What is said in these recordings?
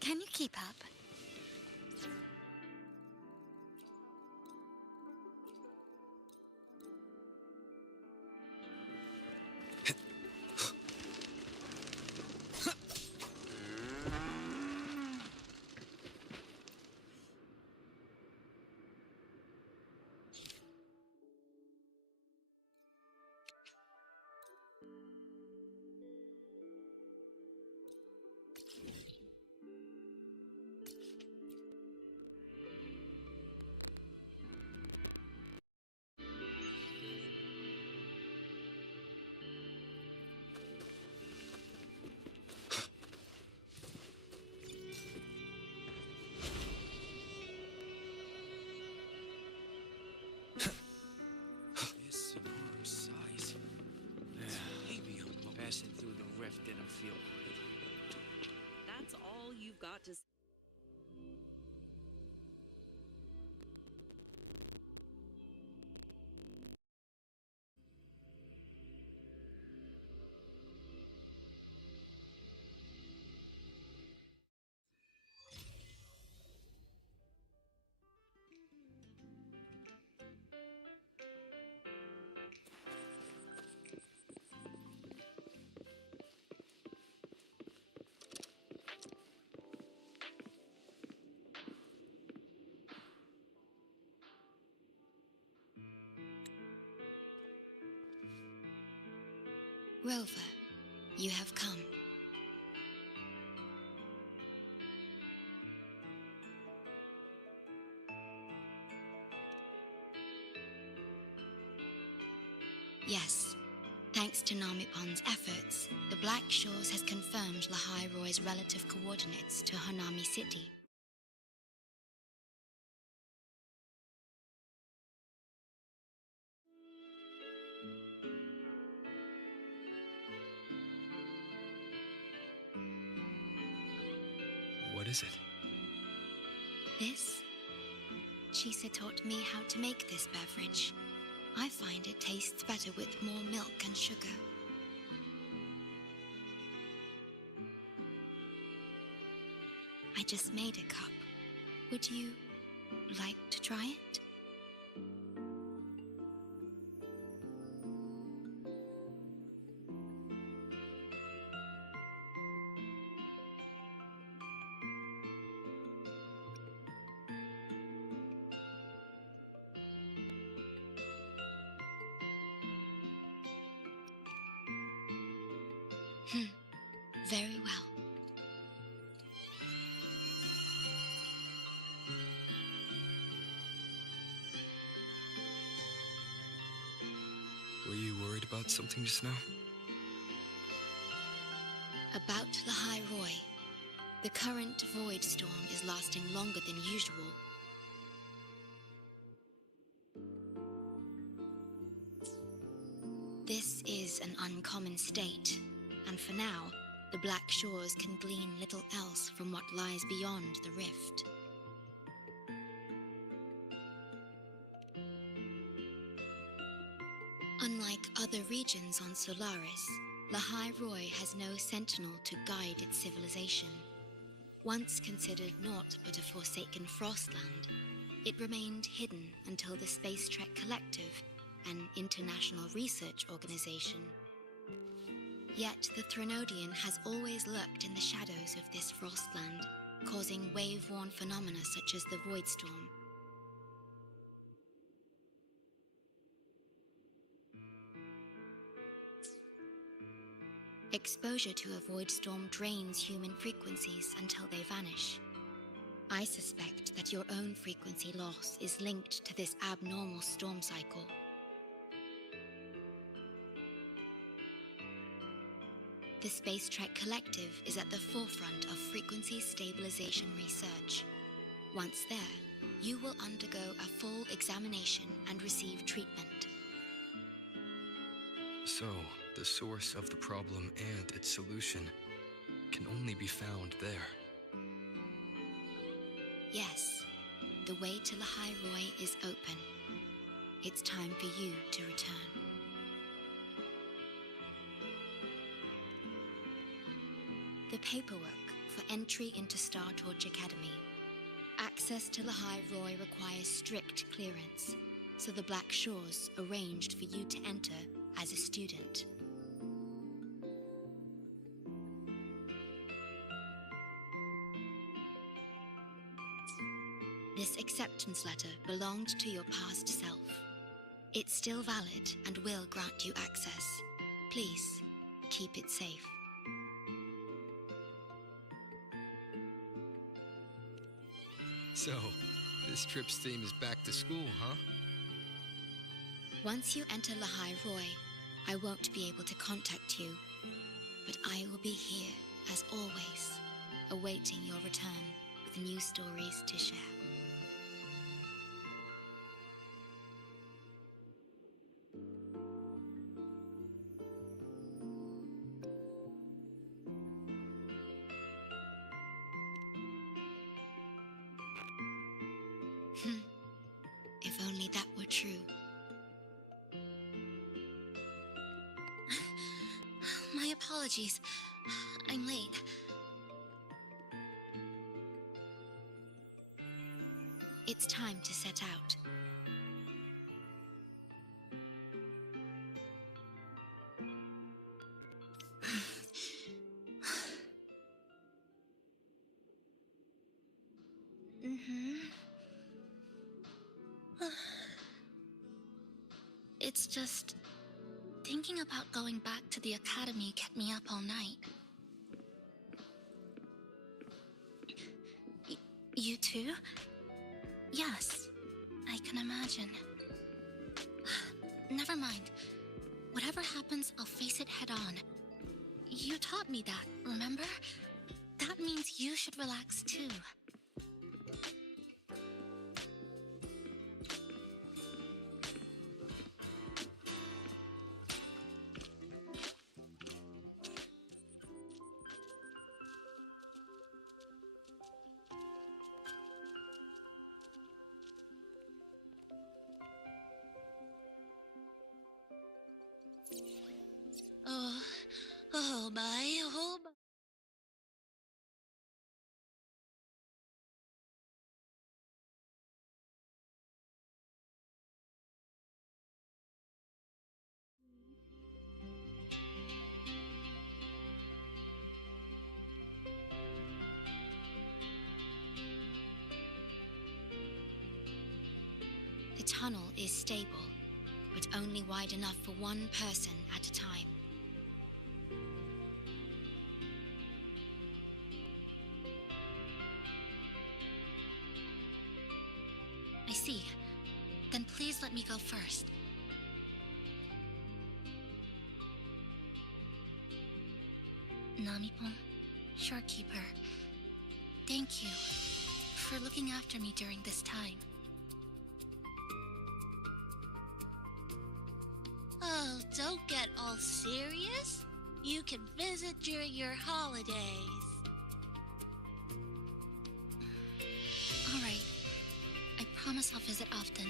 Can you keep up? Didn't feel right. That's all you've got to say. Rover, you have come. Yes, thanks to Namipon's efforts, the Black Shores has confirmed Lahai-Roi's relative coordinates to Hanami City. What is it? This? Chisa taught me how to make this beverage. I find it tastes better with more milk and sugar. I just made a cup. Would you like to try it? Very well. Were you worried about something just now? About Lahai-Roi. The current void storm is lasting longer than usual. This is an uncommon state, and for now, the Black Shores can glean little else from what lies beyond the rift. Unlike other regions on Solaris, Lahai-Roi has no sentinel to guide its civilization. Once considered naught but a forsaken Frostland, it remained hidden until the Space Trek Collective, an international research organization. Yet the Threnodian has always lurked in the shadows of this Frostland, causing wave-worn phenomena such as the Void Storm. Exposure to a void storm drains human frequencies until they vanish. I suspect that your own frequency loss is linked to this abnormal storm cycle. The Space Trek Collective is at the forefront of frequency stabilization research. Once there, you will undergo a full examination and receive treatment. So, the source of the problem and its solution can only be found there. Yes, the way to Lahai-Roi is open. It's time for you to return. The paperwork for entry into Startorch Academy. Access to Lahai-Roi requires strict clearance, so the Black Shores arranged for you to enter as a student. This acceptance letter belonged to your past self. It's still valid and will grant you access. Please, keep it safe. So, this trip's theme is back to school, huh? Once you enter Lahai-Roi, I won't be able to contact you, but I will be here, as always, awaiting your return with new stories to share. If only that were true. My apologies. I'm late. It's time to set out. It's just... thinking about going back to the academy kept me up all night. You too? Yes, I can imagine. Never mind. Whatever happens, I'll face it head on. You taught me that, remember? That means you should relax too. Oh my. The tunnel is stable, but only wide enough for one person at a time. I see. Then please let me go first. Namipon, Shorekeeper, thank you for looking after me during this time. Oh, don't get all serious. You can visit during your holidays. All right. I promise I'll visit often.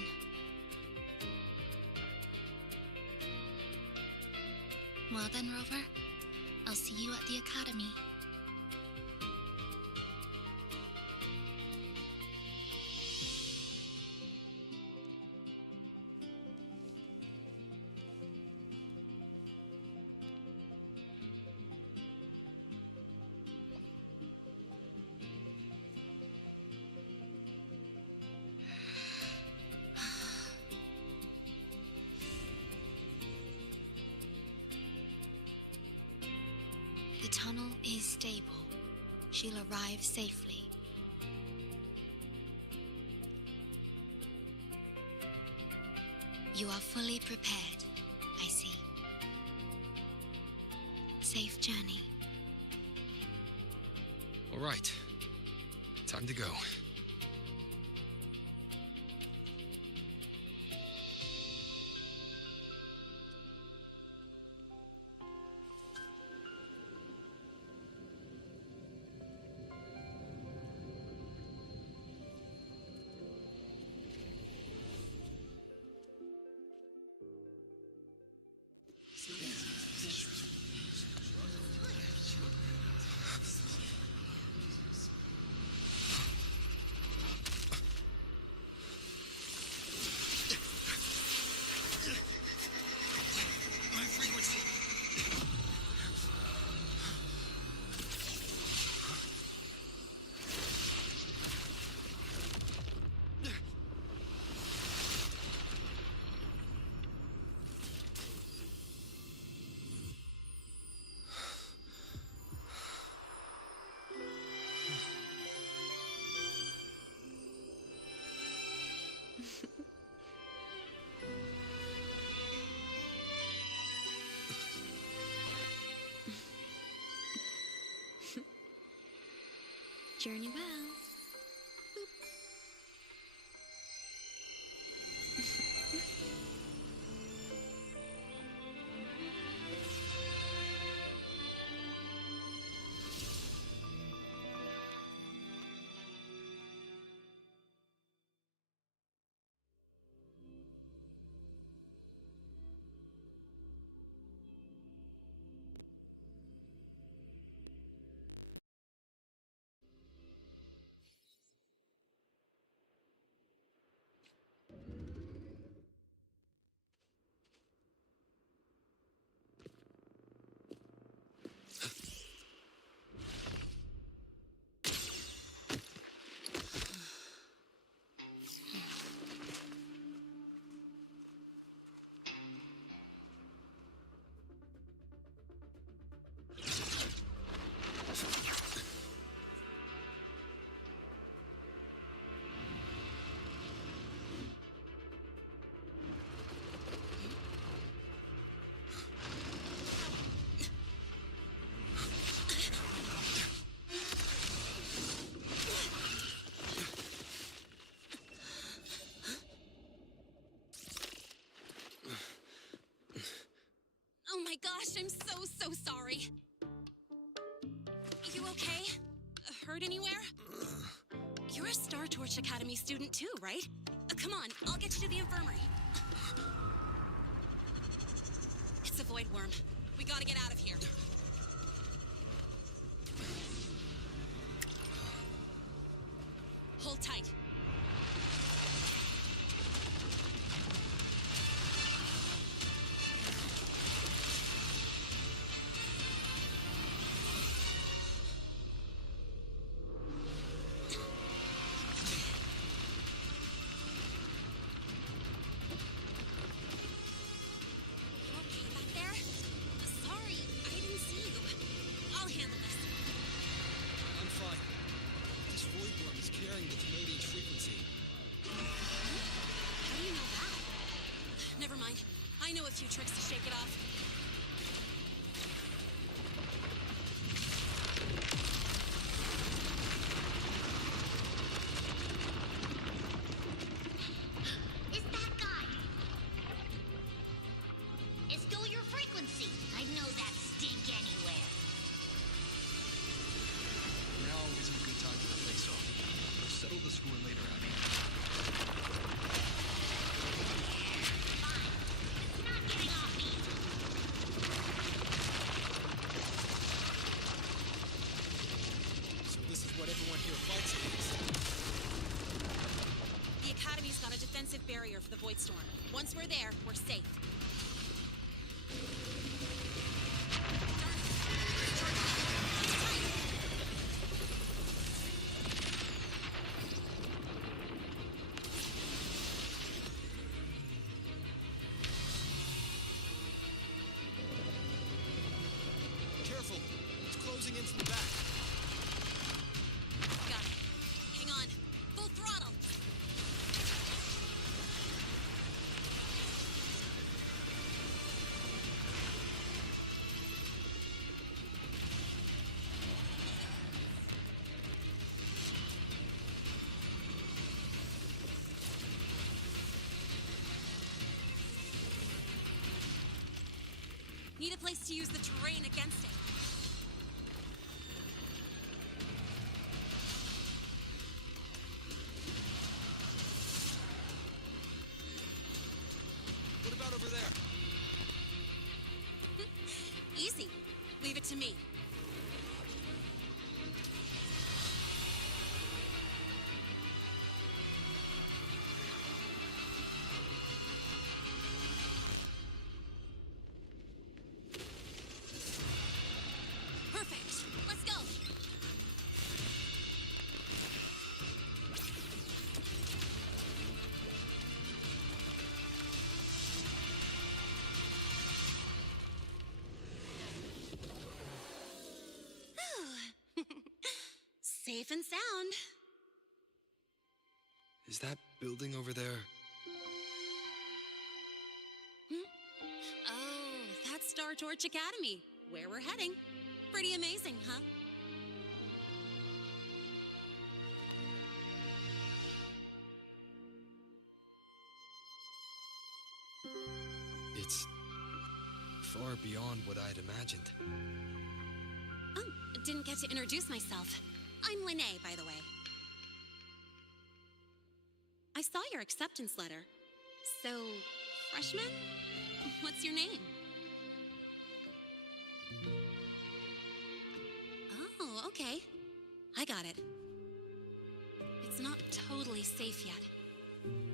Well then, Rover, I'll see you at the academy. tunnel is stable. She'll arrive safely. You are fully prepared, I see. Safe journey. All right. Time to go. Journey well. Oh my gosh, I'm so sorry. You okay? Hurt anywhere? You're a Startorch Academy student too, right? Come on, I'll get you to the infirmary. It's a void worm. We gotta get out of here. Hold tight. I know a few tricks to shake it off. It's that guy. It's still your frequency. I'd know that stink anywhere. Now isn't a good time for a face-off. We'll settle the score later, Abby. The Academy's got a defensive barrier for the Void Storm. Once we're there, we're safe. Careful! It's close. Need a place to use the terrain against it. What about over there? Easy. Leave it to me. Perfect. Let's go. Safe and sound. Is that building over there? Oh, that's Startorch Academy, where we're heading. Pretty amazing, huh? It's far beyond what I'd imagined. Oh, didn't get to introduce myself. I'm Lene, by the way. I saw your acceptance letter. So, freshman? What's your name? Oh, okay. I got it. It's not totally safe yet.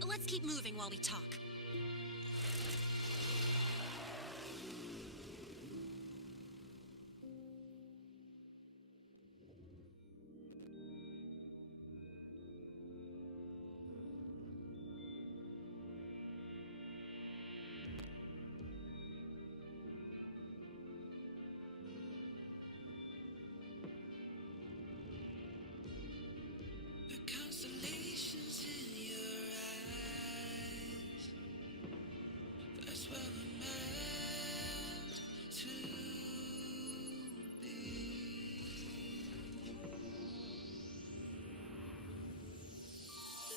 Let's keep moving while we talk. The constellations in your eyes, that's where we're meant to be.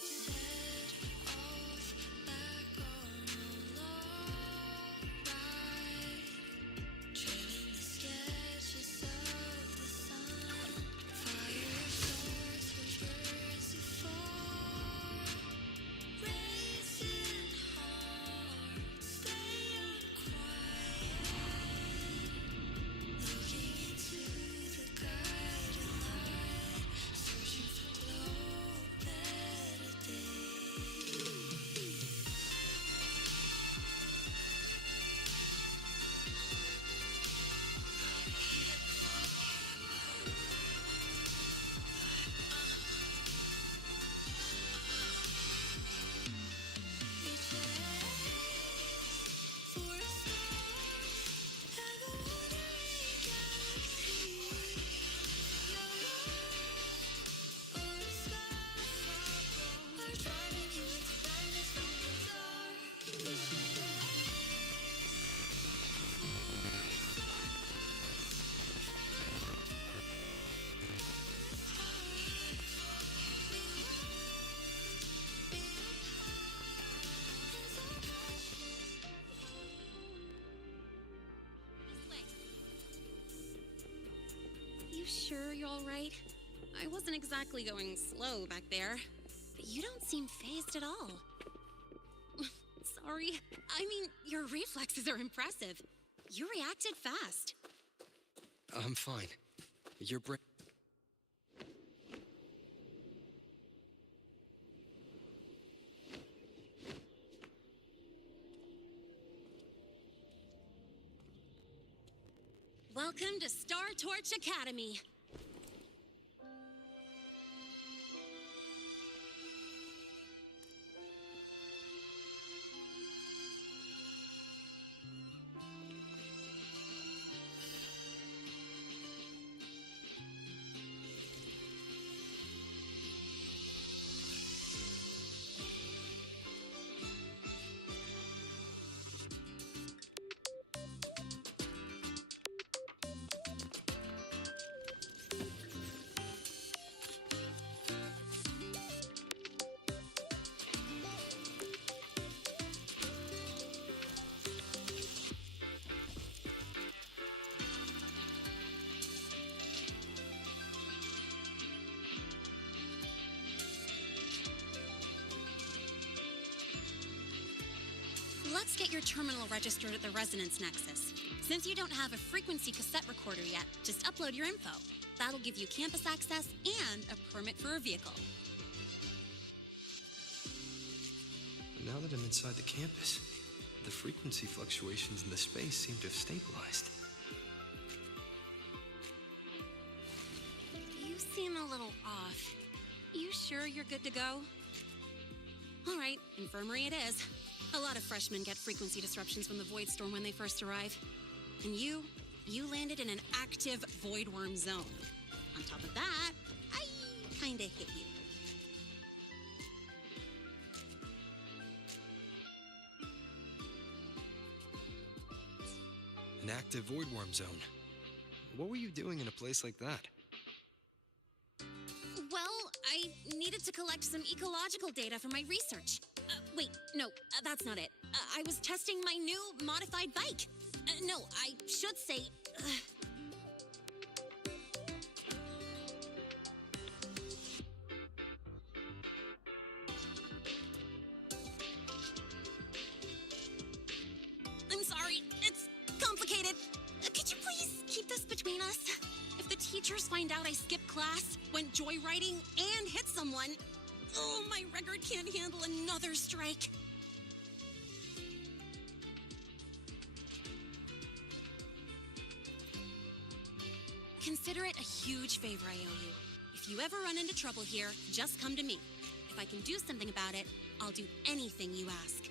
Set off back on a long ride, trailing the sketches of the sun. Fire source which burns afar, racing heart, stay unquiet, looking into the guiding light, searching for glow, better days. We chase for a star, have a wandering galaxy. No love or a sky, are driving you into blindness from the dark. We chase You sure you're all right? I wasn't exactly going slow back there, but you don't seem fazed at all. Sorry. I mean, your reflexes are impressive. You reacted fast. I'm fine. Your brain. Welcome to Startorch Academy. let's get your terminal registered at the Resonance Nexus. Since you don't have a frequency cassette recorder yet, just upload your info. That'll give you campus access and a permit for a vehicle. Now that I'm inside the campus, the frequency fluctuations in the space seem to have stabilized. You seem a little off. You sure you're good to go? All right, infirmary it is. A lot of freshmen get frequency disruptions from the Void Storm when they first arrive. And you landed in an active Void Worm zone. On top of that, I kinda hit you. An active void worm zone. What were you doing in a place like that? Well, I needed to collect some ecological data for my research. Wait, no, that's not it. I was testing my new modified bike. No, I should say... I'm sorry, it's complicated. Could you please keep this between us? If the teachers find out I skipped class, went joyriding, and hit someone, oh, my record can't handle another strike. Consider it a huge favor I owe you. If you ever run into trouble here, just come to me. If I can do something about it, I'll do anything you ask.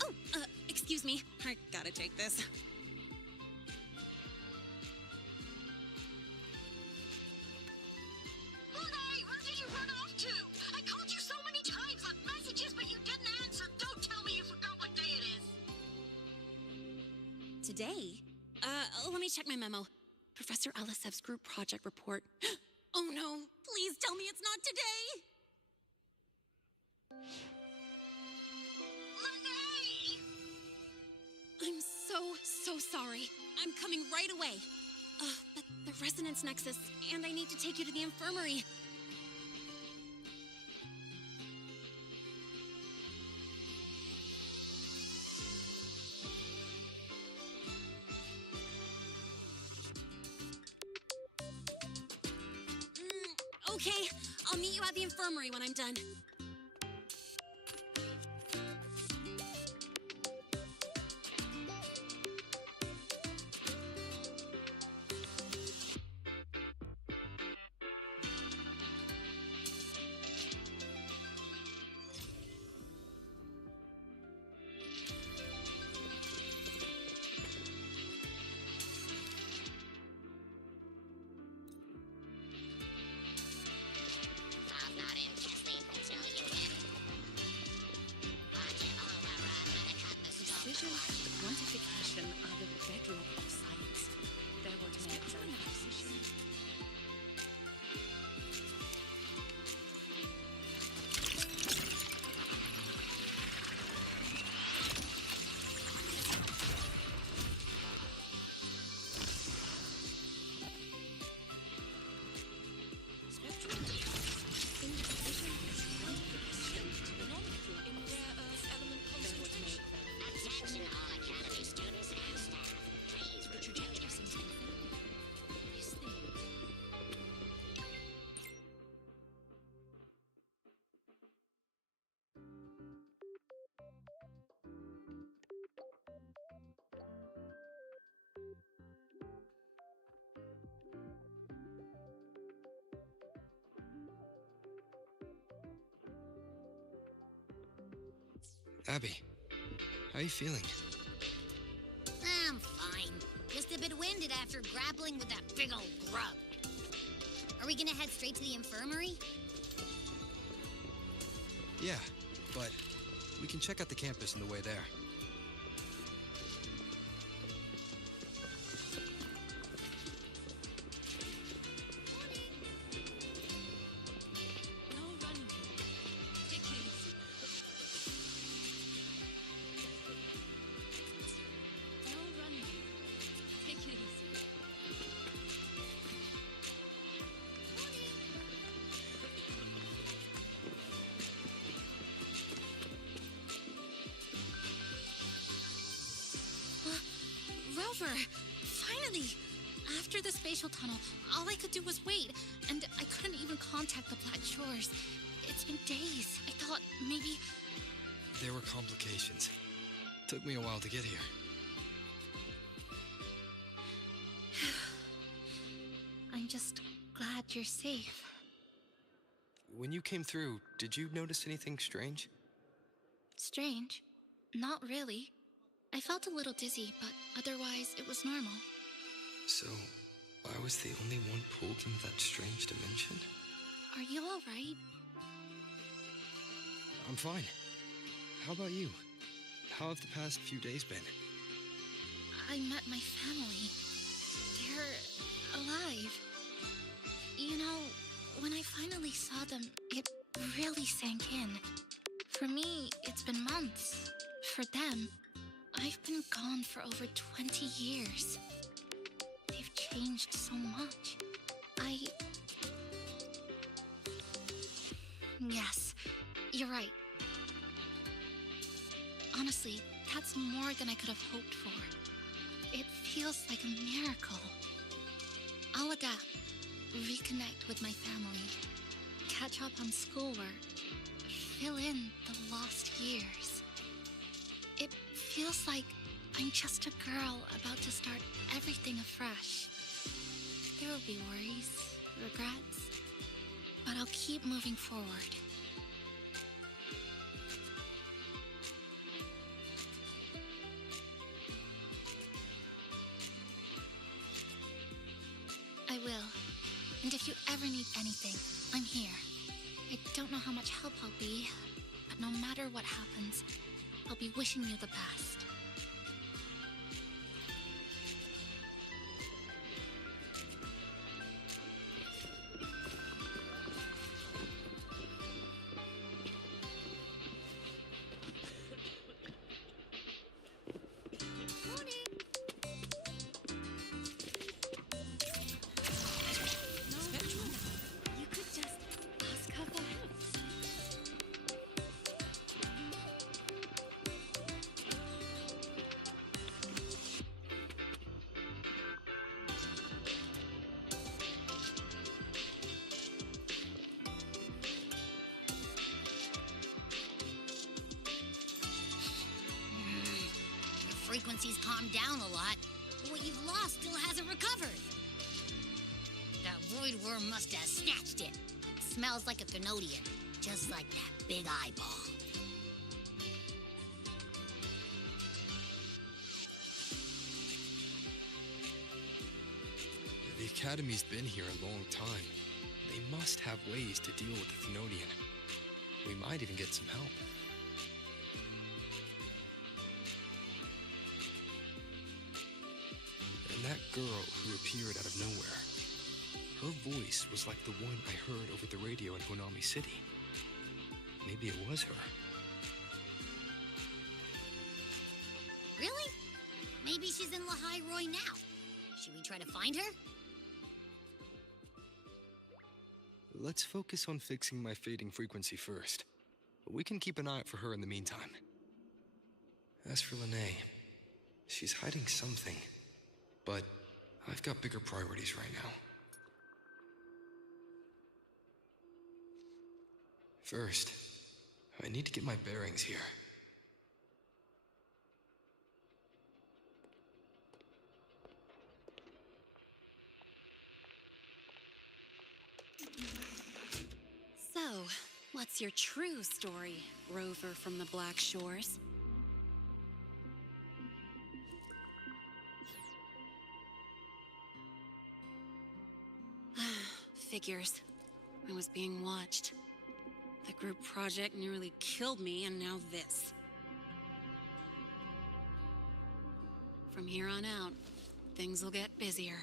Oh, excuse me. I gotta take this. Hey, where did you run off to? I called you so many times, left messages, but you didn't answer. Don't tell me you forgot what day it is. Today? Let me check my memo. Professor Elisev's group project report. Oh no, please tell me it's not today! Lene! I'm so sorry. I'm coming right away. But the Resonance Nexus, and I need to take you to the infirmary. Okay, I'll meet you at the infirmary when I'm done. I'm not interested until you win. Watch it overrun when the compass Precision and quantification are the bedrock of science. They're what make them precision. Spectrum indecision is quantification. Non-true in rare earth element concentration. Attention all Academy students and staff. Please protect yourself. This thing. Abby, how are you feeling? I'm fine. Just a bit winded after grappling with that big old grub. Are we gonna head straight to the infirmary? Yeah, but we can check out the campus on the way there. No running. Take it easy. Rover! Finally! After the spatial tunnel, all I could do was wait, and I couldn't even contact the Black Shores. It's been days. I thought maybe... There were complications. Took me a while to get here. I'm just glad you're safe. When you came through, did you notice anything strange? Strange? Not really. I felt a little dizzy, but otherwise it was normal. So, I was the only one pulled into that strange dimension? Are you all right? I'm fine. How about you? How have the past few days been? I met my family. They're alive. You know, when I finally saw them, it really sank in. For me, it's been months. For them, I've been gone for over 20 years. They've changed so much. Yes, you're right. Honestly, that's more than I could have hoped for. It feels like a miracle. I'll adapt, reconnect with my family, catch up on schoolwork, fill in the lost years. It feels like I'm just a girl about to start everything afresh. There will be worries, regrets, but I'll keep moving forward. I will. And if you ever need anything, I'm here. I don't know how much help I'll be, but no matter what happens, I'll be wishing you the best. You could just ask her for help. Your frequency's calmed down a lot. But what you've lost still hasn't recovered. That void worm must have snatched it. Smells like a Thenodian, just like that big eyeball. The Academy's been here a long time. They must have ways to deal with the Thenodian. We might even get some help. And that girl who appeared out of nowhere, her voice was like the one I heard over the radio in Honami City. Maybe it was her. Really? Maybe she's in Lahai-Roi now. Should we try to find her? Let's focus on fixing my fading frequency first. We can keep an eye out for her in the meantime. As for Lene, she's hiding something. But I've got bigger priorities right now. First, I need to get my bearings here. So, what's your true story, Rover from the Black Shores? Figures. I was being watched. The group project nearly killed me, and now this. From here on out, things will get busier.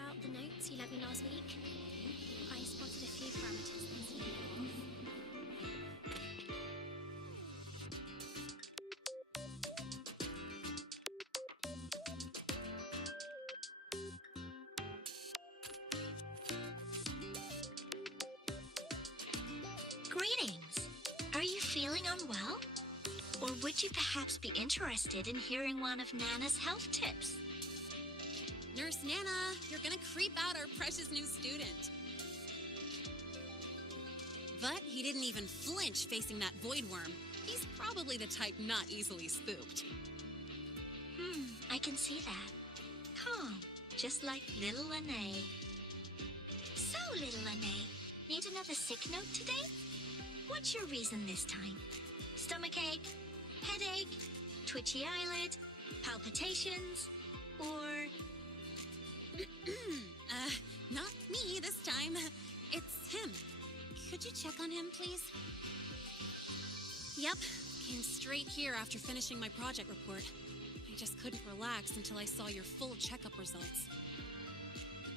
About the notes you lent me last week? Greetings. Are you feeling unwell? Or would you perhaps be interested in hearing one of Nana's health tips? Nurse Nana, you're gonna creep out our precious new student. But he didn't even flinch facing that void worm. He's probably the type not easily spooked. I can see that. Calm, just like little Lene. So, little Lene, need another sick note today? What's your reason this time? Stomachache? Headache? Twitchy eyelid? Palpitations? Or... Not me this time. It's him. Could you check on him, please? Yep, came straight here after finishing my project report. I just couldn't relax until I saw your full checkup results.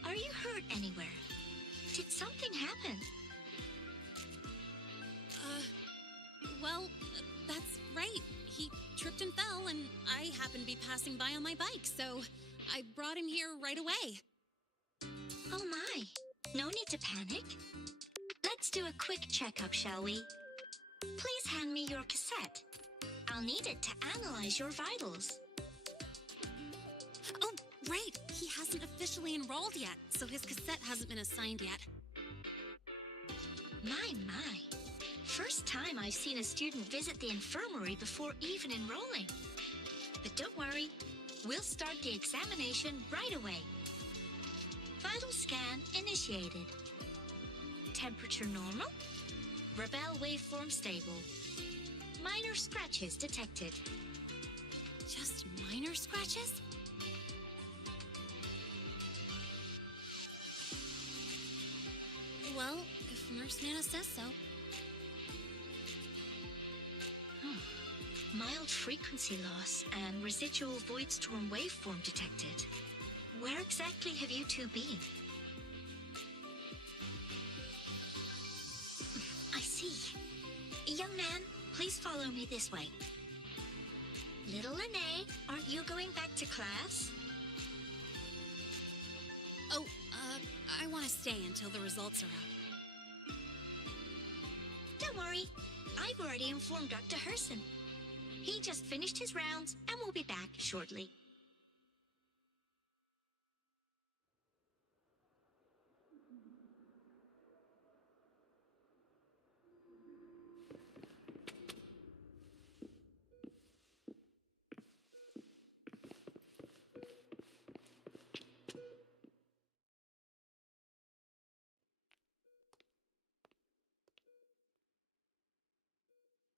Are you hurt anywhere? Did something happen? Well, that's right. He tripped and fell, and I happened to be passing by on my bike, so I brought him here right away. Oh my, no need to panic. Let's do a quick checkup, shall we? Please hand me your cassette. I'll need it to analyze your vitals. Oh, right. He hasn't officially enrolled yet, so his cassette hasn't been assigned yet. My. First time I've seen a student visit the infirmary before even enrolling. But don't worry, we'll start the examination right away. Vital scan initiated. Temperature normal. Rebel waveform stable. Minor scratches detected. Just minor scratches? Well, if Nurse Nana says so. Mild frequency loss and residual void storm waveform detected. Where exactly have you two been? I see. Young man, please follow me this way. Little Lene, aren't you going back to class? Oh, I want to stay until the results are out. Don't worry. I've already informed Dr. Herson. He just finished his rounds and will be back shortly.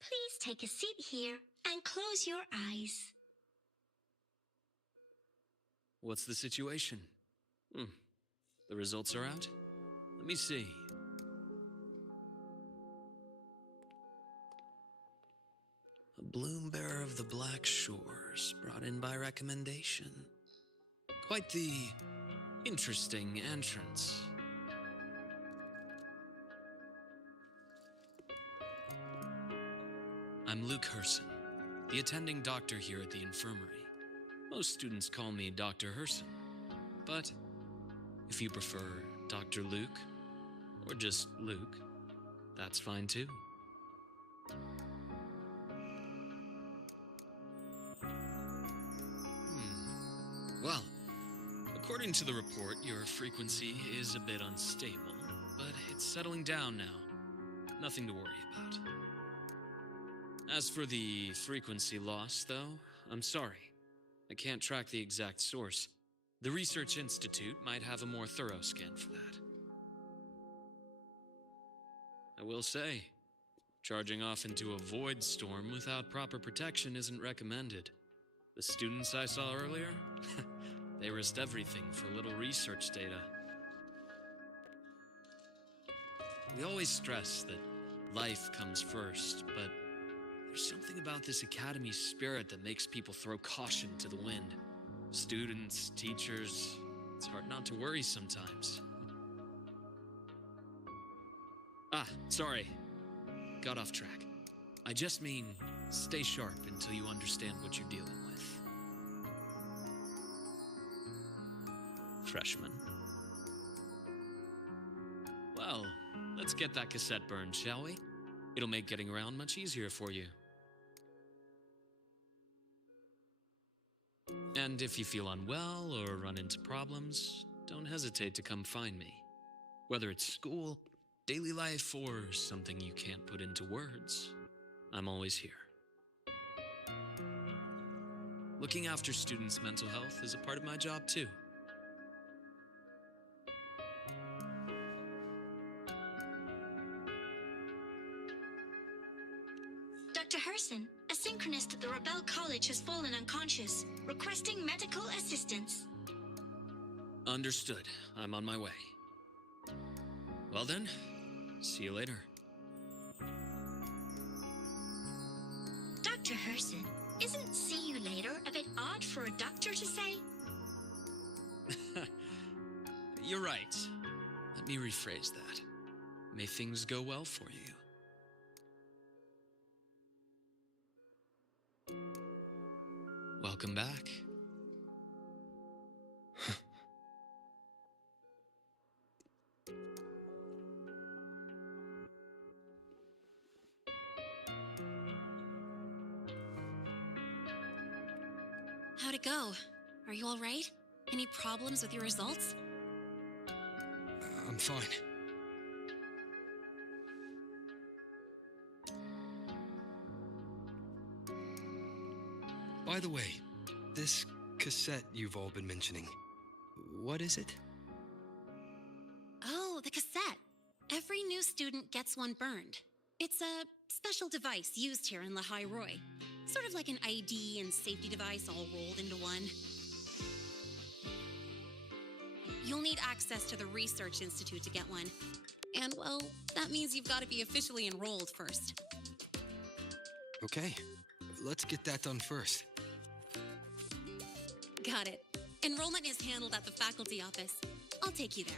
Please take a seat here and close your eyes. What's the situation? The results are out? Let me see. A bloom bearer of the Black Shores, brought in by recommendation. Quite the interesting entrance. I'm Luke Herson, the attending doctor here at the infirmary. Most students call me Dr. Herson, but if you prefer Dr. Luke, or just Luke, that's fine too. Well, according to the report, your frequency is a bit unstable, but it's settling down now. Nothing to worry about. As for the frequency loss, though, I'm sorry. I can't track the exact source. The Research Institute might have a more thorough scan for that. I will say, charging off into a void storm without proper protection isn't recommended. The students I saw earlier, they risked everything for a little research data. We always stress that life comes first, but there's something about this academy's spirit that makes people throw caution to the wind. Students, teachers, it's hard not to worry sometimes. Sorry. Got off track. I just mean, stay sharp until you understand what you're dealing with. Freshman. Well, let's get that cassette burned, shall we? It'll make getting around much easier for you. And if you feel unwell or run into problems, don't hesitate to come find me. Whether it's school, daily life, or something you can't put into words, I'm always here. Looking after students' mental health is a part of my job too. Dr. Herson, a synchronist at the Rebel College has fallen unconscious, requesting medical assistance. Understood. I'm on my way. Well then, see you later. Dr. Herson, isn't see you later a bit odd for a doctor to say? You're right. Let me rephrase that. May things go well for you. Welcome back. How'd it go? Are you all right? Any problems with your results? I'm fine. By the way, this cassette you've all been mentioning, what is it? Oh, the cassette. Every new student gets one burned. It's a special device used here in Lahai-Roi. Sort of like an ID and safety device all rolled into one. You'll need access to the Research Institute to get one. And, well, that means you've got to be officially enrolled first. Okay, let's get that done first. Got it. Enrollment is handled at the faculty office. I'll take you there.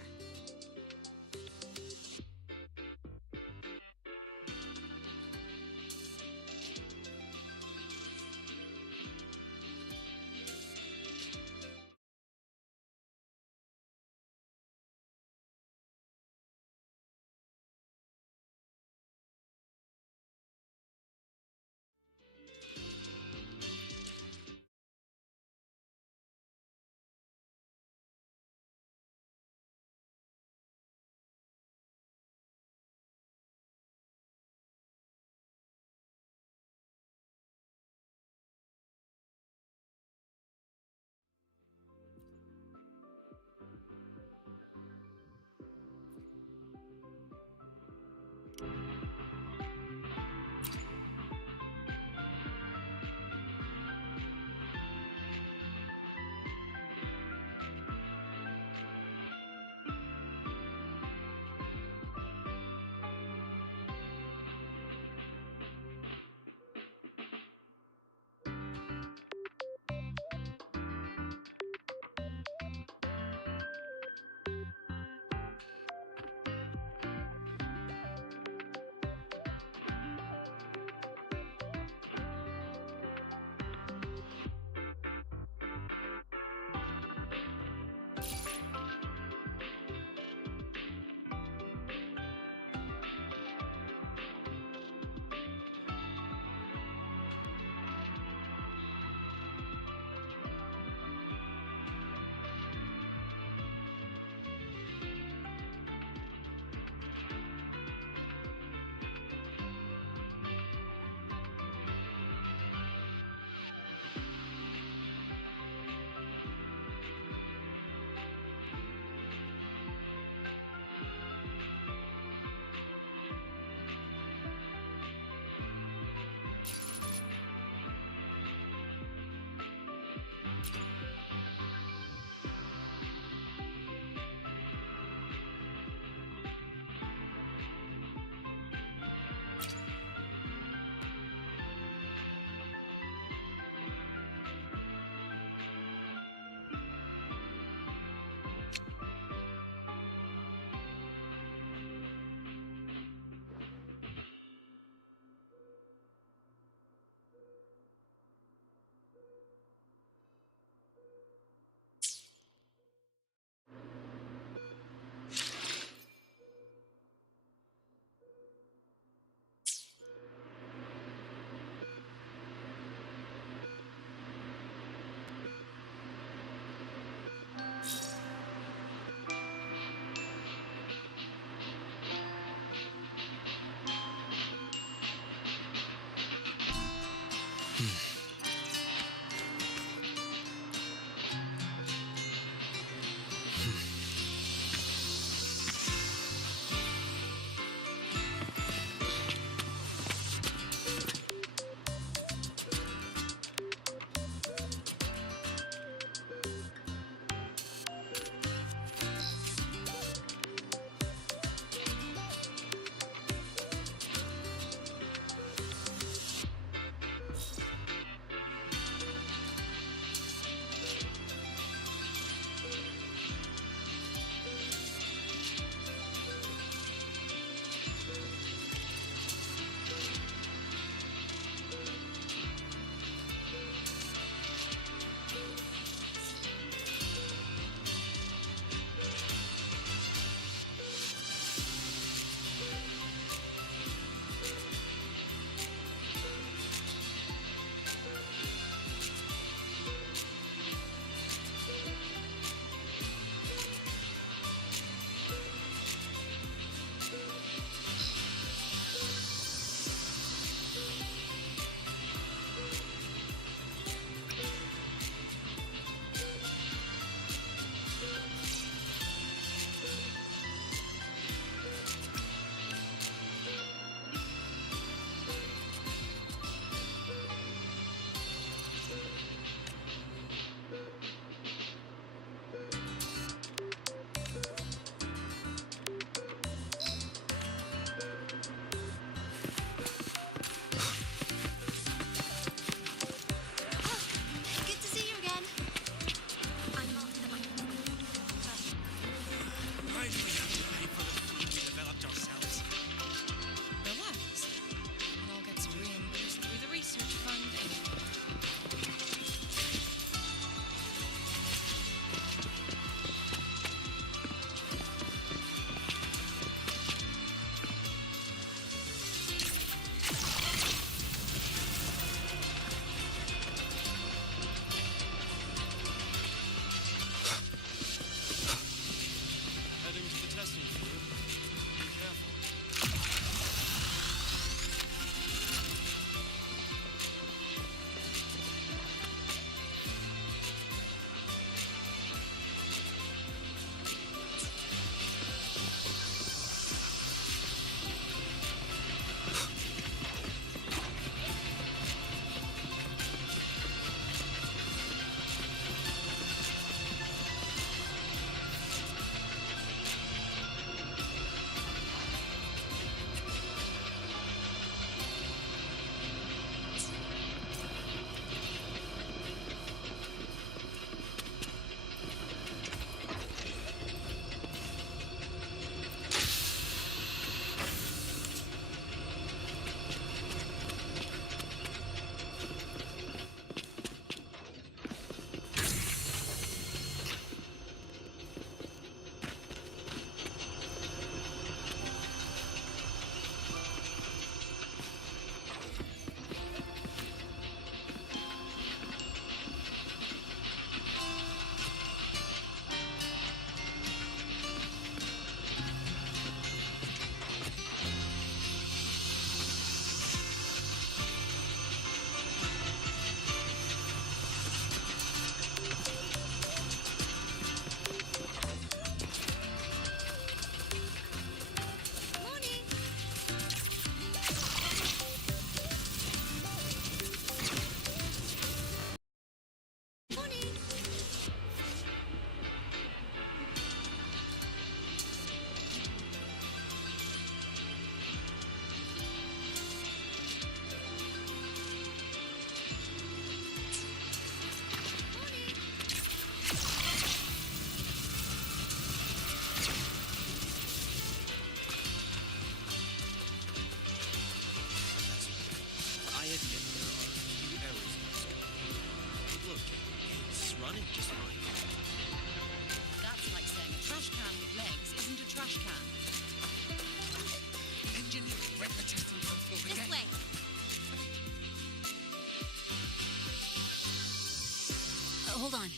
hold on.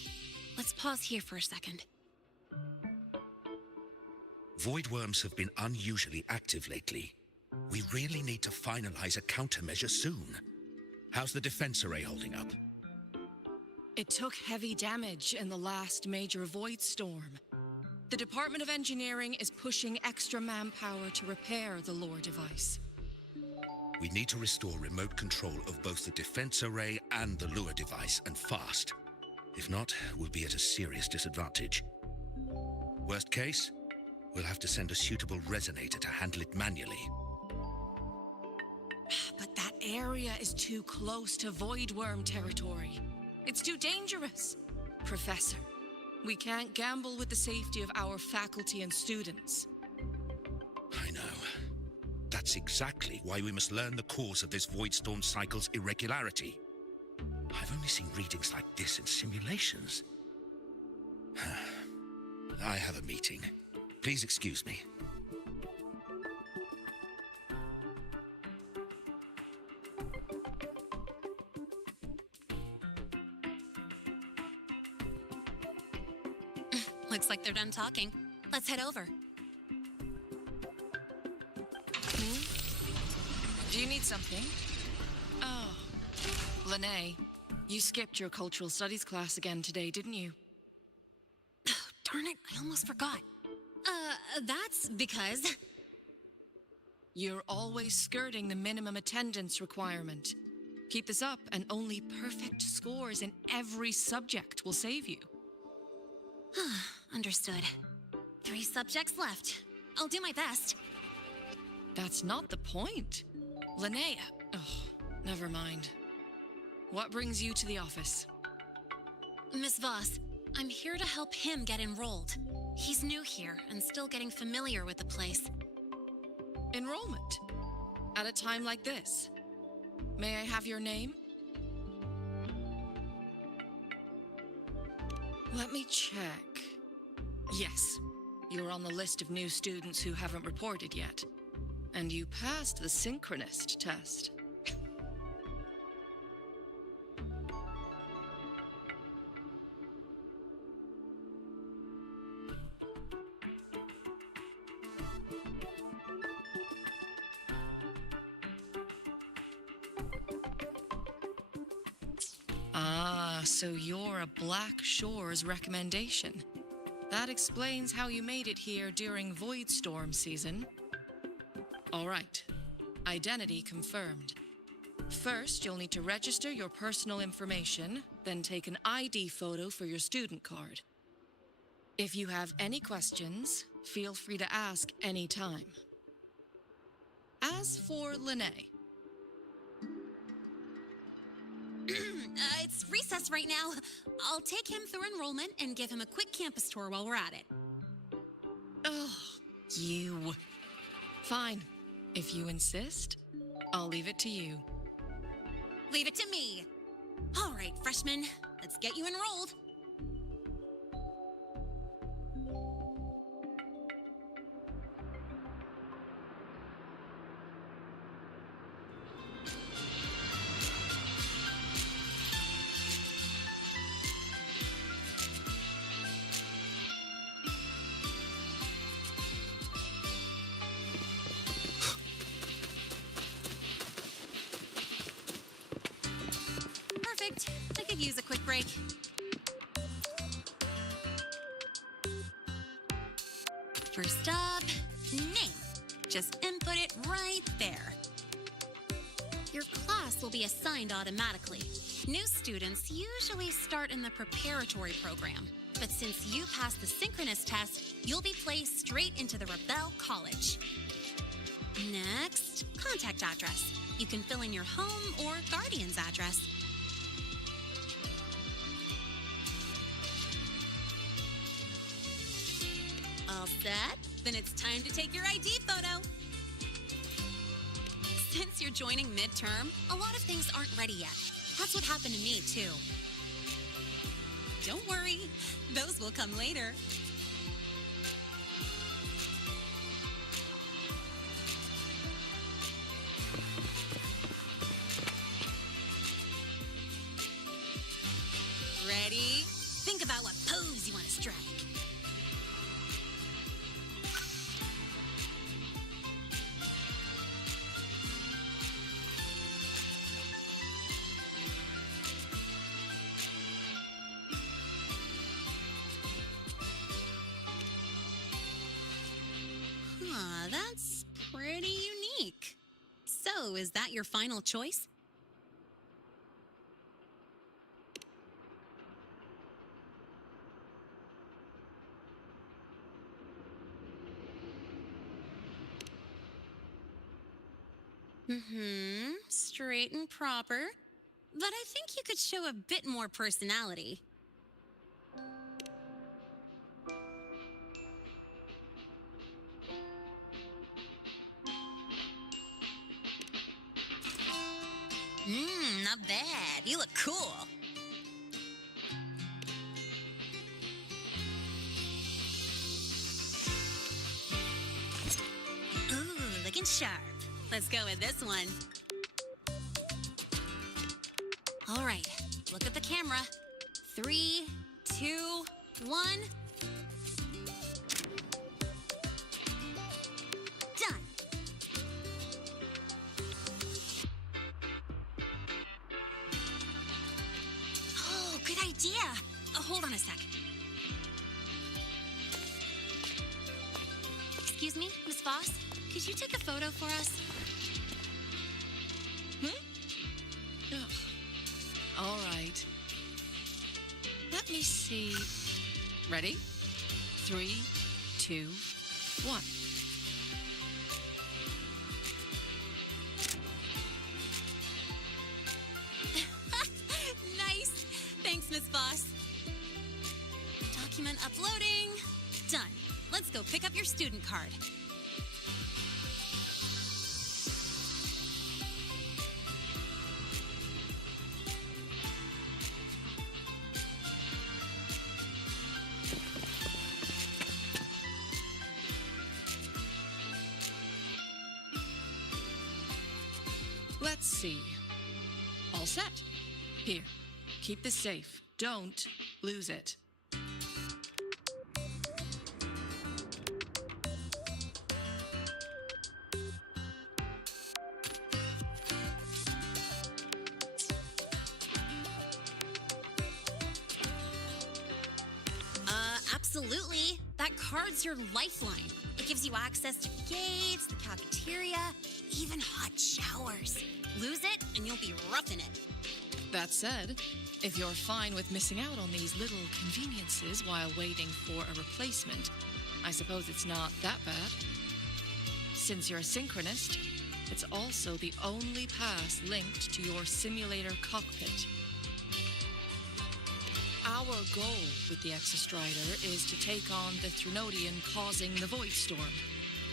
Let's pause here for a second. Void worms have been unusually active lately. We really need to finalize a countermeasure soon. How's the defense array holding up? It took heavy damage in the last major void storm. The Department of Engineering is pushing extra manpower to repair the lore device. We need to restore remote control of both the defense array and the lure device, and fast. If not, we'll be at a serious disadvantage. Worst case, we'll have to send a suitable resonator to handle it manually. But that area is too close to void worm territory. It's too dangerous. Professor, we can't gamble with the safety of our faculty and students. I know. That's exactly why we must learn the cause of this void storm cycle's irregularity. I've only seen readings like this in simulations. I have a meeting. Please excuse me. Looks like they're done talking. Let's head over. Do you need something? Oh, Lahai, you skipped your cultural studies class again today, didn't you? Darn it, I almost forgot. That's because... You're always skirting the minimum attendance requirement. Keep this up, and only perfect scores in every subject will save you. Understood. 3 subjects left. I'll do my best. That's not the point. Linnea. Oh, never mind. What brings you to the office? Miss Voss, I'm here to help him get enrolled. He's new here and still getting familiar with the place. Enrollment? At a time like this? May I have your name? Let me check. Yes, you're on the list of new students who haven't reported yet. And you passed the synchronist test. Ah, so you're a Black Shores recommendation. That explains how you made it here during Void Storm season. All right. Identity confirmed. First, you'll need to register your personal information, then take an ID photo for your student card. If you have any questions, feel free to ask any time. As for Lahai, It's recess right now. I'll take him through enrollment and give him a quick campus tour while we're at it. oh, you. Fine. If you insist, I'll leave it to you. Leave it to me. All right, freshmen, let's get you enrolled. Perfect. I could use a quick break. First up, name. Just input it right there. Your class will be assigned automatically. New students usually start in the preparatory program, but since you passed the synchronous test, you'll be placed straight into the Rebel College. Next, contact address. You can fill in your home or guardian's address. All set? Then it's time to take your ID photo. Since you're joining midterm, a lot of things aren't ready yet. That's what happened to me, too. Don't worry, those will come later. Ready? So, is that your final choice? Mm-hmm. Straight and proper. But I think you could show a bit more personality. Not bad. You look cool. Ooh, looking sharp. Let's go with this one. All right, look at the camera. 3, 2, 1. Done. Oh, good idea. Hold on a sec. Excuse me, Miss Voss? Could you take a photo for us? All right. Let me see. Ready? 3, 2, 1. Nice. Thanks, Miss Voss. Document uploading. Done. Let's go pick up your student card. Let's see. All set. Here, keep this safe. Don't lose it. Absolutely. That card's your lifeline. It gives you access to gates, the cafeteria, even hot showers. Lose it, and you'll be roughing it. That said, if you're fine with missing out on these little conveniences while waiting for a replacement, I suppose it's not that bad. Since you're a synchronist, it's also the only pass linked to your simulator cockpit. Our goal with the Exostrider is to take on the Trinodian causing the Void Storm.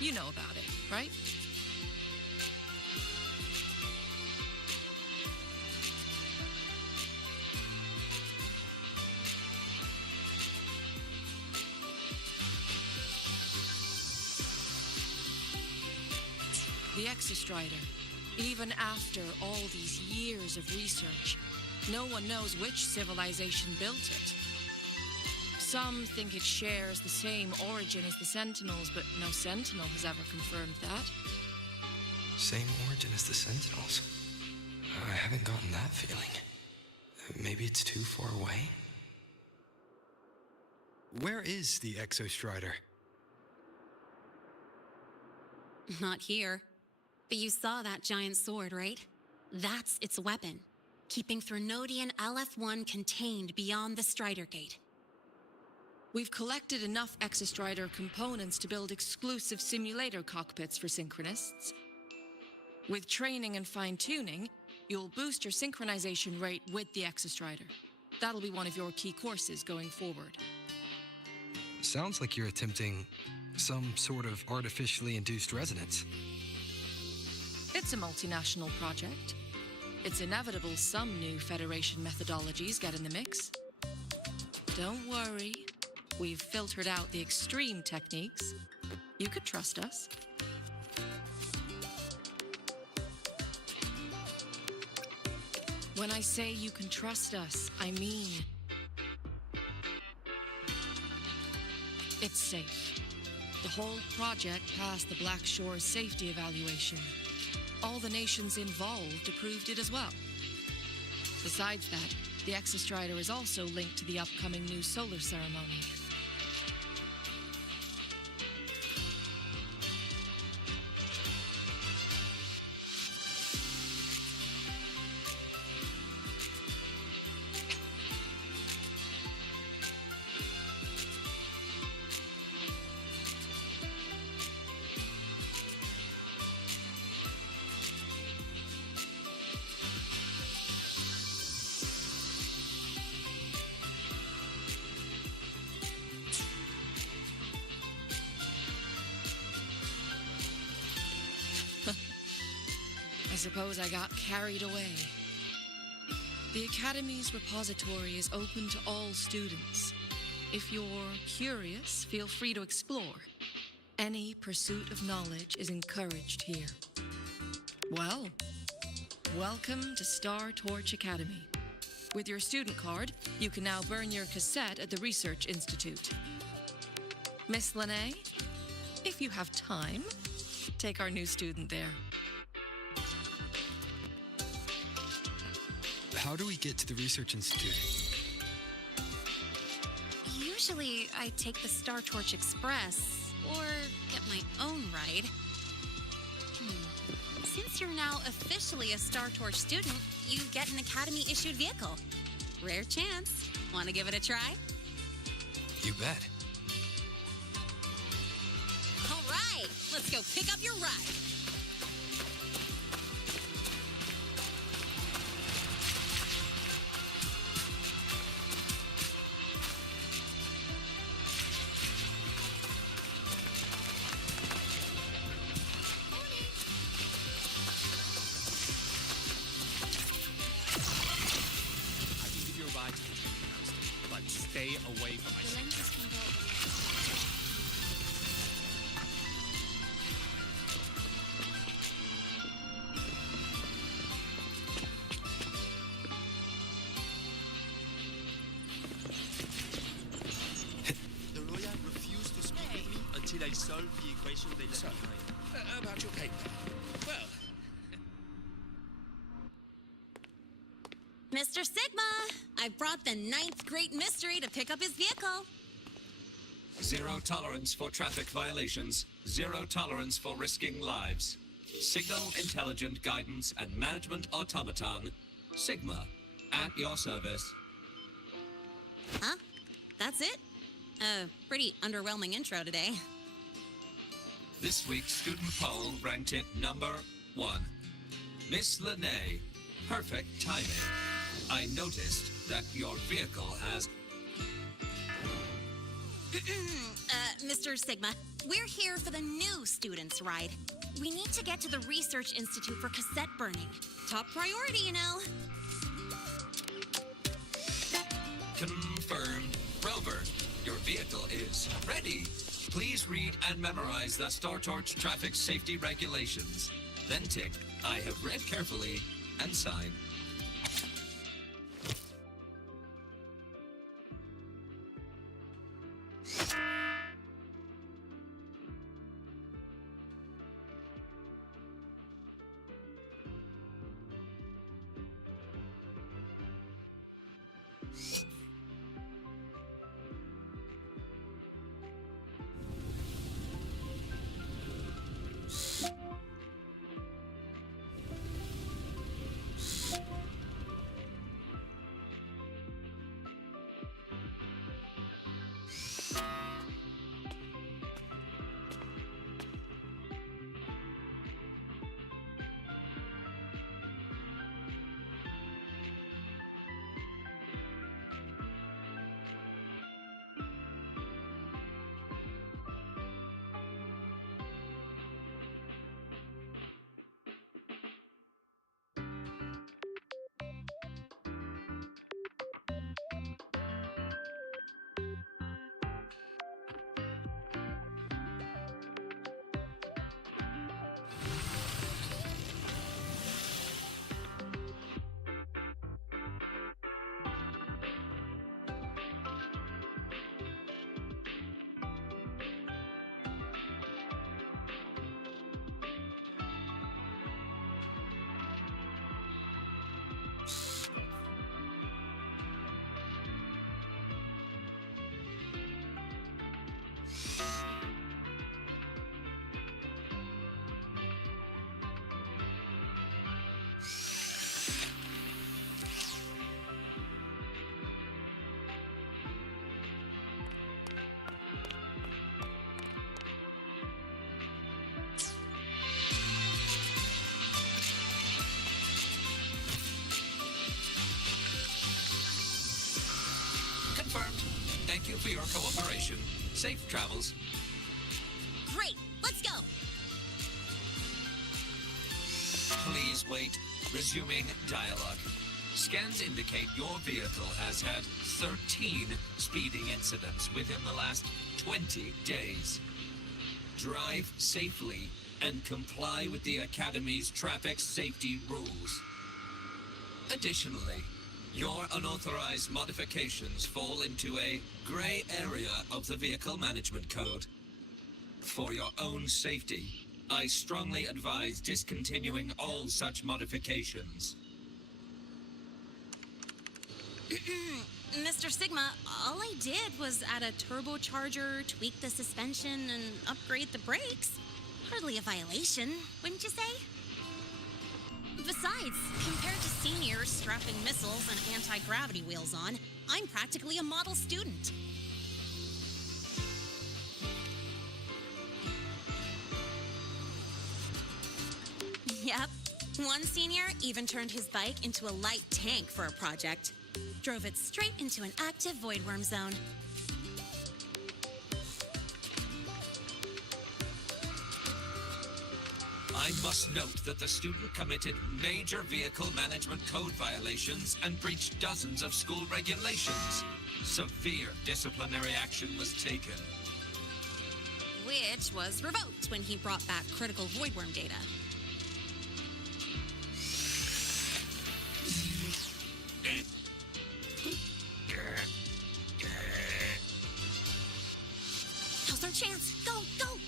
You know about it, right? The Exostrider, even after all these years of research, no one knows which civilization built it. Some think it shares the same origin as the Sentinels, but no Sentinel has ever confirmed that. Same origin as the Sentinels. I haven't gotten that feeling. Maybe it's too far away? Where is the Exostrider? Not here. But you saw that giant sword, right? That's its weapon, keeping Trinodian LF-1 contained beyond the Strider Gate. We've collected enough Exostrider components to build exclusive simulator cockpits for synchronists. With training and fine-tuning, you'll boost your synchronization rate with the Exostrider. That'll be one of your key courses going forward. Sounds like you're attempting some sort of artificially induced resonance. It's a multinational project. It's inevitable some new Federation methodologies get in the mix. Don't worry. We've filtered out the extreme techniques. You could trust us. When I say you can trust us, I mean it's safe. The whole project passed the Black Shore's safety evaluation. All the nations involved approved it as well. Besides that, the Exostrider is also linked to the upcoming new solar ceremony. I suppose I got carried away. The Academy's repository is open to all students. If you're curious, feel free to explore. Any pursuit of knowledge is encouraged here. Well, welcome to Startorch Academy. With your student card, you can now burn your cassette at the Research Institute. Miss Lene, if you have time, take our new student there. How do we get to the Research Institute? Usually, I take the Startorch Express or get my own ride. Since you're now officially a Startorch student, you get an Academy-issued vehicle. Rare chance. Want to give it a try? You bet. All right, let's go pick up your ride. Stay away from my The lenses can go over The lawyer refused to speak with me until I solved the equation they left behind. About your paper. Well, Mr. Sigma, I brought the 9th Great Mystery to pick up his vehicle. Zero tolerance for traffic violations. Zero tolerance for risking lives. Signal intelligent guidance and management automaton. Sigma, at your service. Huh? That's it? Pretty underwhelming intro today. This week's student poll ranked it number 1. Miss Lene, perfect timing. I noticed that your vehicle has... Mr. Sigma, we're here for the new students' ride. We need to get to the Research Institute for cassette burning. Top priority, you know. Confirmed. Rover, your vehicle is ready. Please read and memorize the Startorch traffic safety regulations. Then tick, I have read carefully, and sign. Thank you for your cooperation. Safe travels. Great, let's go. Please please wait. Resuming dialogue. Scans indicate your vehicle has had 13 speeding incidents within the last 20 days. Drive safely and comply with the Academy's traffic safety rules. Additionally, your unauthorized modifications fall into a gray area of the Vehicle Management Code. For your own safety, I strongly advise discontinuing all such modifications. Mr. Sigma, all I did was add a turbocharger, tweak the suspension, and upgrade the brakes. Hardly a violation, wouldn't you say? Besides, compared to seniors strapping missiles and anti-gravity wheels on, I'm practically a model student. Yep. One senior even turned his bike into a light tank for a project. Drove it straight into an active voidworm zone. I must note that the student committed major vehicle management code violations and breached dozens of school regulations. Severe disciplinary action was taken. Which was revoked when he brought back critical voidworm data. Now's our chance. Go, go!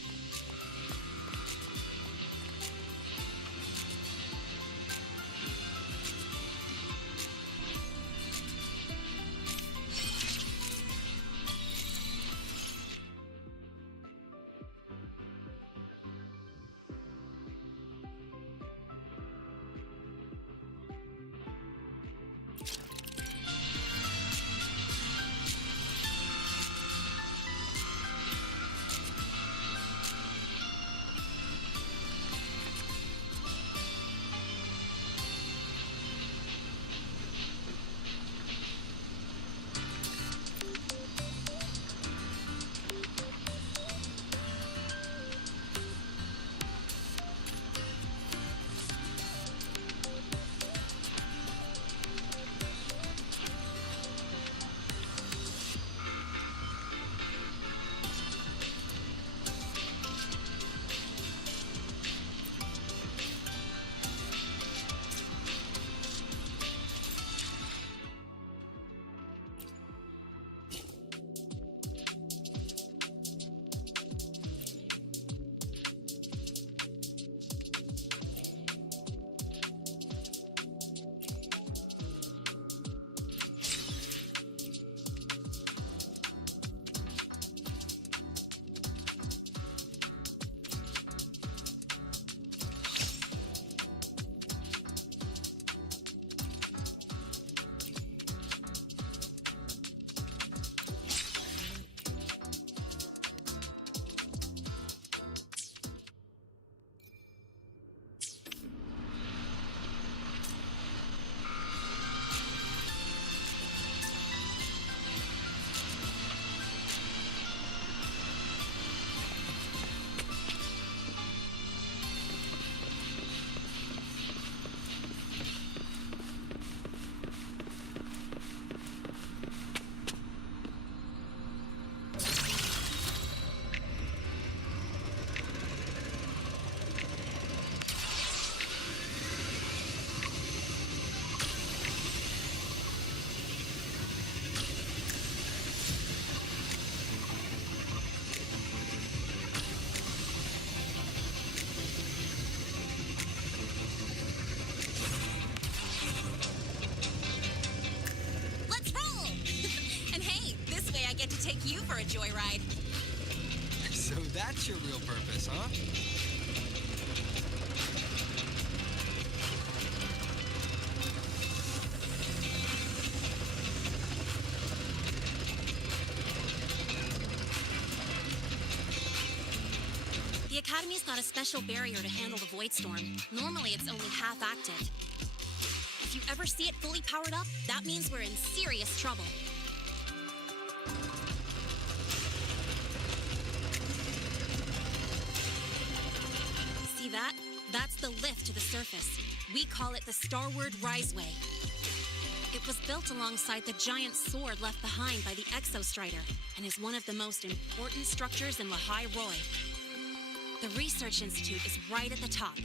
For a joyride. So that's your real purpose, huh? The Academy's got a special barrier to handle the Void Storm. Normally, it's only half active. If you ever see it fully powered up, that means we're in serious trouble. See that? That's the lift to the surface. We call it the Starward Riseway. It was built alongside the giant sword left behind by the Exostrider and is one of the most important structures in Lahai-Roi. The Research Institute is right at the top.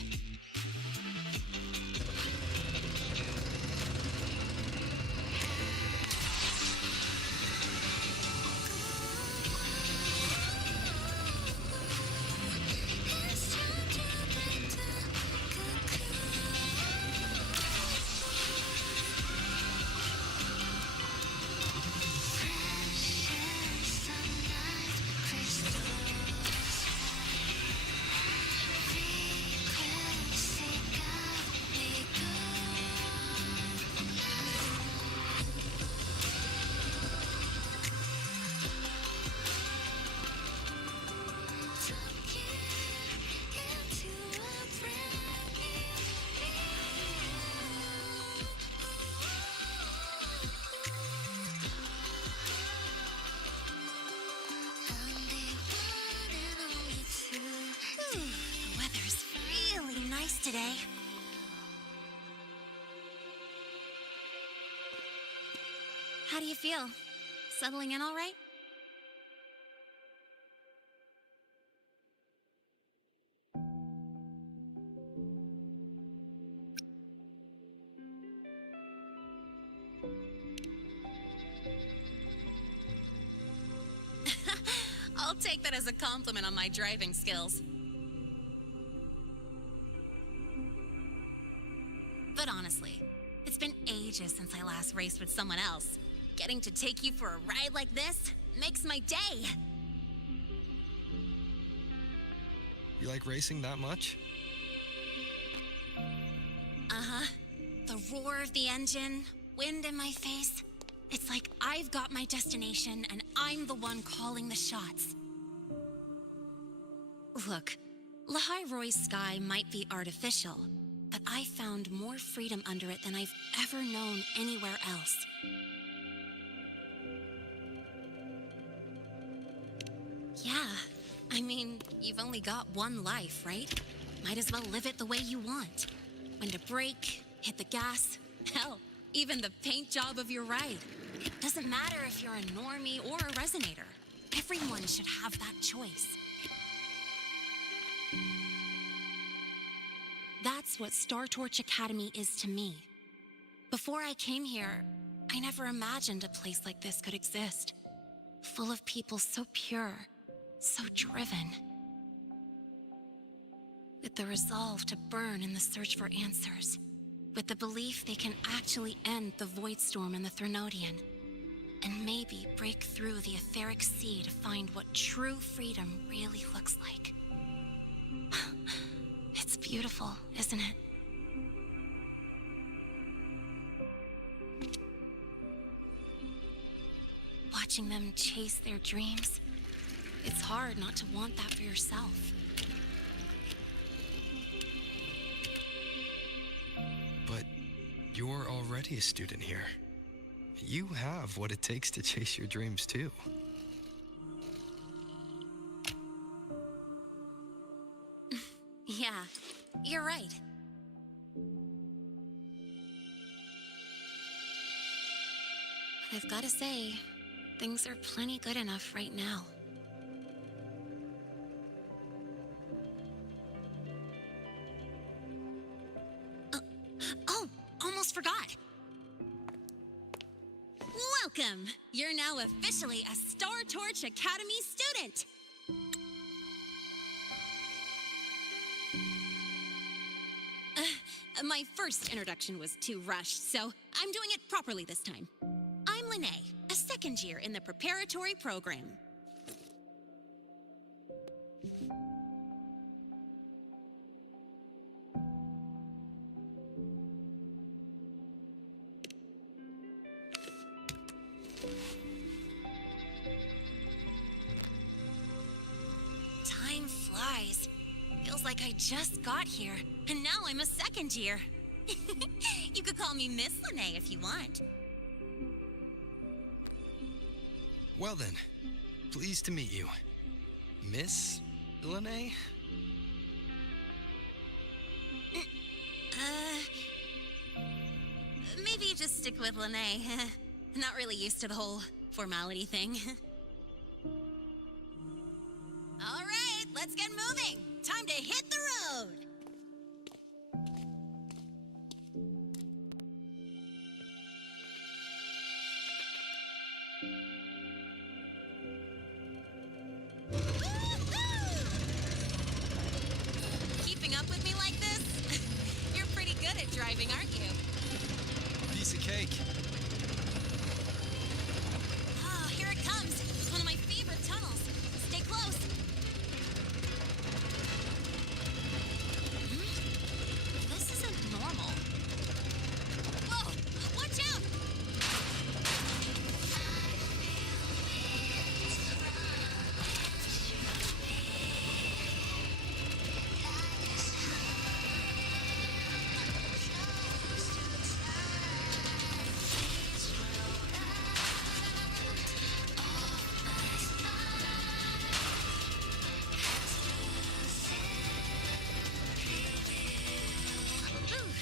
Today. How do you feel? Settling in all right? I'll take that as a compliment on my driving skills. But honestly, it's been ages since I last raced with someone else. Getting to take you for a ride like this makes my day. You like racing that much? Uh-huh. The roar of the engine, wind in my face. It's like I've got my destination and I'm the one calling the shots. Look, Lahai-Roi's sky might be artificial, but I found more freedom under it than I've ever known anywhere else. Yeah, I mean, you've only got one life, right? Might as well live it the way you want. When to brake, hit the gas, hell, even the paint job of your ride. Doesn't matter if you're a normie or a resonator. Everyone should have that choice. That's what Startorch Academy is to me. Before I came here, I never imagined a place like this could exist. Full of people so pure, so driven. With the resolve to burn in the search for answers. With the belief they can actually end the Void Storm and the Threnodian. And maybe break through the etheric sea to find what true freedom really looks like. It's beautiful, isn't it? Watching them chase their dreams, it's hard not to want that for yourself. But you're already a student here. You have what it takes to chase your dreams, too. Yeah, you're right. But I've got to say, things are plenty good enough right now. Oh, almost forgot. Welcome! You're now officially a Startorch Academy student! My first introduction was too rushed, so I'm doing it properly this time. I'm Lene, a second year in the preparatory program. Time flies. Feels like I just got here, and now I'm a second year. You could call me Miss Lene if you want. Well then, pleased to meet you. Miss Lene? Maybe just stick with Lene. Not really used to the whole formality thing. All right, let's get moving. Time to hit the road. Keeping up with me like this? You're pretty good at driving, aren't you? Piece of cake. Oh, here it comes. It's one of my favorite tunnels. Stay close. This isn't normal. Whoa! Watch out!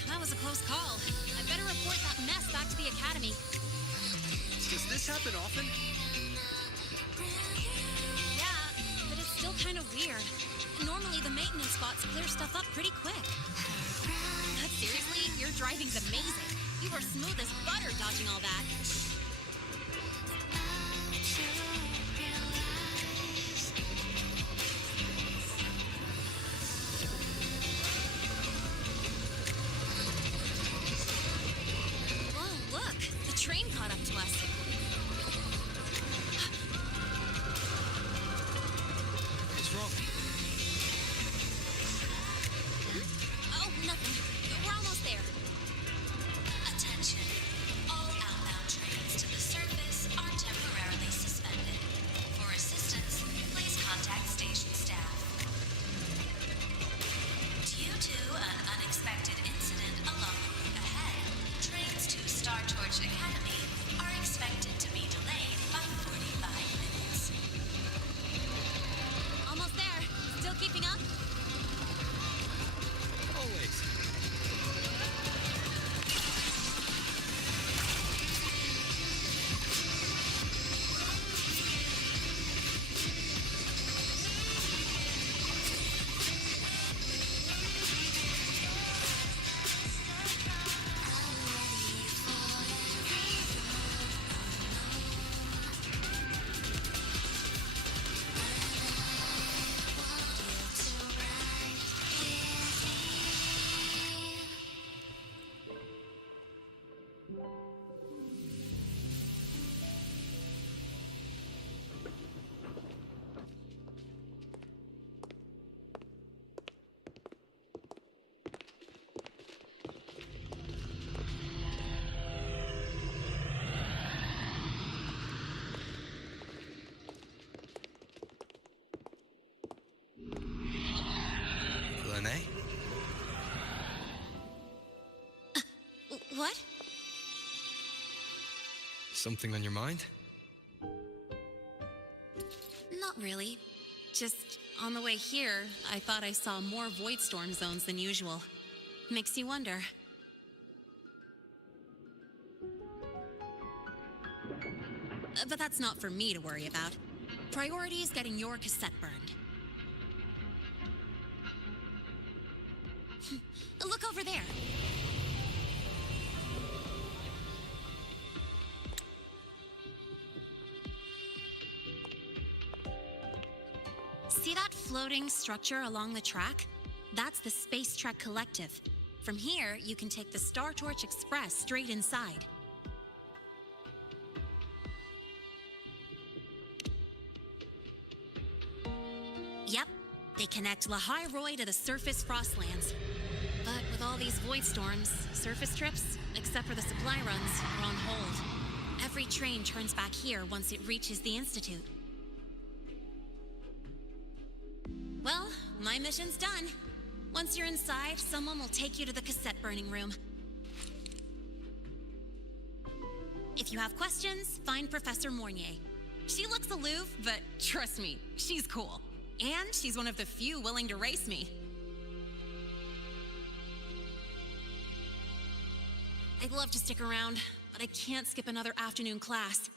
That was a close call. I better report that mess back to the academy. Does this happen often? Yeah, but it's still kind of weird. Normally the maintenance spots clear stuff up pretty quick. But seriously, your driving's amazing. You were smooth as butter dodging all that. Whoa, look! The train caught up to us. What's wrong? Oh, nothing. We're almost there. Attention. All outbound trains to the surface are temporarily suspended. For assistance, please contact station staff. Due to an unexpected incident along the route ahead, trains to Startorch Academy are expected to be delayed by 45 minutes. Almost there. Still keeping up? Always. Lene? What? Something on your mind? Not really. Just on the way here, I thought I saw more void storm zones than usual. Makes you wonder. But that's not for me to worry about. Priority is getting your cassette burned. Look over there. See that floating structure along the track? That's the Space Trek Collective. From here, you can take the Startorch Express straight inside. Yep, they connect Lahai-Roi to the surface Frostlands. But with all these void storms, surface trips, except for the supply runs, are on hold. Every train turns back here once it reaches the Institute. Well, my mission's done. Once you're inside, someone will take you to the cassette burning room. If you have questions, find Professor Mornier. She looks aloof, but trust me, she's cool. And she's one of the few willing to race me. I'd love to stick around, but I can't skip another afternoon class.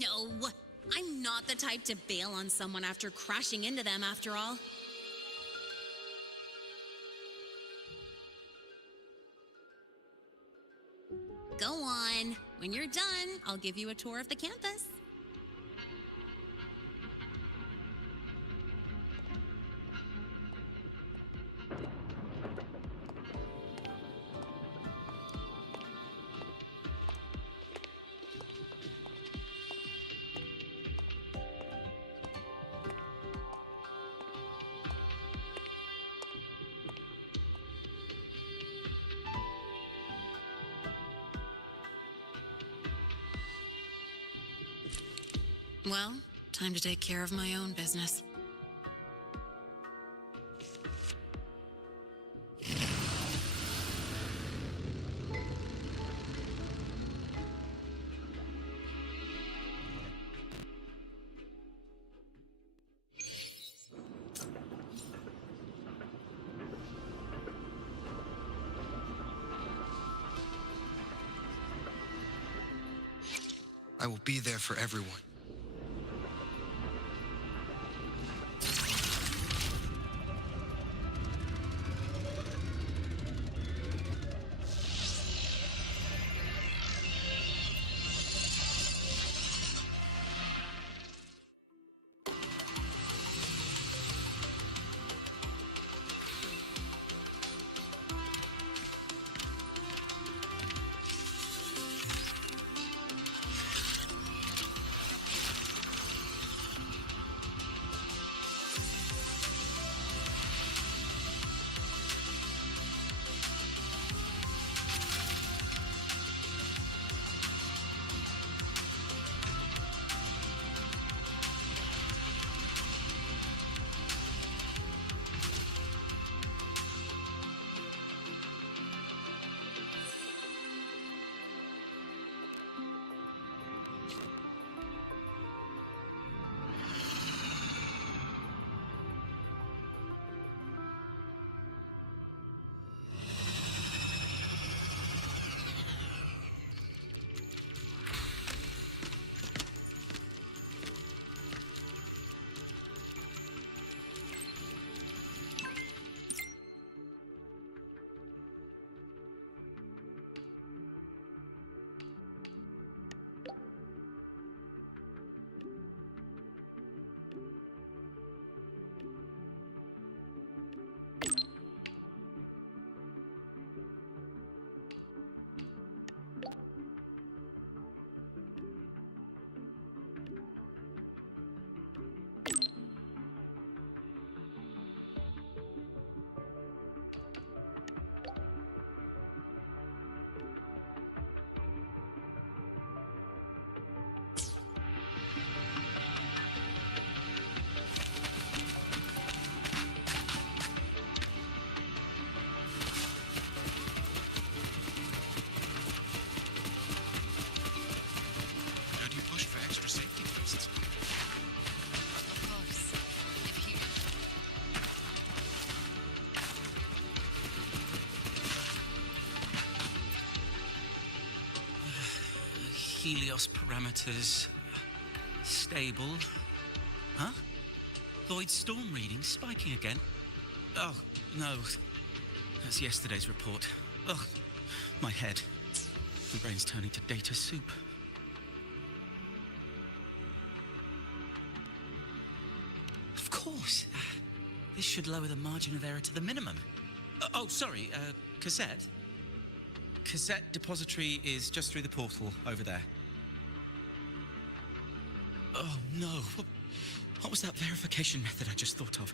No, I'm not the type to bail on someone after crashing into them, after all. Go on. When you're done, I'll give you a tour of the campus. Well, time to take care of my own business. I will be there for everyone. Helios parameters stable. Huh? Void storm readings spiking again? Oh, no. That's yesterday's report. Ugh, my head. My brain's turning to data soup. Of course. This should lower the margin of error to the minimum. Oh, sorry, cassette? Cassette depository is just through the portal over there. Oh, no. What was that verification method I just thought of?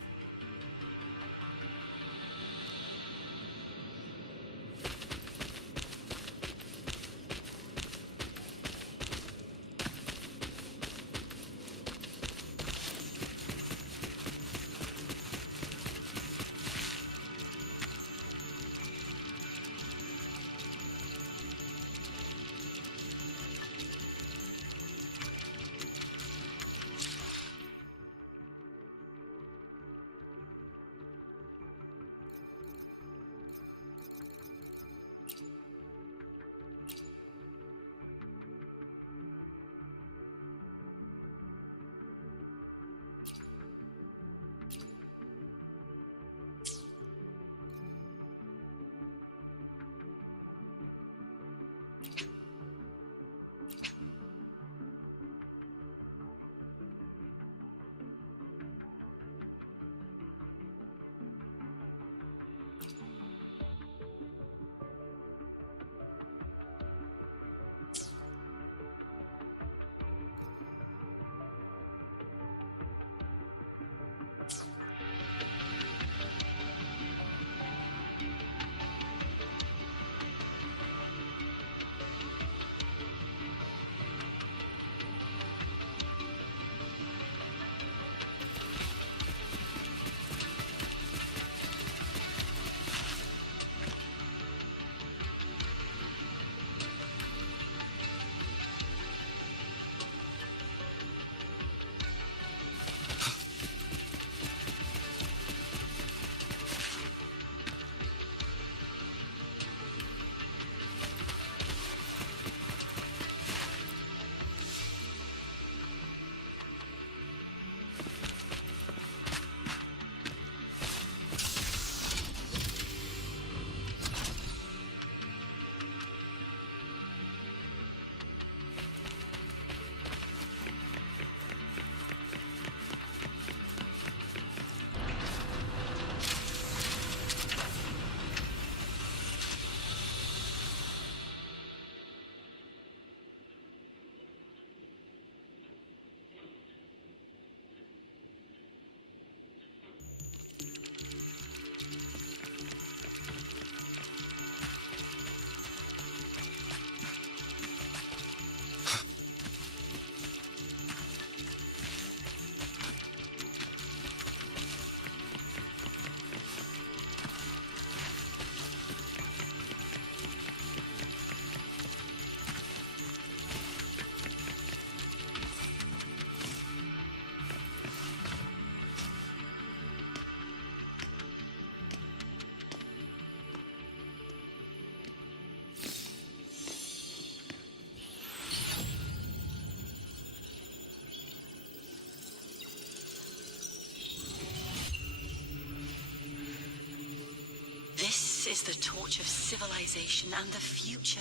the torch of civilization and the future.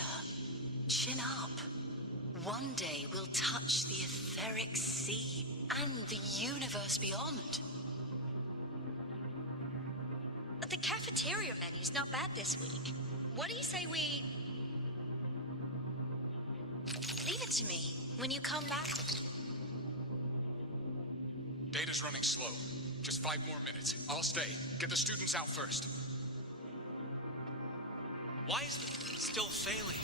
Chin up. One day we'll touch the etheric sea and the universe beyond. The cafeteria menu's not bad this week. What do you say we... Leave it to me. When you come back... Data's running slow. Just 5 more minutes. I'll stay. Get the students out first. Why is it still failing?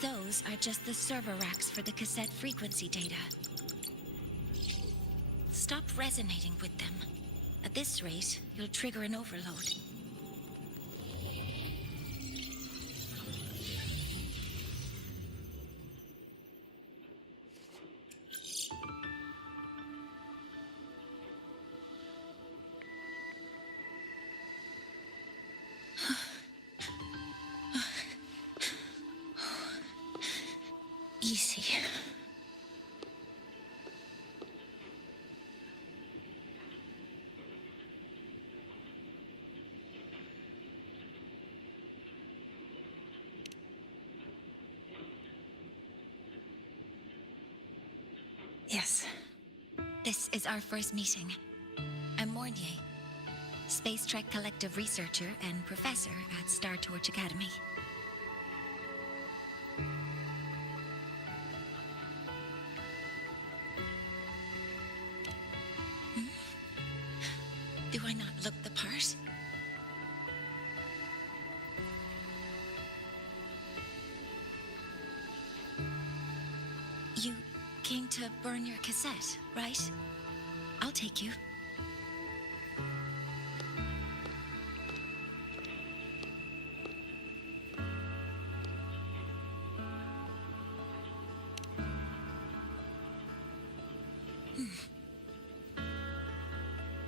Those are just the server racks for the cassette frequency data. Stop resonating with them. At this rate, you'll trigger an overload. Easy. Yes. This is our first meeting. I'm Mornier, Space Trek Collective researcher and professor at Startorch Academy. Do I not look the part? You came to burn your cassette, right? I'll take you.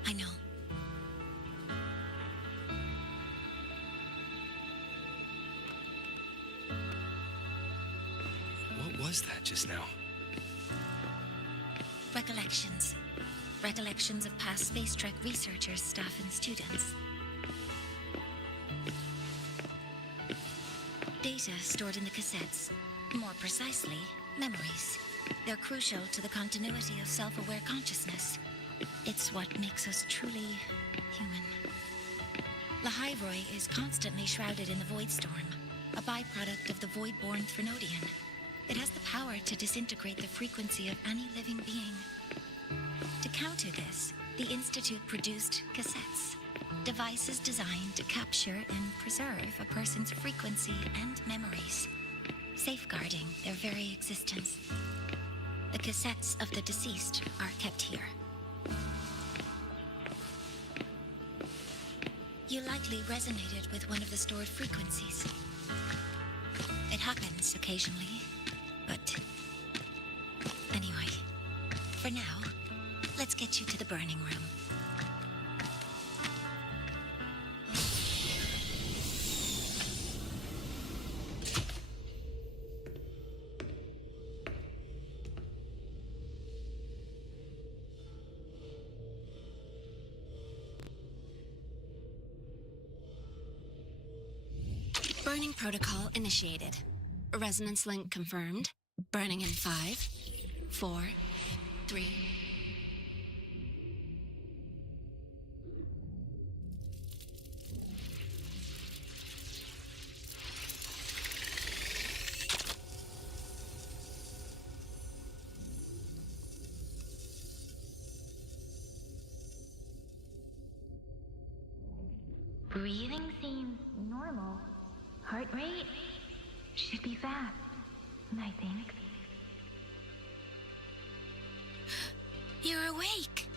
I know. What was that just now? Recollections. Recollections of past Space Trek researchers, staff, and students. Data stored in the cassettes. More precisely, memories. They're crucial to the continuity of self-aware consciousness. It's what makes us truly human. Lahai-Roi is constantly shrouded in the Void Storm, a byproduct of the Void-born Threnodian. It has the power to disintegrate the frequency of any living being. To counter this, the Institute produced cassettes, devices designed to capture and preserve a person's frequency and memories, safeguarding their very existence. The cassettes of the deceased are kept here. You likely resonated with one of the stored frequencies. It happens occasionally, but anyway, for now, let's get you to the burning room. Burning protocol initiated. Resonance link confirmed. Burning in 5, 4, 3. Breathing seems normal. Heart rate should be fast, I think. You're awake.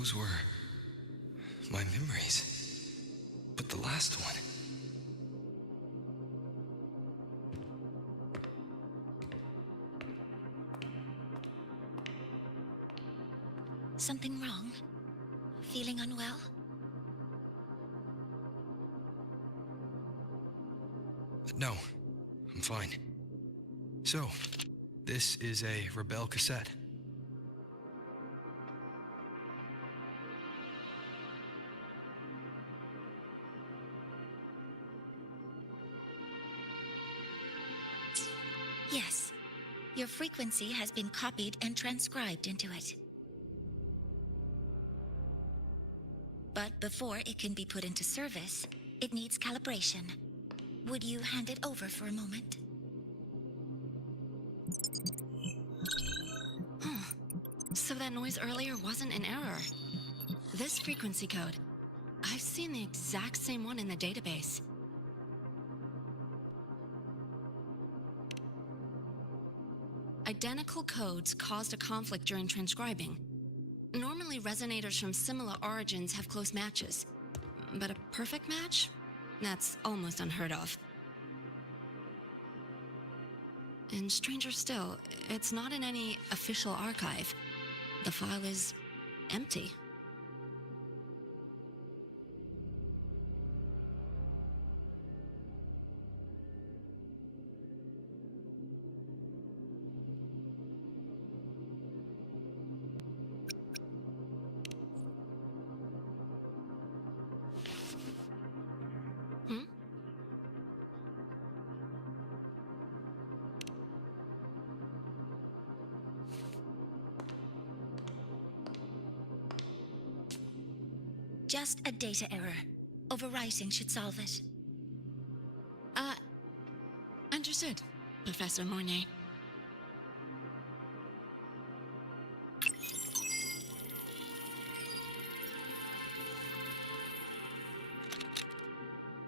Those were my memories. But the last one. Something wrong? Feeling unwell? No, I'm fine. So, this is a Rebel cassette. Yes. Your frequency has been copied and transcribed into it. But before it can be put into service, it needs calibration. Would you hand it over for a moment? So that noise earlier wasn't an error. This frequency code, I've seen the exact same one in the database. Identical codes caused a conflict during transcribing. Normally, resonators from similar origins have close matches. But a perfect match? That's almost unheard of. And stranger still, it's not in any official archive. The file is empty. Just a data error. Overwriting should solve it. Understood, Professor Mornay.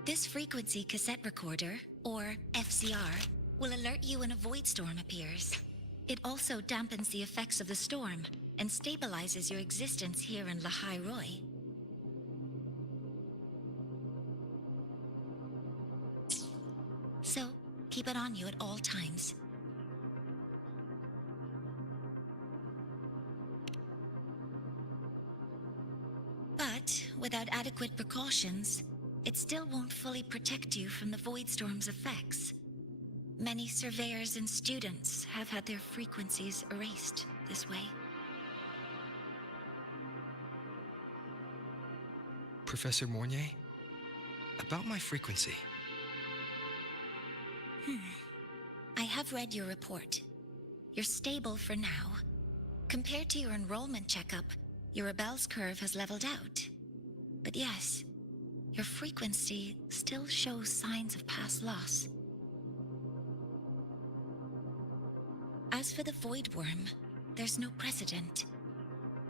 This frequency cassette recorder, or FCR, will alert you when a void storm appears. It also dampens the effects of the storm and stabilizes your existence here in Lahai-Roi. So, keep it on you at all times. But, without adequate precautions, it still won't fully protect you from the void storm's effects. Many surveyors and students have had their frequencies erased this way. Professor Mornay, about my frequency. I have read your report. You're stable for now. Compared to your enrollment checkup, your rebel's curve has leveled out. But yes, your frequency still shows signs of past loss. As for the Void Worm, there's no precedent.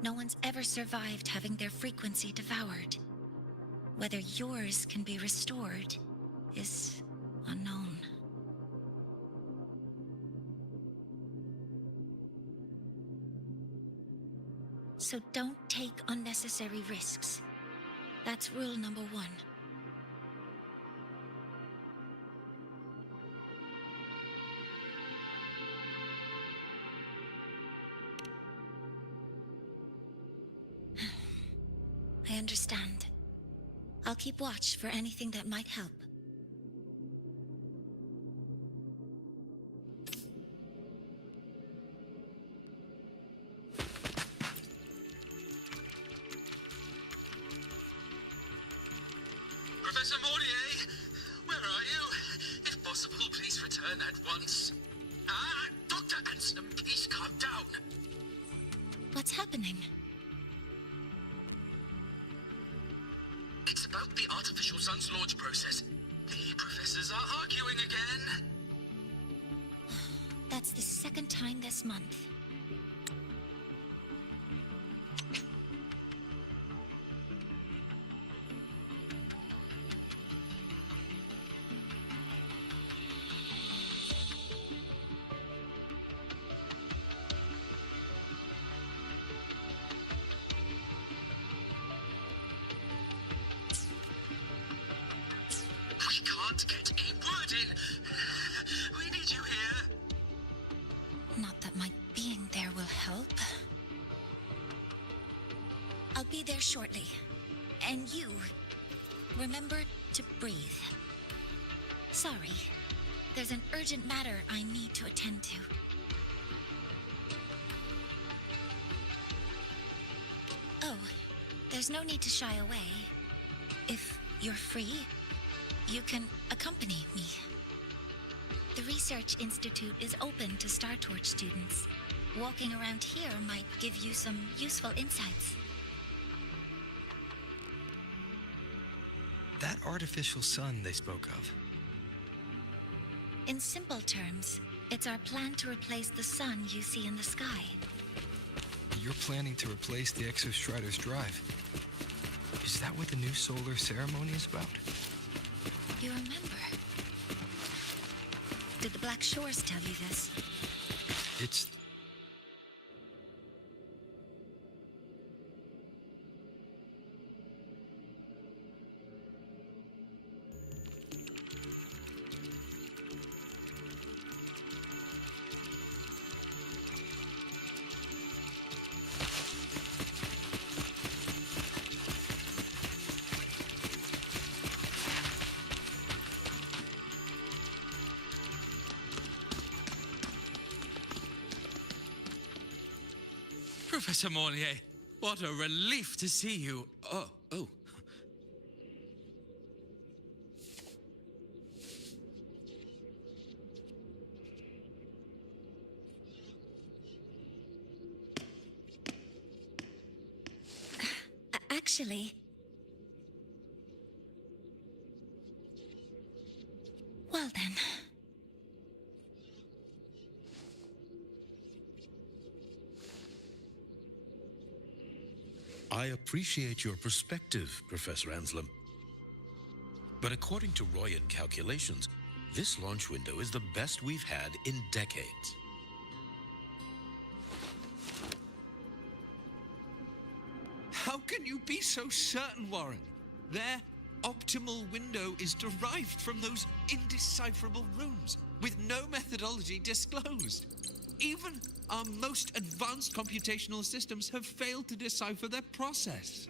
No one's ever survived having their frequency devoured. Whether yours can be restored is unknown. So don't take unnecessary risks. That's rule number 1. I understand. I'll keep watch for anything that might help. Professor Mortier, where are you? If possible, please return at once. Dr. Anson, please calm down. What's happening? It's about the artificial sun's launch process. The professors are arguing again. That's the second time this month. I'll be there shortly. And you, remember to breathe. Sorry, there's an urgent matter I need to attend to. Oh, there's no need to shy away. If you're free, you can accompany me. The Research Institute is open to Startorch students. Walking around here might give you some useful insights. That artificial sun they spoke of. In simple terms, it's our plan to replace the sun you see in the sky. You're planning to replace the Exostrider's drive. Is that what the new solar ceremony is about? You remember? Did the Black Shores tell you this? It's... Professor Mornier, what a relief to see you. Oh. Actually... Well then... I appreciate your perspective, Professor Anselm. But according to Royan calculations, this launch window is the best we've had in decades. How can you be so certain, Warren? Their optimal window is derived from those indecipherable runes, with no methodology disclosed. Even our most advanced computational systems have failed to decipher their process.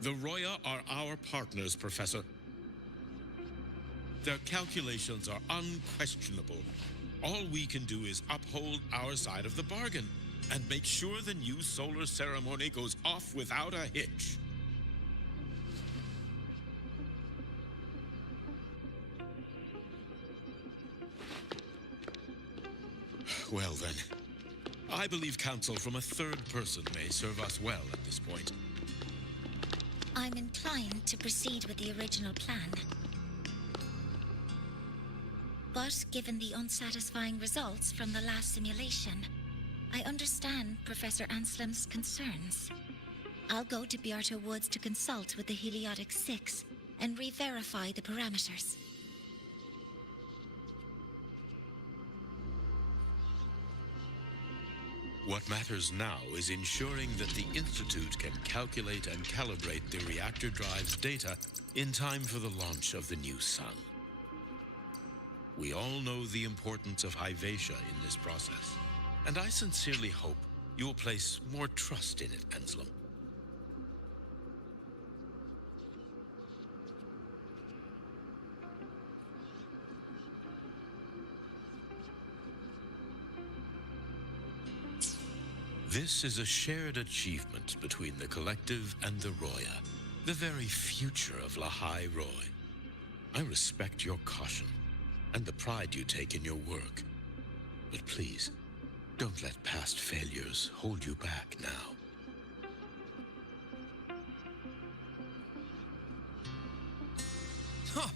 The Roya are our partners, Professor. Their calculations are unquestionable. All we can do is uphold our side of the bargain and make sure the new solar ceremony goes off without a hitch. Well then, I believe counsel from a third person may serve us well at this point. I'm inclined to proceed with the original plan. But given the unsatisfying results from the last simulation, I understand Professor Anselm's concerns. I'll go to Beata Woods to consult with the Heliotic 6 and re-verify the parameters. What matters now is ensuring that the Institute can calculate and calibrate the reactor drive's data in time for the launch of the new sun. We all know the importance of Hyvatia in this process, and I sincerely hope you will place more trust in it, Anselm. This is a shared achievement between the Collective and the Roya, the very future of Lahai-Roi. I respect your caution and the pride you take in your work. But please, don't let past failures hold you back now. Huh.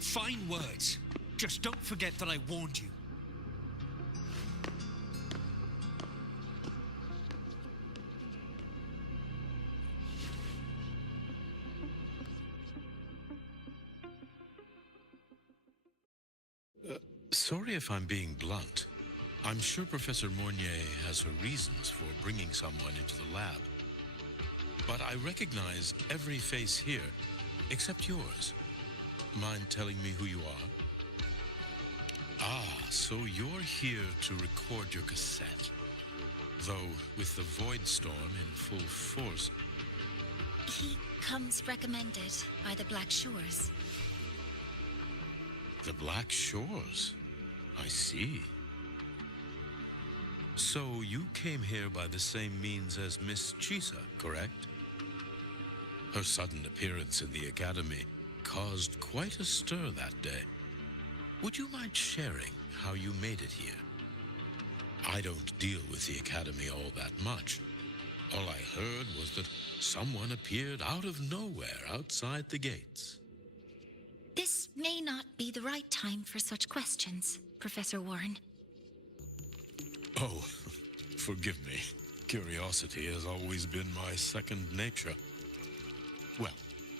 Fine words. Just don't forget that I warned you. Sorry if I'm being blunt. I'm sure Professor Mornier has her reasons for bringing someone into the lab. But I recognize every face here, except yours. Mind telling me who you are? Ah, so you're here to record your cassette. though with the Void Storm in full force. He comes recommended by the Black Shores. The Black Shores? I see. So you came here by the same means as Miss Chisa, correct? Her sudden appearance in the Academy caused quite a stir that day. Would you mind sharing how you made it here? I don't deal with the Academy all that much. All I heard was that someone appeared out of nowhere outside the gates. This may not be the right time for such questions, Professor Warren. Oh, forgive me. Curiosity has always been my second nature. Well,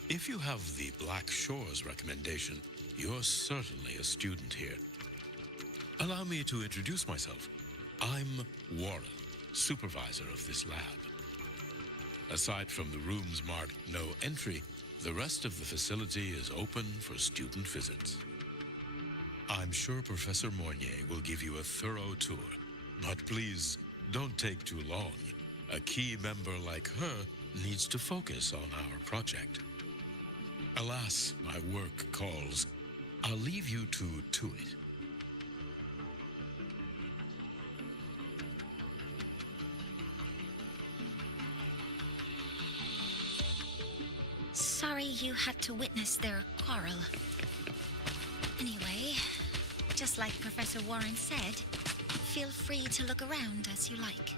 if you have the Black Shores recommendation, you're certainly a student here. Allow me to introduce myself. I'm Warren, supervisor of this lab. Aside from the rooms marked no entry, the rest of the facility is open for student visits. I'm sure Professor Mornier will give you a thorough tour, but please don't take too long. A key member like her needs to focus on our project. Alas, my work calls. I'll leave you two to it. Sorry you had to witness their quarrel. Anyway, just like Professor Warren said, feel free to look around as you like.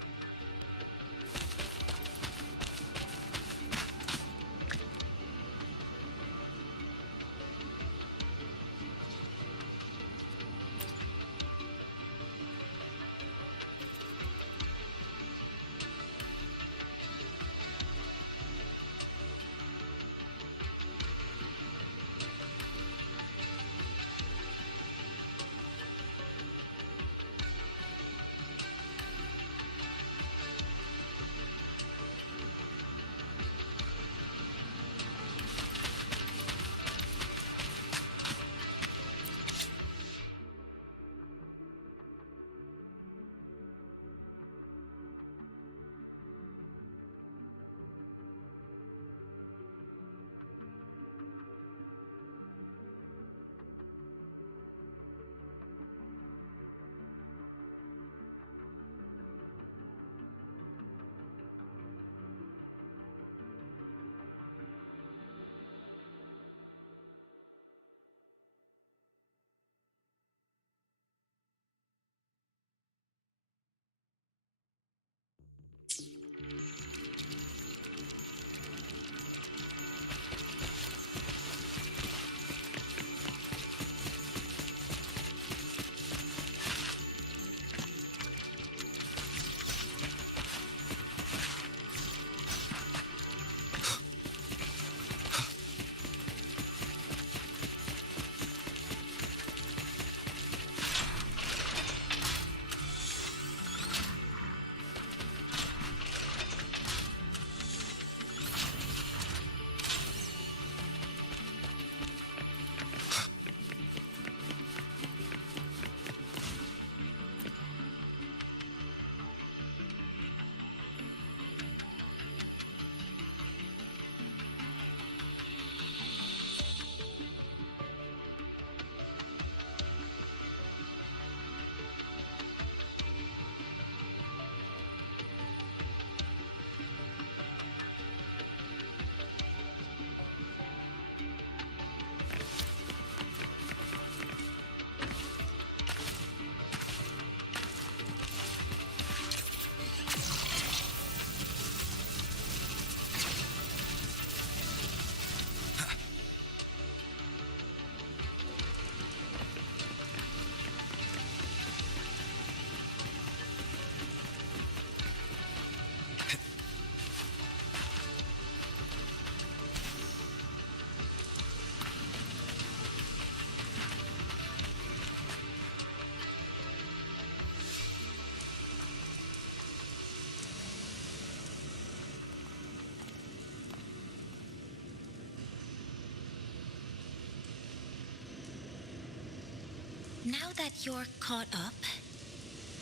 Now that you're caught up,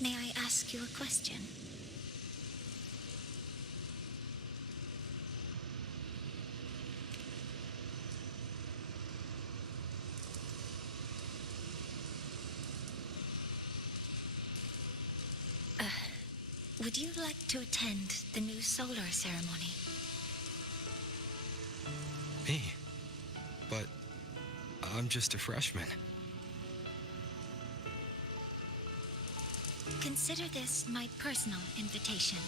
may I ask you a question? Would you like to attend the new solar ceremony? Me? But I'm just a freshman. Consider this my personal invitation.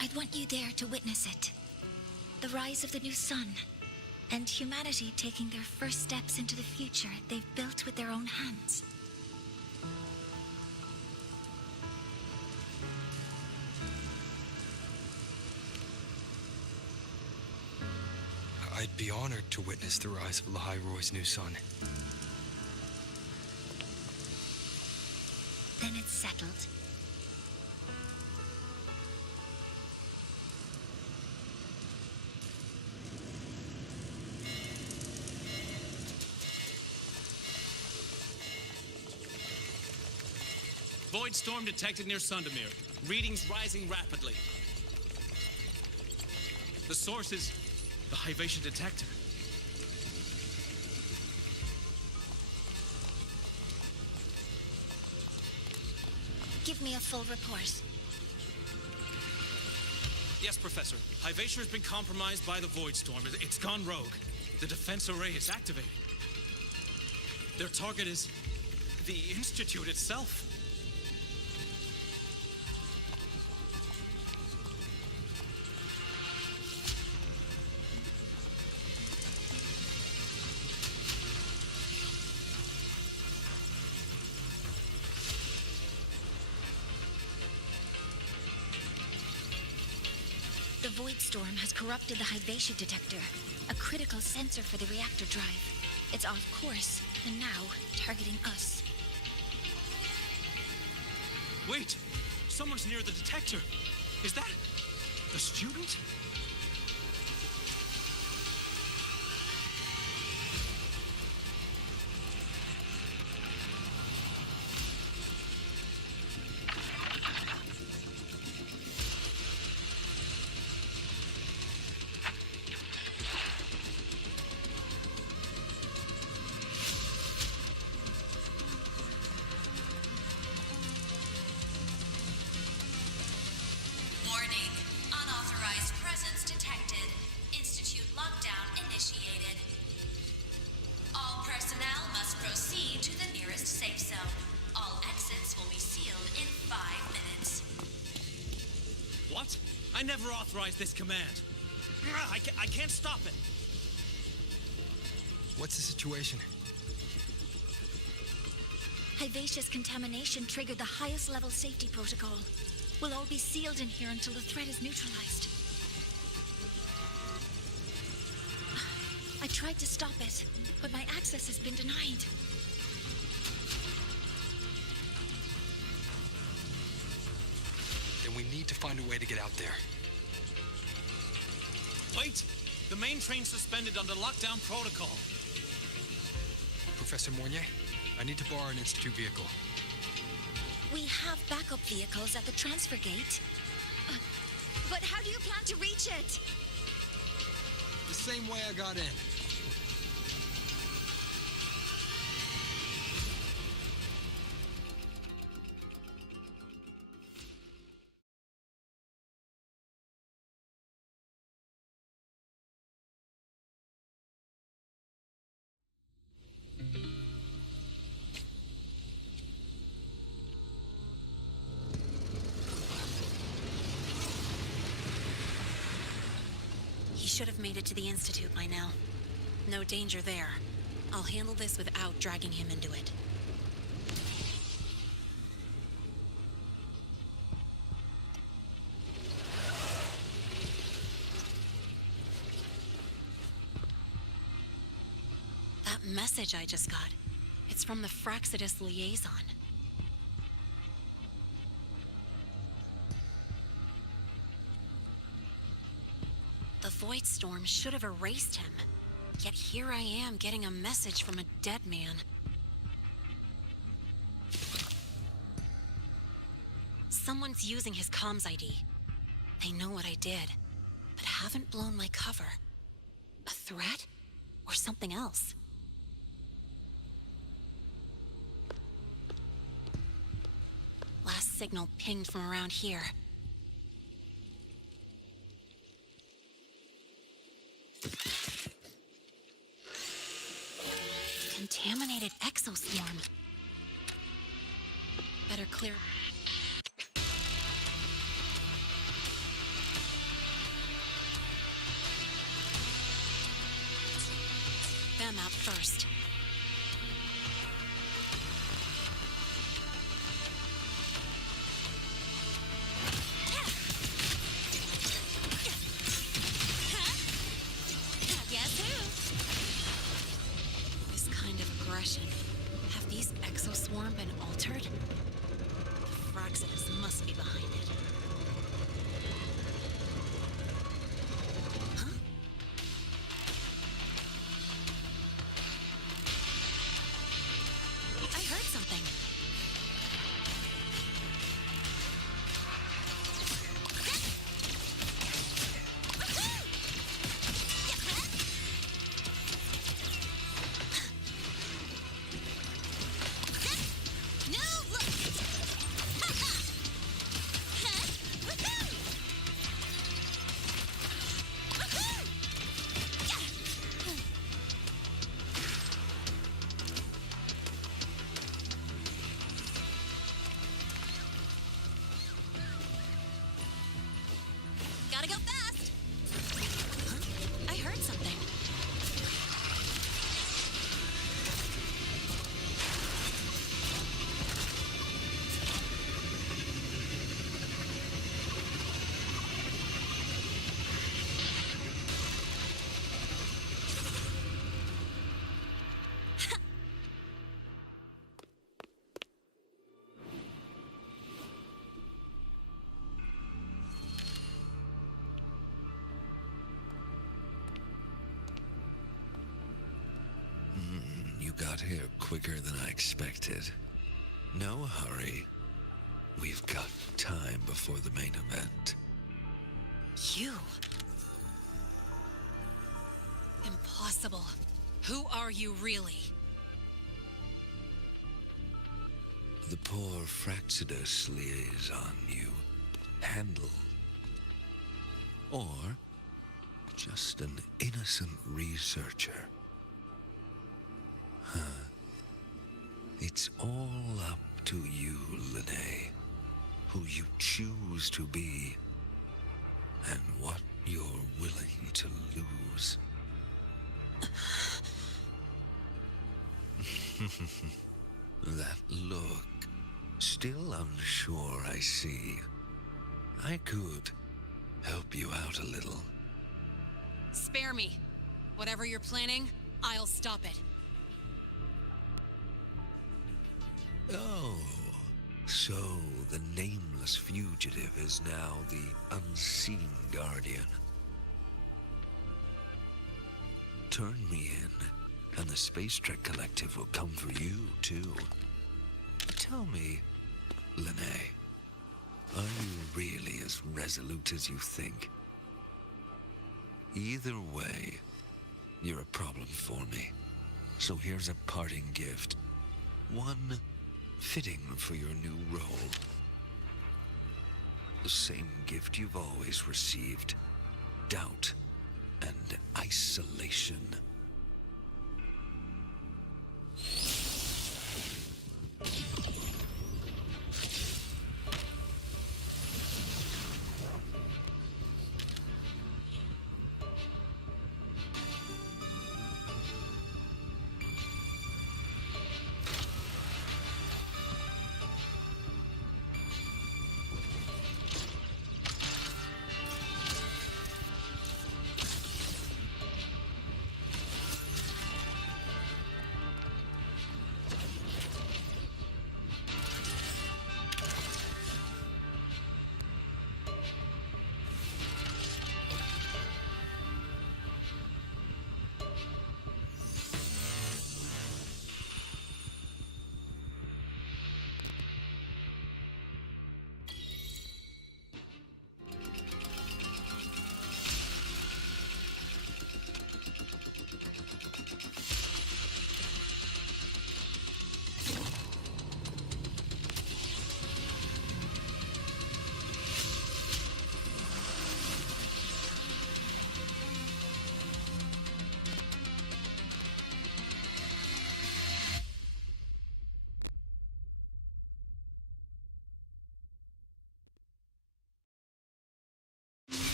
I'd want you there to witness it. The rise of the new sun, and humanity taking their first steps into the future they've built with their own hands. I'd be honored to witness the rise of Lahai-Roi's new sun. Then it's settled. Void storm detected near Sundermere. Readings rising rapidly. The source is the Lahai-Roi detector. Give me a full report. Yes, Professor. Lahai-Roi has been compromised by the Void Storm. It's gone rogue. The defense array is activated. Their target is the Institute itself. The Void Storm has corrupted the Lahai-Roi detector, a critical sensor for the reactor drive. It's off course, and now targeting us. Wait! Someone's near the detector. Is that the student? Warning. Unauthorized presence detected. Institute lockdown initiated. All personnel must proceed to the nearest safe zone. All exits will be sealed in 5 minutes. What? I never authorized this command. I can't stop it. What's the situation? Lahai-Roi's contamination triggered the highest level safety protocol. We'll all be sealed in here until the threat is neutralized. I tried to stop it, but my access has been denied. Then we need to find a way to get out there. Wait! The main train's suspended under lockdown protocol. Professor Mornier, I need to borrow an Institute vehicle. We have backup vehicles at the transfer gate. But how do you plan to reach it? The same way I got in. He should have made it to the Institute by now. No danger there. I'll handle this without dragging him into it. That message I just got, it's from the Frostlands liaison. The Void Storm should have erased him. Yet here I am getting a message from a dead man. Someone's using his comms ID. They know what I did, but haven't blown my cover. A threat? Or something else? signal pinged from around here. Contaminated exoswarm. Better clear. Them out first. Guess who? This kind of aggression. Have these exoswarm been altered? The Fraxinus must be behind it. Huh? I heard something. Gotta go fast! Huh? I heard something. You got here quicker than I expected. No hurry. We've got time before the main event. You? Impossible. Who are you really? The poor Fraxidus liaison you handled. Or just an innocent researcher. Huh. It's all up to you, Lene. Who you choose to be, and what you're willing to lose. That look. Still unsure, I see. I could help you out a little. Spare me. Whatever you're planning, I'll stop it. Oh, so the nameless fugitive is now the unseen guardian. Turn me in, and the Space Trek Collective will come for you, too. Tell me, Lene, are you really as resolute as you think? Either way, you're a problem for me. So here's a parting gift. One fitting for your new role. The same gift you've always received. Doubt and isolation.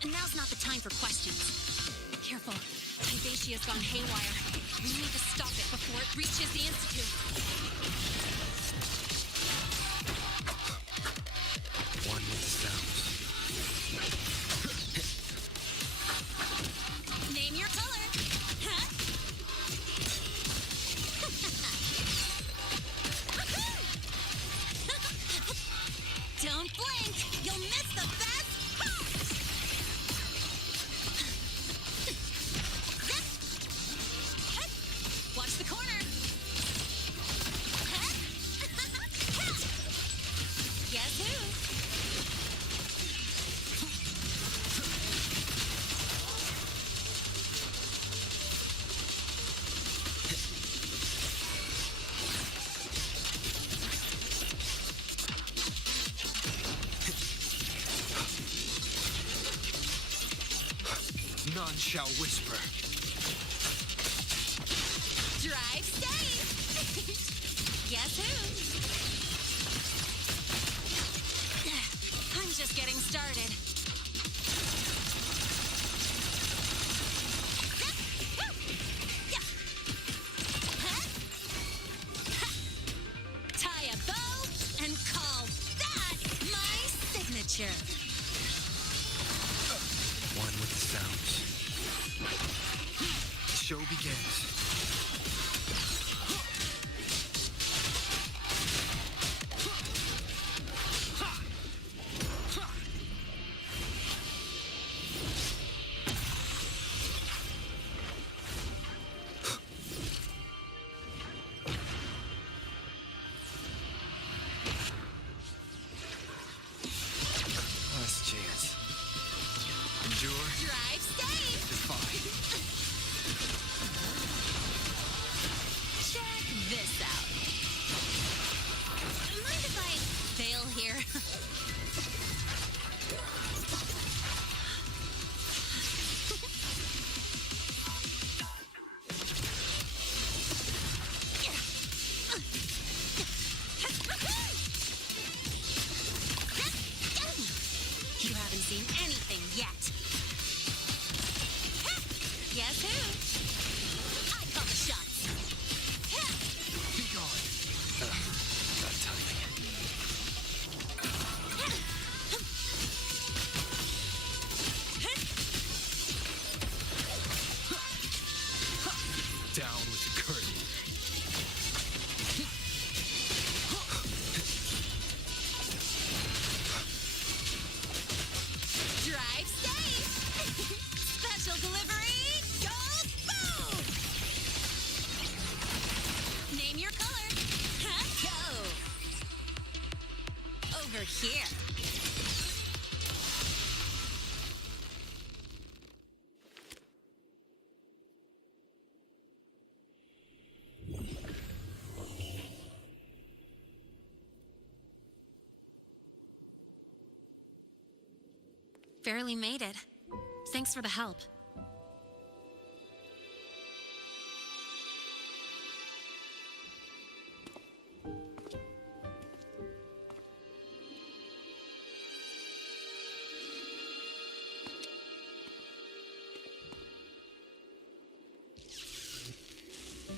And now's not the time for questions. Careful. Hyvatia's gone haywire. We need to stop it before it reaches the Institute. One with the sounds. Name your color. Huh? Don't blink! You'll miss the best part! Watch the corner! Guess who? None shall whisper. Drive safe! Guess who? I'm just getting started. Tie a bow and call that my signature. One with the sounds. The show begins. Last chance. Endure. Drive safe! Defy. Check this out. Mind if I fail here? You haven't seen anything yet. Guess who? I call the shots. Be gone. That timing. Down with the curtain. Drive safe! Special delivery goes boom! Name your color. Go! Over here. Barely made it. Thanks for the help.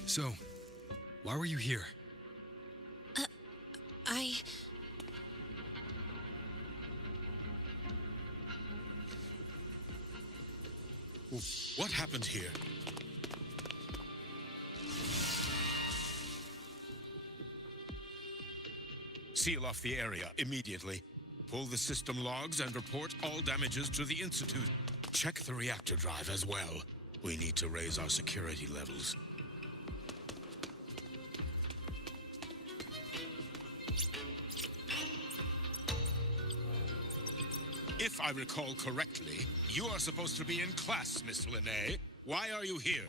So, why were you here? What happened here? Seal off the area immediately. Pull the system logs and report all damages to the Institute. Check the reactor drive as well. We need to raise our security levels. If I recall correctly, you are supposed to be in class, Miss Linnae. Why are you here?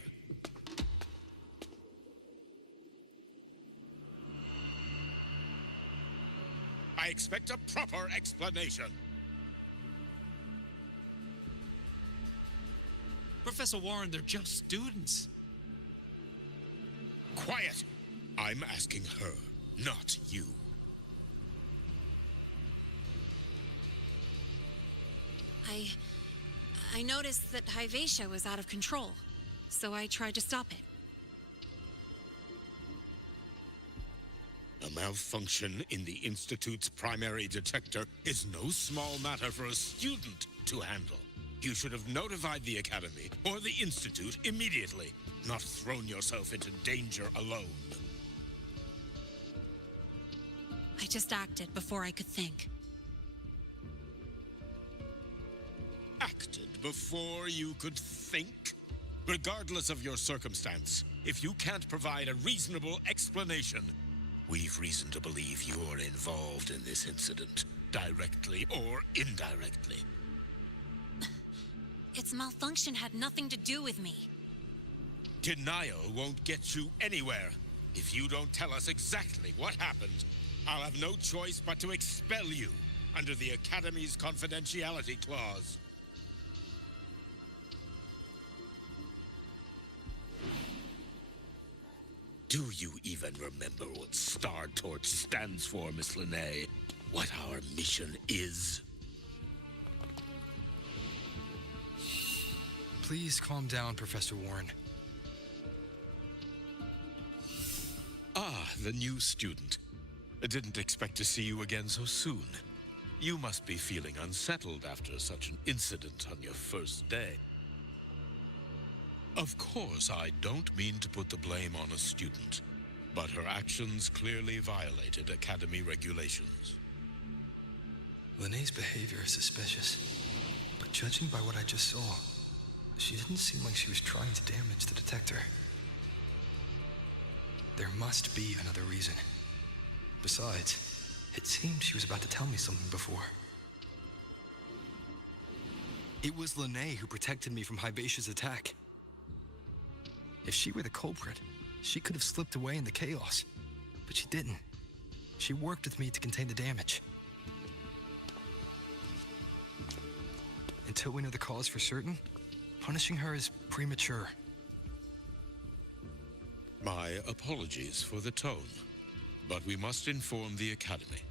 I expect a proper explanation. Professor Warren, they're just students. Quiet! I'm asking her, not you. I noticed that Hyvatia was out of control, so I tried to stop it. A malfunction in the Institute's primary detector is no small matter for a student to handle. You should have notified the Academy or the Institute immediately, not thrown yourself into danger alone. I just acted before I could think. Acted before you could think? Regardless of your circumstance, if you can't provide a reasonable explanation, we've reason to believe you're involved in this incident, directly or indirectly. Its malfunction had nothing to do with me. Denial won't get you anywhere. If you don't tell us exactly what happened, I'll have no choice but to expel you under the Academy's confidentiality clause. Do you even remember what Startorch stands for, Miss Linnae? What our mission is? Please calm down, Professor Warren. Ah, the new student. I didn't expect to see you again so soon. You must be feeling unsettled after such an incident on your first day. Of course, I don't mean to put the blame on a student, but her actions clearly violated Academy regulations. Linnae's behavior is suspicious, but judging by what I just saw, she didn't seem like she was trying to damage the detector. There must be another reason. Besides, it seemed she was about to tell me something before. It was Linnae who protected me from Hybatia's attack. If she were the culprit, she could have slipped away in the chaos. But she didn't. She worked with me to contain the damage. Until we know the cause for certain, punishing her is premature. My apologies for the tone, but we must inform the Academy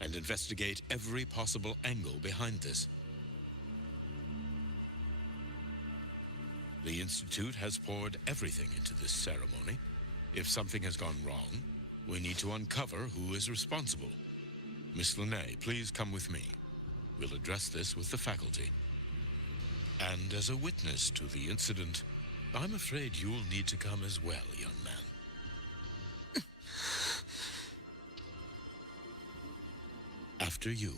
and investigate every possible angle behind this. The Institute has poured everything into this ceremony. If something has gone wrong, we need to uncover who is responsible. Miss Linnae, please come with me. We'll address this with the faculty. And as a witness to the incident, I'm afraid you'll need to come as well, young man. After you.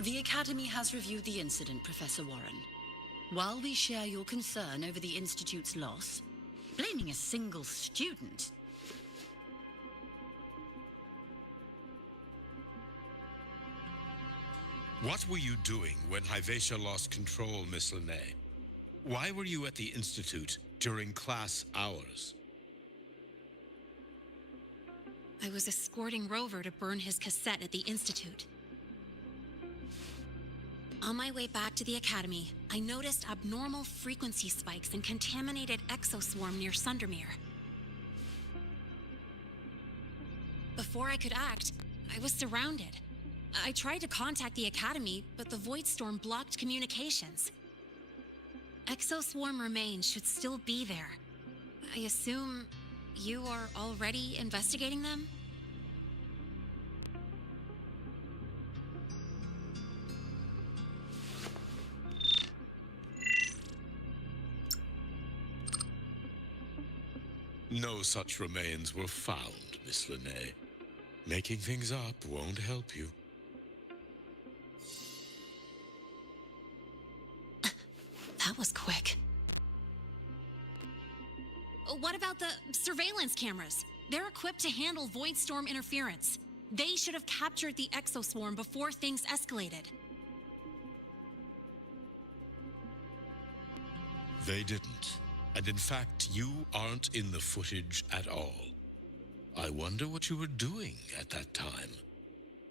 The Academy has reviewed the incident, Professor Warren. While we share your concern over the Institute's loss, blaming a single student... What were you doing when Hyvatia lost control, Miss Linnae? Why were you at the Institute during class hours? I was escorting Rover to burn his cassette at the Institute. On my way back to the Academy, I noticed abnormal frequency spikes and contaminated exoswarm near Sundermere. Before I could act, I was surrounded. I tried to contact the Academy, but the Void Storm blocked communications. Exoswarm remains should still be there. I assume you are already investigating them? No such remains were found, Miss Linnae. Making things up won't help you. That was quick. What about the surveillance cameras? They're equipped to handle Void Storm interference. They should have captured the exoswarm before things escalated. They didn't. And in fact, you aren't in the footage at all. I wonder what you were doing at that time.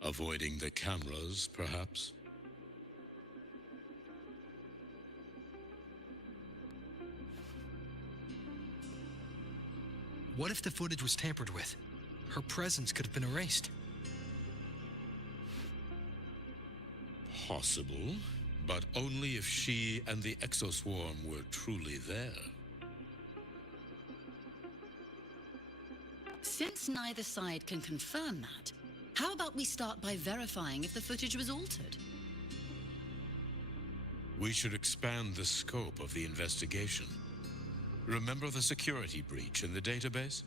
Avoiding the cameras, perhaps? What if the footage was tampered with? Her presence could have been erased. Possible, but only if she and the exoswarm were truly there. Since neither side can confirm that, how about we start by verifying if the footage was altered? We should expand the scope of the investigation. Remember the security breach in the database?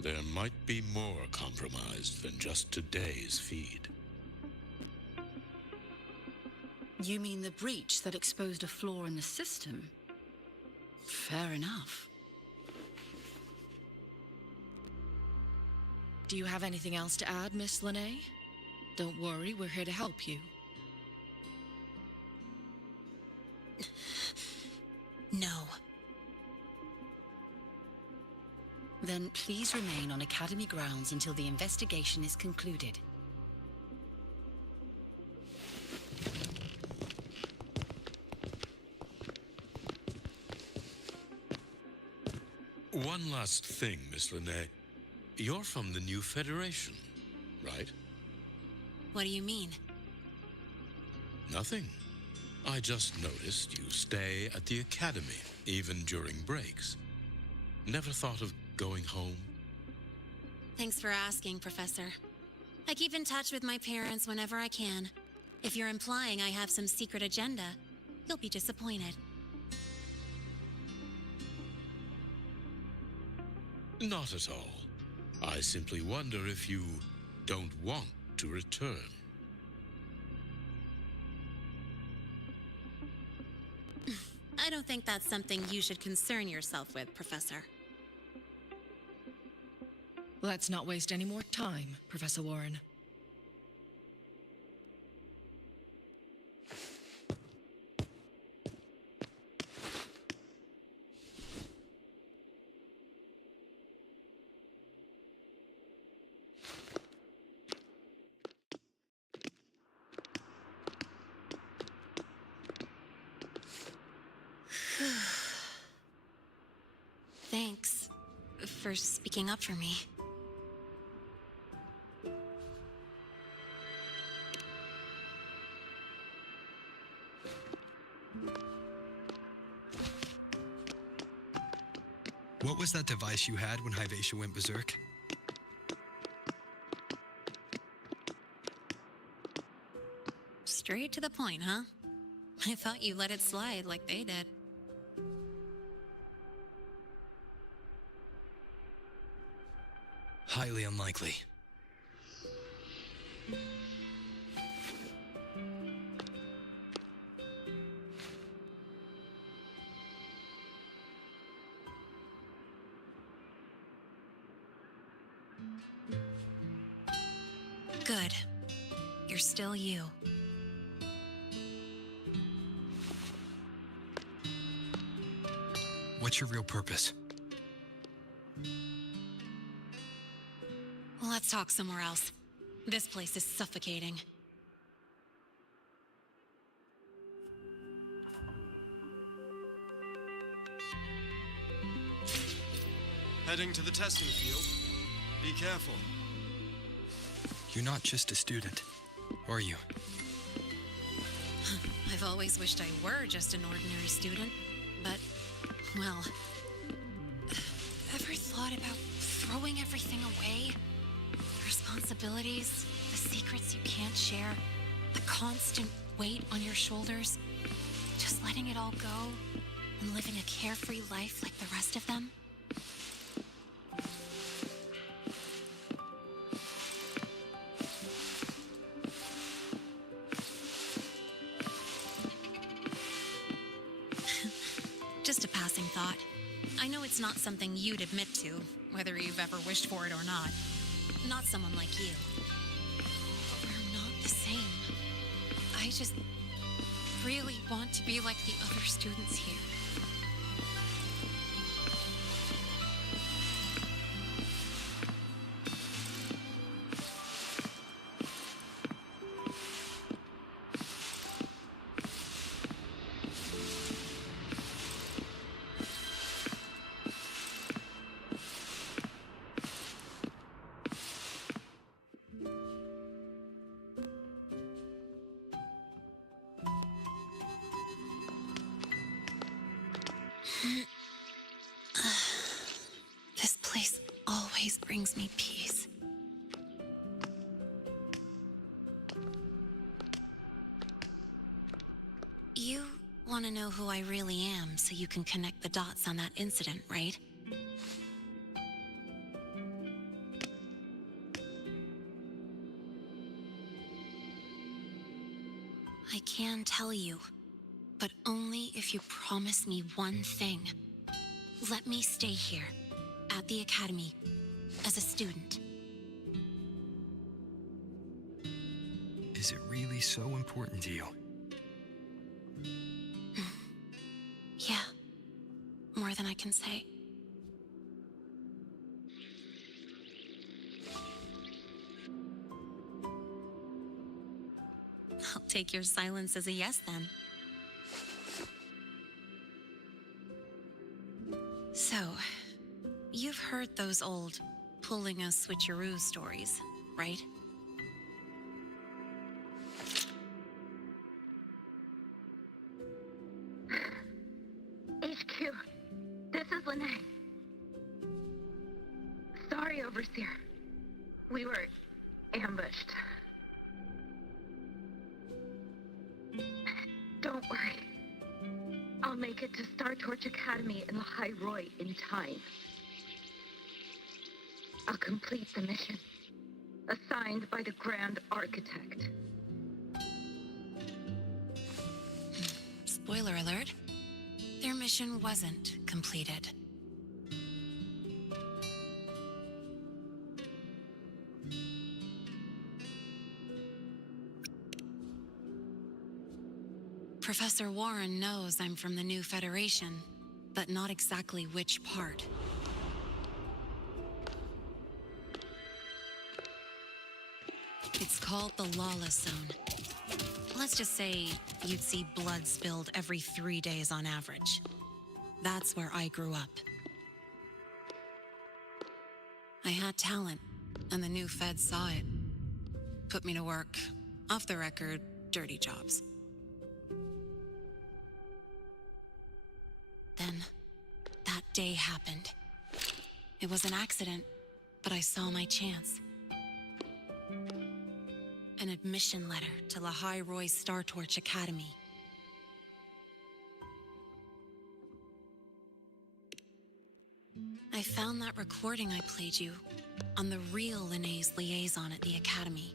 There might be more compromised than just today's feed. You mean the breach that exposed a flaw in the system? Fair enough. Do you have anything else to add, Miss Lene? Don't worry, we're here to help you. No. Then please remain on Academy grounds until the investigation is concluded. One last thing, Miss Lene. You're from the new Federation, right? What do you mean? Nothing. I just noticed you stay at the Academy, even during breaks. Never thought of going home? Thanks for asking, Professor. I keep in touch with my parents whenever I can. If you're implying I have some secret agenda, you'll be disappointed. Not at all. I simply wonder if you don't want to return. I don't think that's something you should concern yourself with, Professor. Let's not waste any more time, Professor Warren. Thanks for speaking up for me. What was that device you had when Hyvatia went berserk? Straight to the point, huh? I thought you let it slide like they did. Highly unlikely. Good. You're still you. What's your real purpose? Let's talk somewhere else. This place is suffocating. Heading to the testing field. Be careful. You're not just a student, are you? I've always wished I were just an ordinary student, but, well... Ever thought about throwing everything away? The responsibilities, the secrets you can't share, the constant weight on your shoulders. Just letting it all go and living a carefree life like the rest of them? Just a passing thought. I know it's not something you'd admit to, whether you've ever wished for it or not. Not someone like you. But we're not the same. I just really want to be like the other students here. This place always brings me peace. You want to know who I really am so you can connect the dots on that incident, right? I can tell you, but only if you promise me one thing. Let me stay here, at the Academy, as a student. Is it really so important to you? Yeah, more than I can say. I'll take your silence as a yes, then. So, you've heard those old pulling a switcheroo stories, right? HQ, this is Lene. Sorry, Overseer. We were ambushed. Don't worry. I'll make it to Startorch Academy in Lahai-Roi in time. I'll complete the mission, assigned by the Grand Architect. Spoiler alert, their mission wasn't completed. Professor Warren knows I'm from the new Federation, but not exactly which part. It's called the Lawless Zone. Let's just say you'd see blood spilled every 3 days on average. That's where I grew up. I had talent, and the new Fed saw it. Put me to work, off the record, dirty jobs. Then, that day happened. It was an accident, but I saw my chance. An admission letter to Lahai-Roi's Startorch Academy. I found that recording I played you on the real Lene's liaison at the Academy.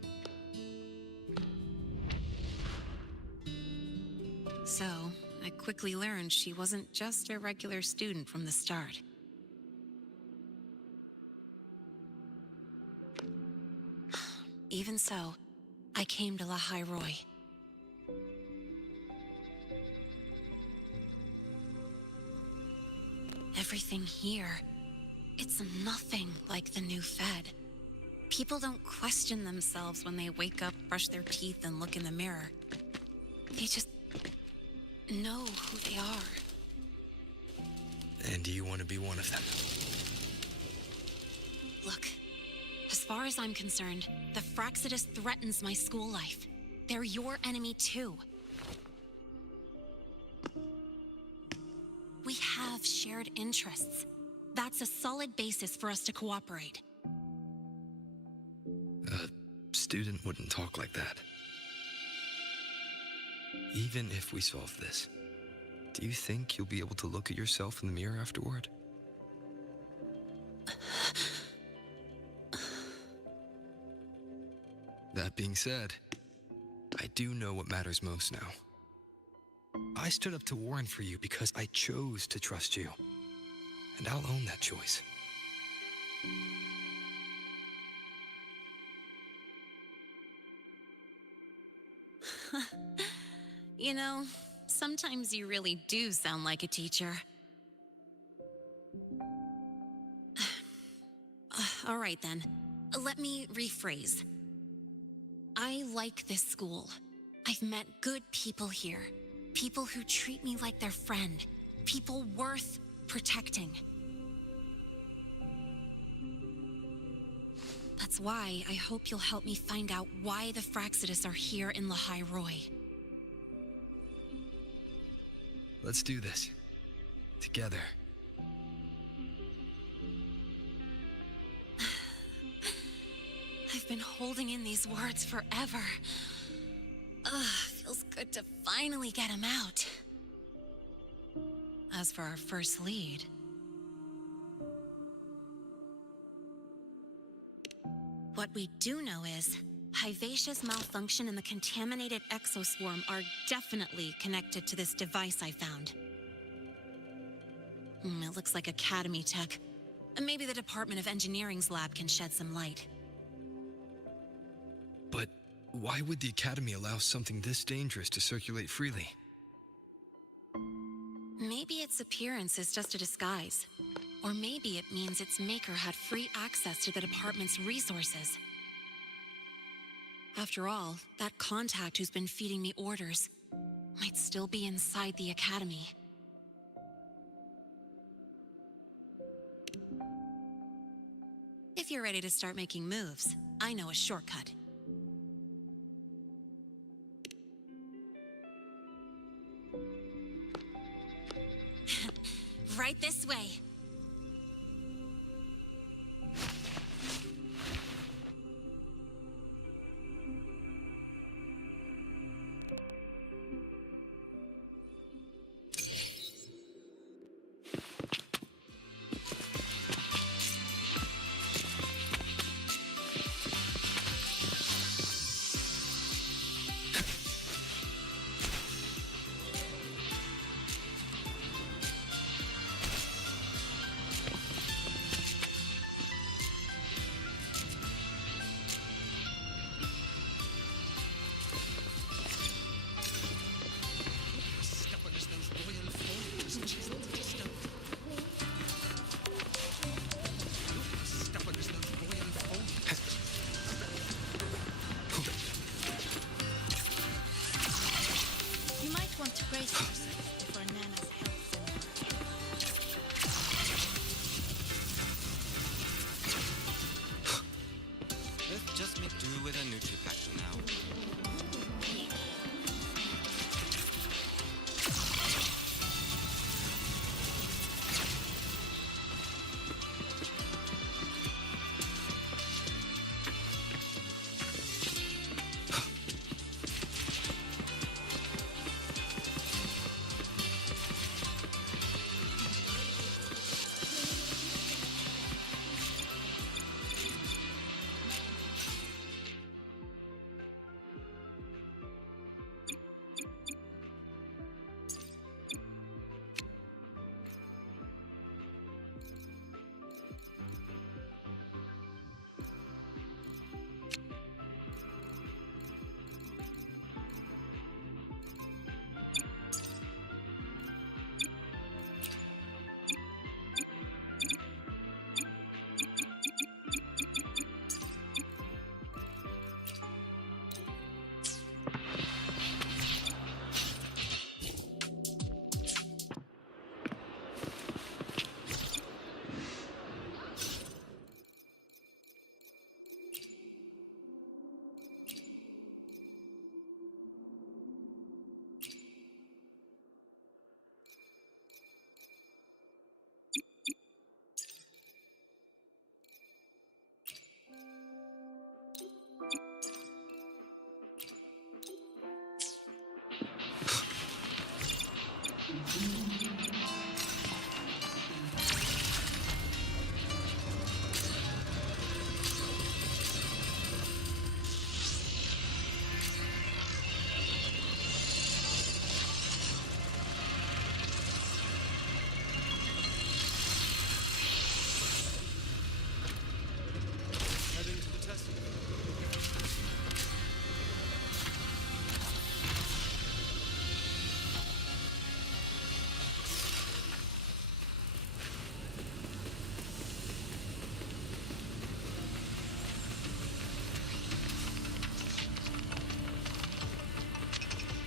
So, I quickly learned she wasn't just a regular student from the start. Even so, I came to Lahai-Roi. Everything here, it's nothing like the new Fed. People don't question themselves when they wake up, brush their teeth, and look in the mirror. They just know who they are. And do you want to be one of them? Look, as far as I'm concerned, the Frostlands threatens my school life. They're your enemy too. We have shared interests. That's a solid basis for us to cooperate. A student wouldn't talk like that. Even if we solve this, do you think you'll be able to look at yourself in the mirror afterward? That being said, I do know what matters most now. I stood up to Warren for you because I chose to trust you. And I'll own that choice. You know, sometimes you really do sound like a teacher. All right then, let me rephrase. I like this school. I've met good people here. People who treat me like their friend. People worth protecting. That's why I hope you'll help me find out why the Frostlands are here in Lahai-Roi. Let's do this. Together. I've been holding in these words forever. Feels good to finally get them out. As for our first lead... What we do know is, Hivacia's malfunction and the contaminated exoswarm are definitely connected to this device I found. It looks like Academy tech. Maybe the Department of Engineering's lab can shed some light. But why would the Academy allow something this dangerous to circulate freely? Maybe its appearance is just a disguise. Or maybe it means its maker had free access to the department's resources. After all, that contact who's been feeding me orders might still be inside the Academy. If you're ready to start making moves, I know a shortcut. Right this way. Just make do with a Nutri-Pack for now.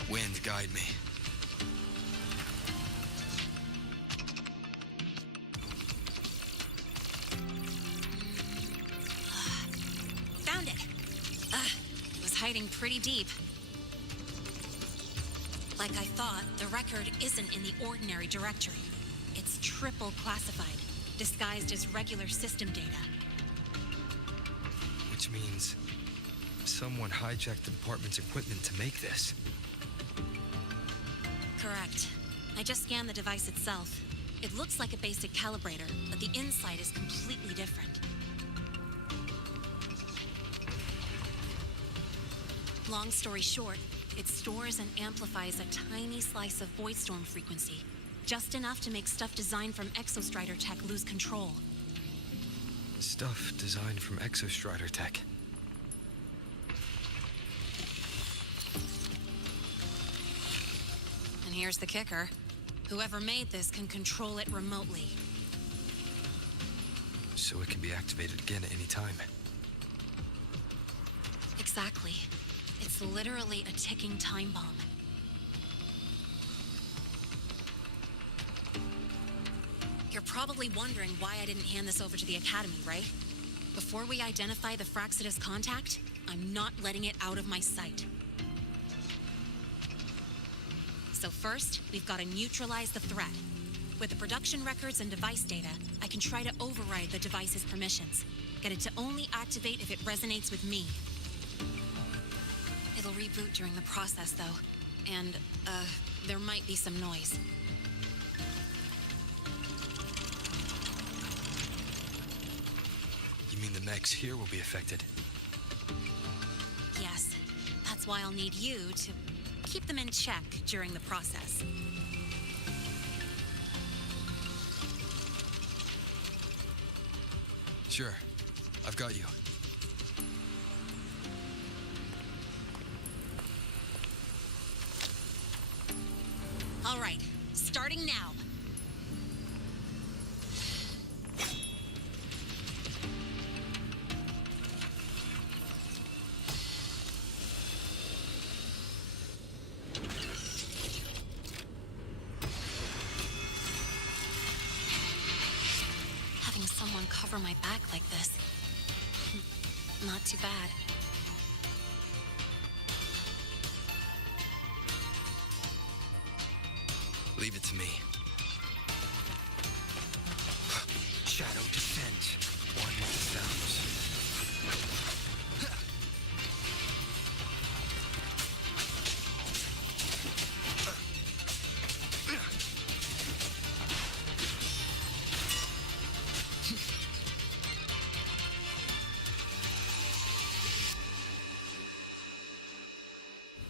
Wind, guide me. Found it! Was hiding pretty deep. Like I thought, the record isn't in the ordinary directory. It's triple classified, disguised as regular system data. Which means someone hijacked the department's equipment to make this. Correct. I just scanned the device itself. It looks like a basic calibrator, but the inside is completely different. Long story short, it stores and amplifies a tiny slice of Voidstorm frequency, just enough to make stuff designed from Exostrider tech lose control. Stuff designed from Exostrider tech. And here's the kicker. Whoever made this can control it remotely. So it can be activated again at any time. Exactly. It's literally a ticking time bomb. You're probably wondering why I didn't hand this over to the Academy, right? Before we identify the Fraxidus contact, I'm not letting it out of my sight. So first, we've got to neutralize the threat. With the production records and device data, I can try to override the device's permissions. Get it to only activate if it resonates with me. It'll reboot during the process, though. And, there might be some noise. You mean the mechs here will be affected? Yes. That's why I'll need you to keep them in check during the process. Sure. I've got you. All right. Starting now. Someone cover my back like this. Not too bad. Leave it to me. Shadow descent. One with the sounds.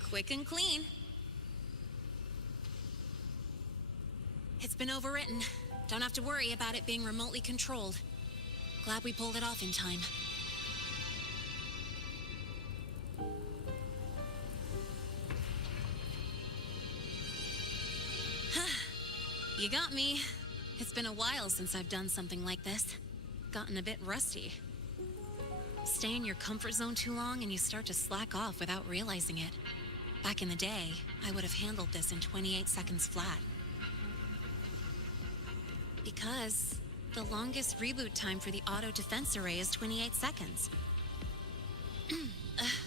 Quick and clean. It's been overwritten. Don't have to worry about it being remotely controlled. Glad we pulled it off in time. You got me. It's been a while since I've done something like this. Gotten a bit rusty. Stay in your comfort zone too long and you start to slack off without realizing it. Back in the day, I would have handled this in 28 seconds flat. Because the longest reboot time for the auto defense array is 28 seconds.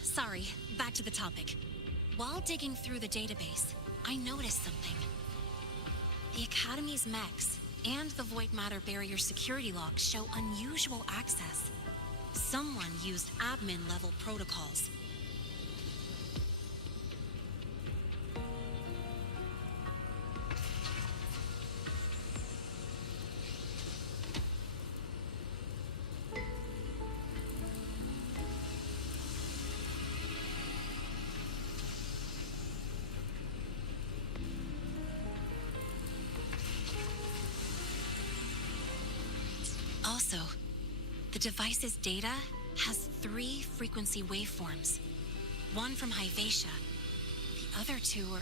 Sorry, back to the topic. While digging through the database, I noticed something. The Academy's mechs and the Void Matter Barrier security logs show unusual access. Someone used admin-level protocols. Also, the device's data has 3 frequency waveforms. One from Hyvatia. The other 2 are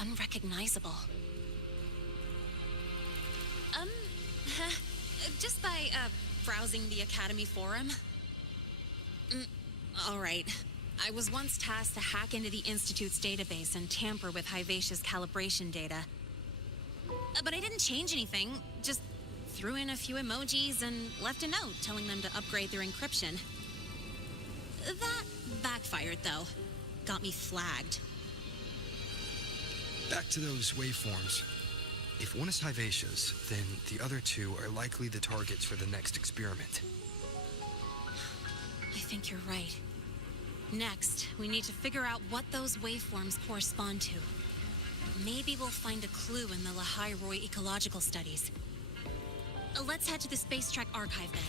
unrecognizable. Just by, browsing the Academy forum. Alright. I was once tasked to hack into the Institute's database and tamper with Hyvatia's calibration data. But I didn't change anything, just threw in a few emojis and left a note telling them to upgrade their encryption. That backfired, though. Got me flagged. Back to those waveforms. If one is Hivacia's, then the other two are likely the targets for the next experiment. I think you're right. Next, we need to figure out what those waveforms correspond to. Maybe we'll find a clue in the Lahai-Roi ecological studies. Let's head to the Space Trek archive then.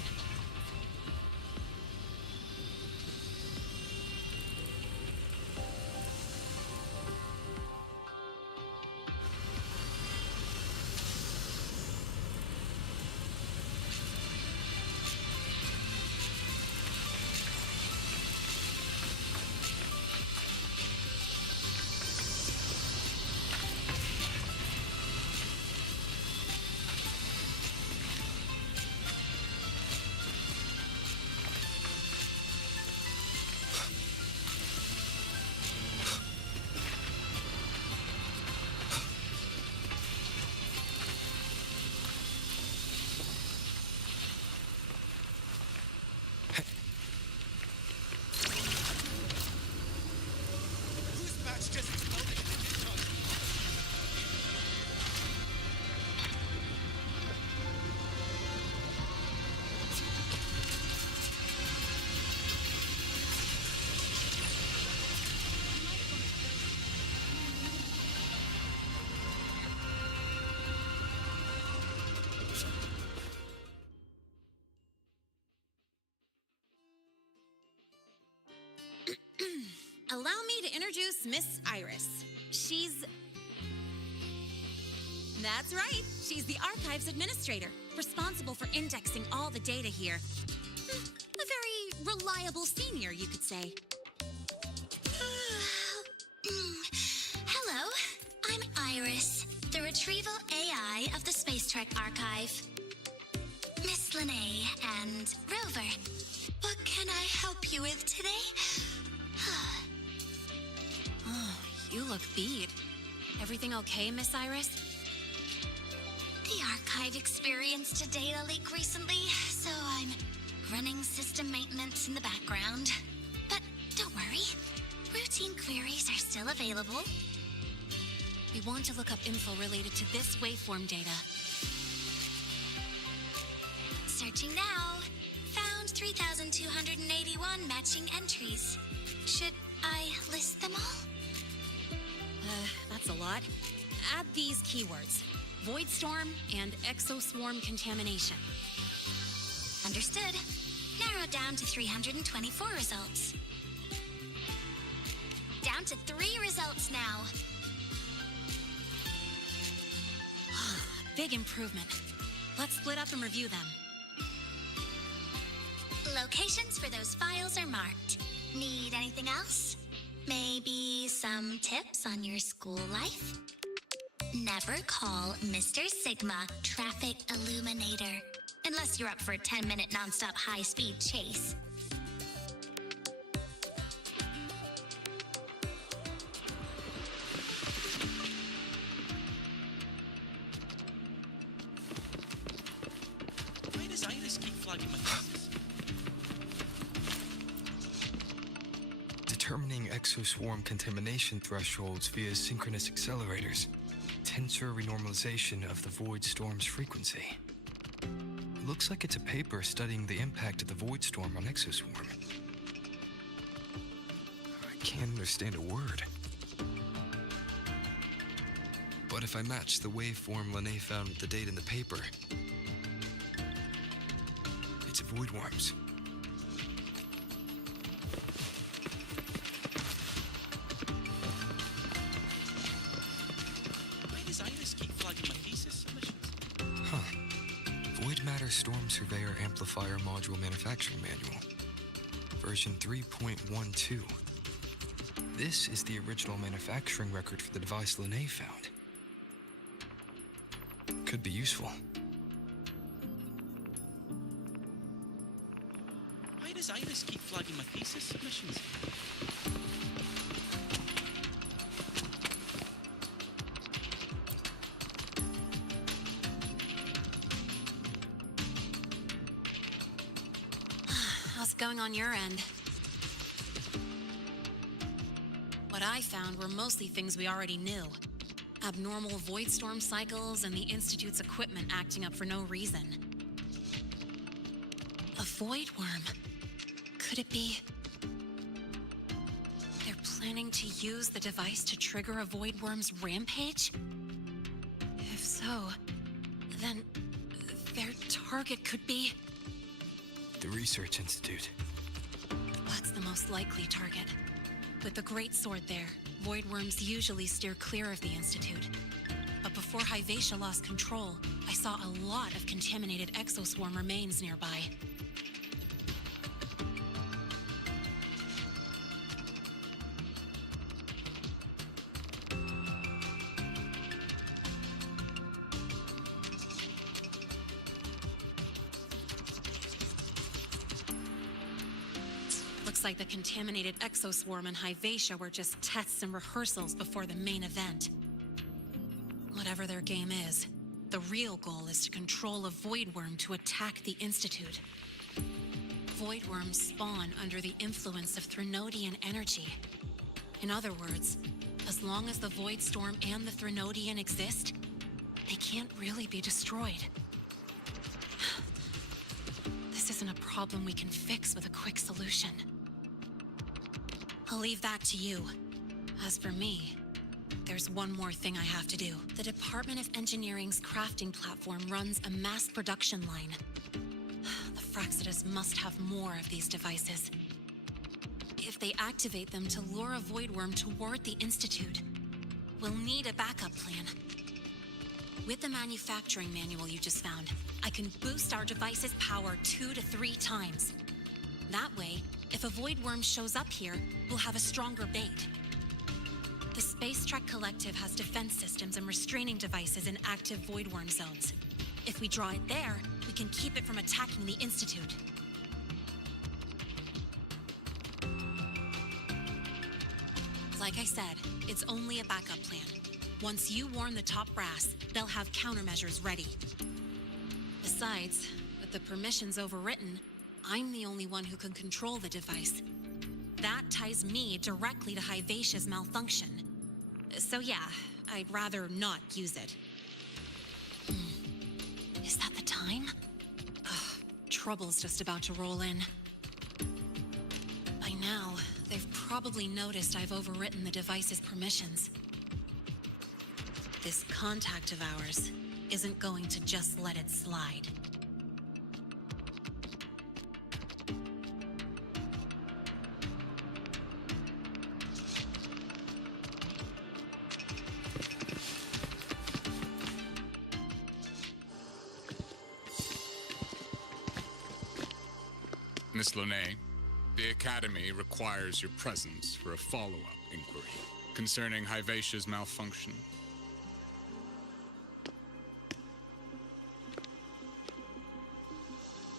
Allow me to introduce Miss Iris. That's right. She's the archives administrator, responsible for indexing all the data here. A very reliable senior, you could say. Hello, I'm Iris, the retrieval AI of the Space Trek Archive. Miss Linnae and Rover, what can I help you with today? Oh, you look beat. Everything okay, Miss Iris? The archive experienced a data leak recently, so I'm running system maintenance in the background. But don't worry, routine queries are still available. We want to look up info related to this waveform data. Searching now. Found 3,281 matching entries. Should I list them all? That's a lot. Add these keywords: void storm and exoswarm contamination. Understood. Narrowed down to 324 results. Down to 3 results now. Big improvement. Let's split up and review them. Locations for those files are marked. Need anything else? Maybe some tips on your school life? Never call Mr. Sigma Traffic Illuminator, unless you're up for a 10-minute nonstop high-speed chase. Why does Iris keep flagging my thesis? Determining exoswarm contamination thresholds via synchronous accelerators. Tensor renormalization of the void storm's frequency. Looks like it's a paper studying the impact of the void storm on exoswarm. I can't understand a word. But if I match the waveform Linnae found with the data in the paper, it's void worms. Void Matter Storm Surveyor Amplifier Module Manufacturing Manual, version 3.12. This is the original manufacturing record for the device Linnae found. Could be useful. Why does Iris keep flagging my thesis submissions? How's it going on your end? What I found were mostly things we already knew. Abnormal void storm cycles and the Institute's equipment acting up for no reason. A void worm. Could it be... they're planning to use the device to trigger a void worm's rampage? If so, then their target could be... The Research Institute. That's the most likely target. With the Great Sword there, void worms usually steer clear of the Institute. But before Hyvatia lost control, I saw a lot of contaminated exoswarm remains nearby. Looks like the contaminated exoswarm and Hyvatia were just tests and rehearsals before the main event. Whatever their game is, the real goal is to control a void worm to attack the Institute. Void worms spawn under the influence of Threnodian energy. In other words, as long as the void storm and the Threnodian exist, they can't really be destroyed. This isn't a problem we can fix with a quick solution. I'll leave that to you. As for me, there's one more thing I have to do. The Department of Engineering's crafting platform runs a mass production line. The Fraxidus must have more of these devices. If they activate them to lure a void worm toward the Institute, we'll need a backup plan. With the manufacturing manual you just found, I can boost our device's power 2 to 3 times. That way, if a void worm shows up here, we'll have a stronger bait. The Space Trek Collective has defense systems and restraining devices in active void worm zones. If we draw it there, we can keep it from attacking the Institute. Like I said, it's only a backup plan. Once you warn the top brass, they'll have countermeasures ready. Besides, with the permissions overwritten, I'm the only one who can control the device. That ties me directly to Hyvatia's malfunction. So yeah, I'd rather not use it. Is that the time? Ugh, trouble's just about to roll in. By now, they've probably noticed I've overwritten the device's permissions. This contact of ours isn't going to just let it slide. Miss Linnae, the Academy requires your presence for a follow-up inquiry concerning Hyvatia's malfunction.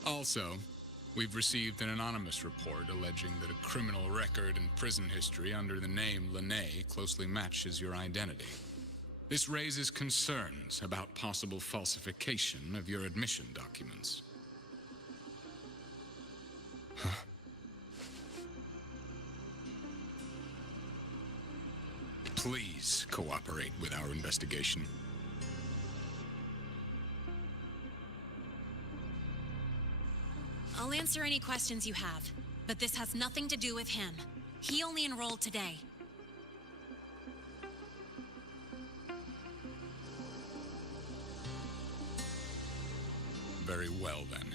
Also, we've received an anonymous report alleging that a criminal record and prison history under the name Linnae closely matches your identity. This raises concerns about possible falsification of your admission documents. Please cooperate with our investigation. I'll answer any questions you have, but this has nothing to do with him. He only enrolled today. Very well, then.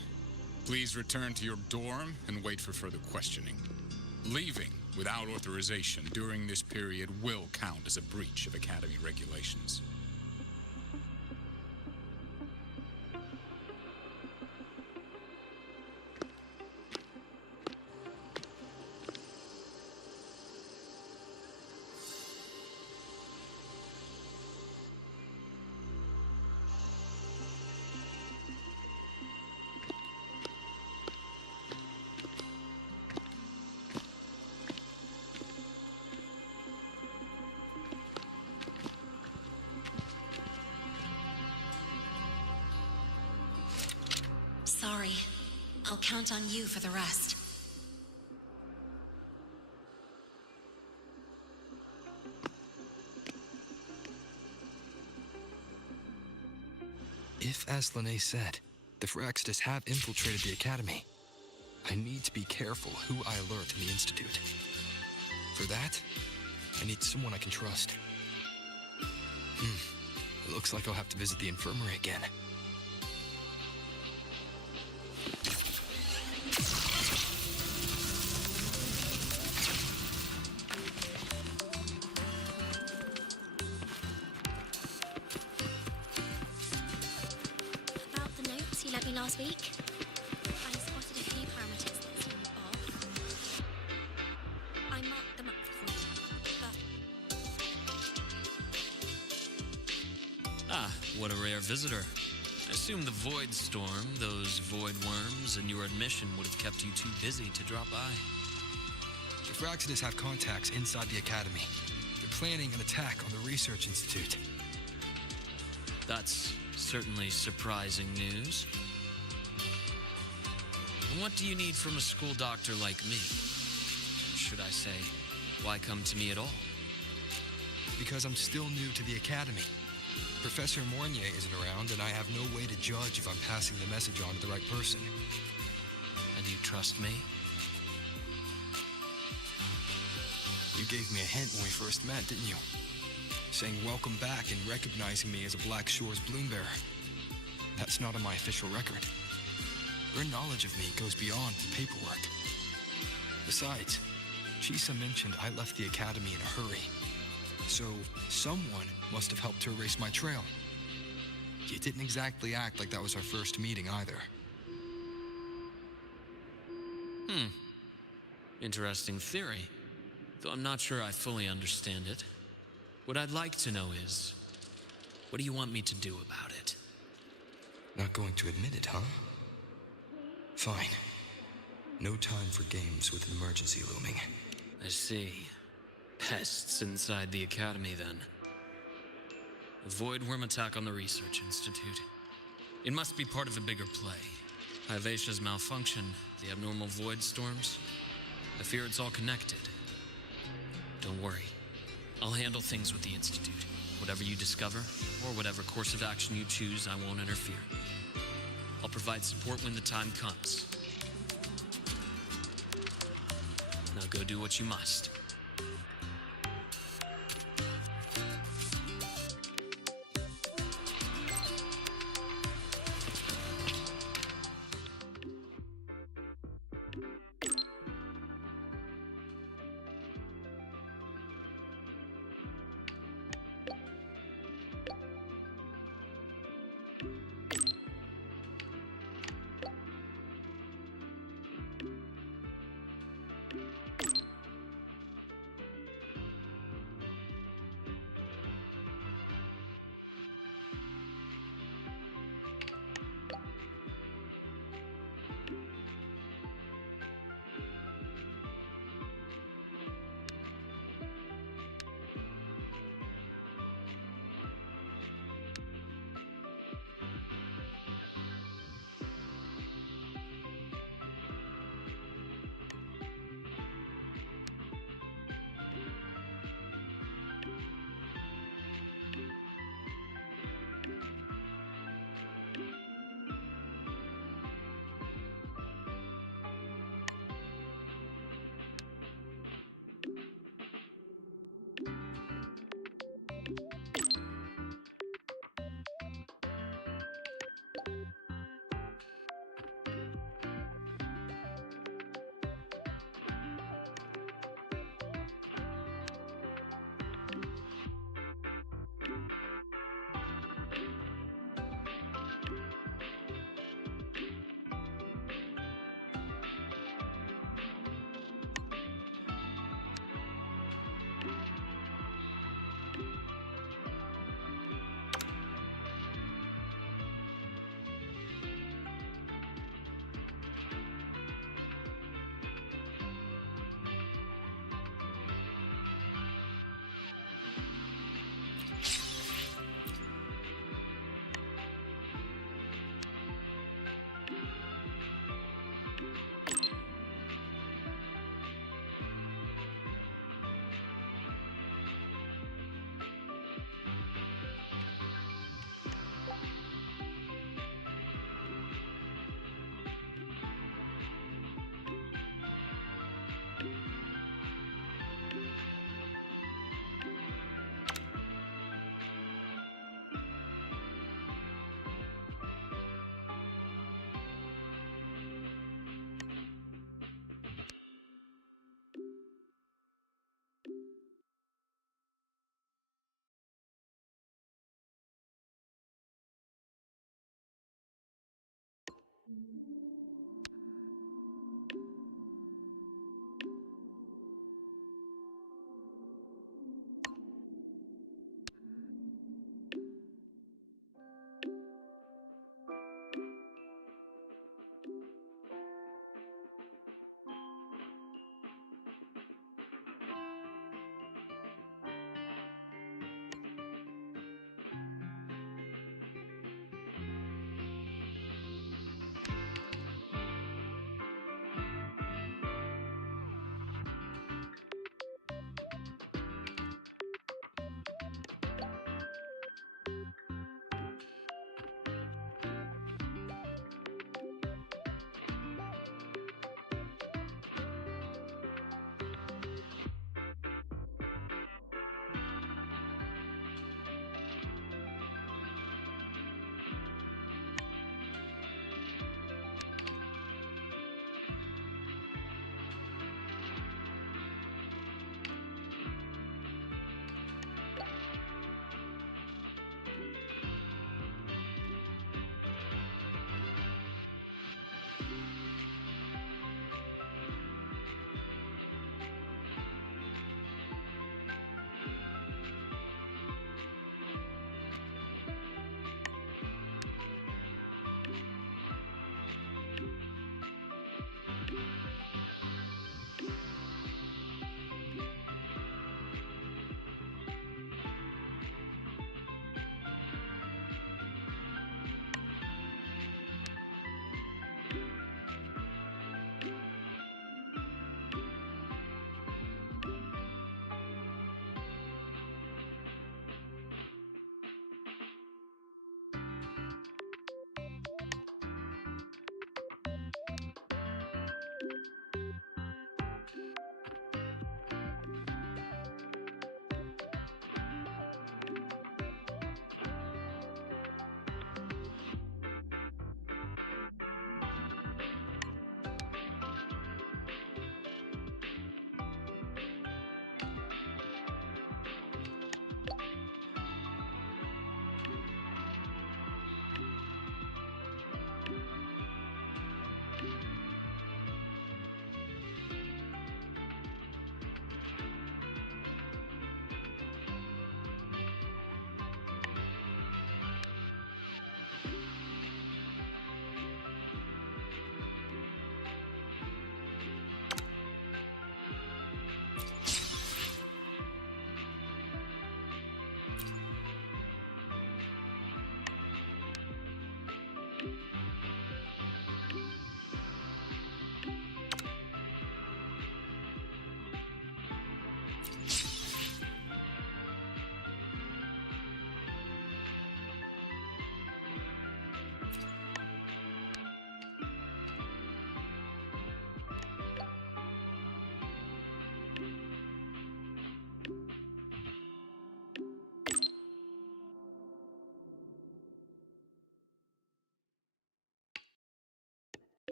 Please return to your dorm and wait for further questioning. Leaving without authorization during this period will count as a breach of Academy regulations. Sorry. I'll count on you for the rest. If, as Lene said, the Phyrexis have infiltrated the Academy, I need to be careful who I alert in the Institute. For that, I need someone I can trust. It looks like I'll have to visit the infirmary again. About the notes you lent me last week, I spotted a few parameters that seemed off. I marked them up for you, but Ah, what a rare visitor. I assume the Void Storm, those void worms, and your admission would have kept you too busy to drop by. The Phyrexis have contacts inside the Academy. They're planning an attack on the Research Institute. That's certainly surprising news. And what do you need from a school doctor like me? Should I say, why come to me at all? Because I'm still new to the Academy. Professor Mornier isn't around, and I have no way to judge if I'm passing the message on to the right person. And you trust me? You gave me a hint when we first met, didn't you? Saying welcome back and recognizing me as a Black Shores Bloombearer. That's not on my official record. Your knowledge of me goes beyond the paperwork. Besides, Chisa mentioned I left the Academy in a hurry. So, someone must have helped to erase my trail. You didn't exactly act like that was our first meeting either. Interesting theory. Though I'm not sure I fully understand it. What I'd like to know is, what do you want me to do about it? Not going to admit it, huh? Fine. No time for games with an emergency looming. I see. Pests inside the Academy, then. A void worm attack on the Research Institute. It must be part of a bigger play. Hivacia's malfunction, the abnormal void storms. I fear it's all connected. Don't worry. I'll handle things with the Institute. Whatever you discover, or whatever course of action you choose, I won't interfere. I'll provide support when the time comes. Now go do what you must.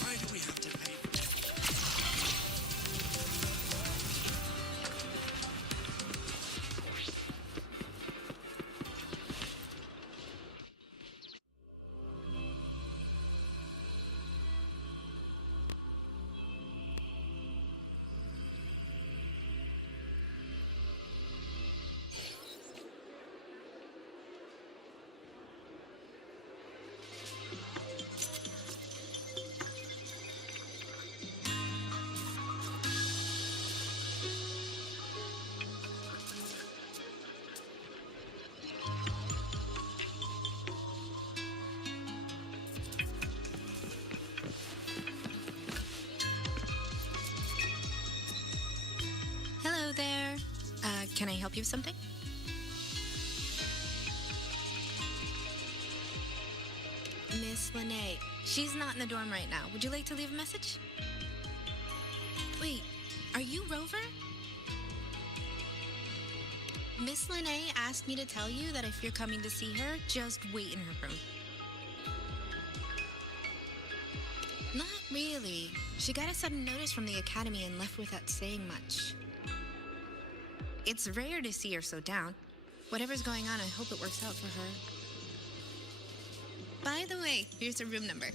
Why do we have to pay? Hello there. Can I help you with something? Miss Lene. She's not in the dorm right now. Would you like to leave a message? Wait, are you Rover? Miss Lene asked me to tell you that if you're coming to see her, just wait in her room. Not really. She got a sudden notice from the academy and left without saying much. It's rare to see her so down. Whatever's going on, I hope it works out for her. By the way, here's her room number.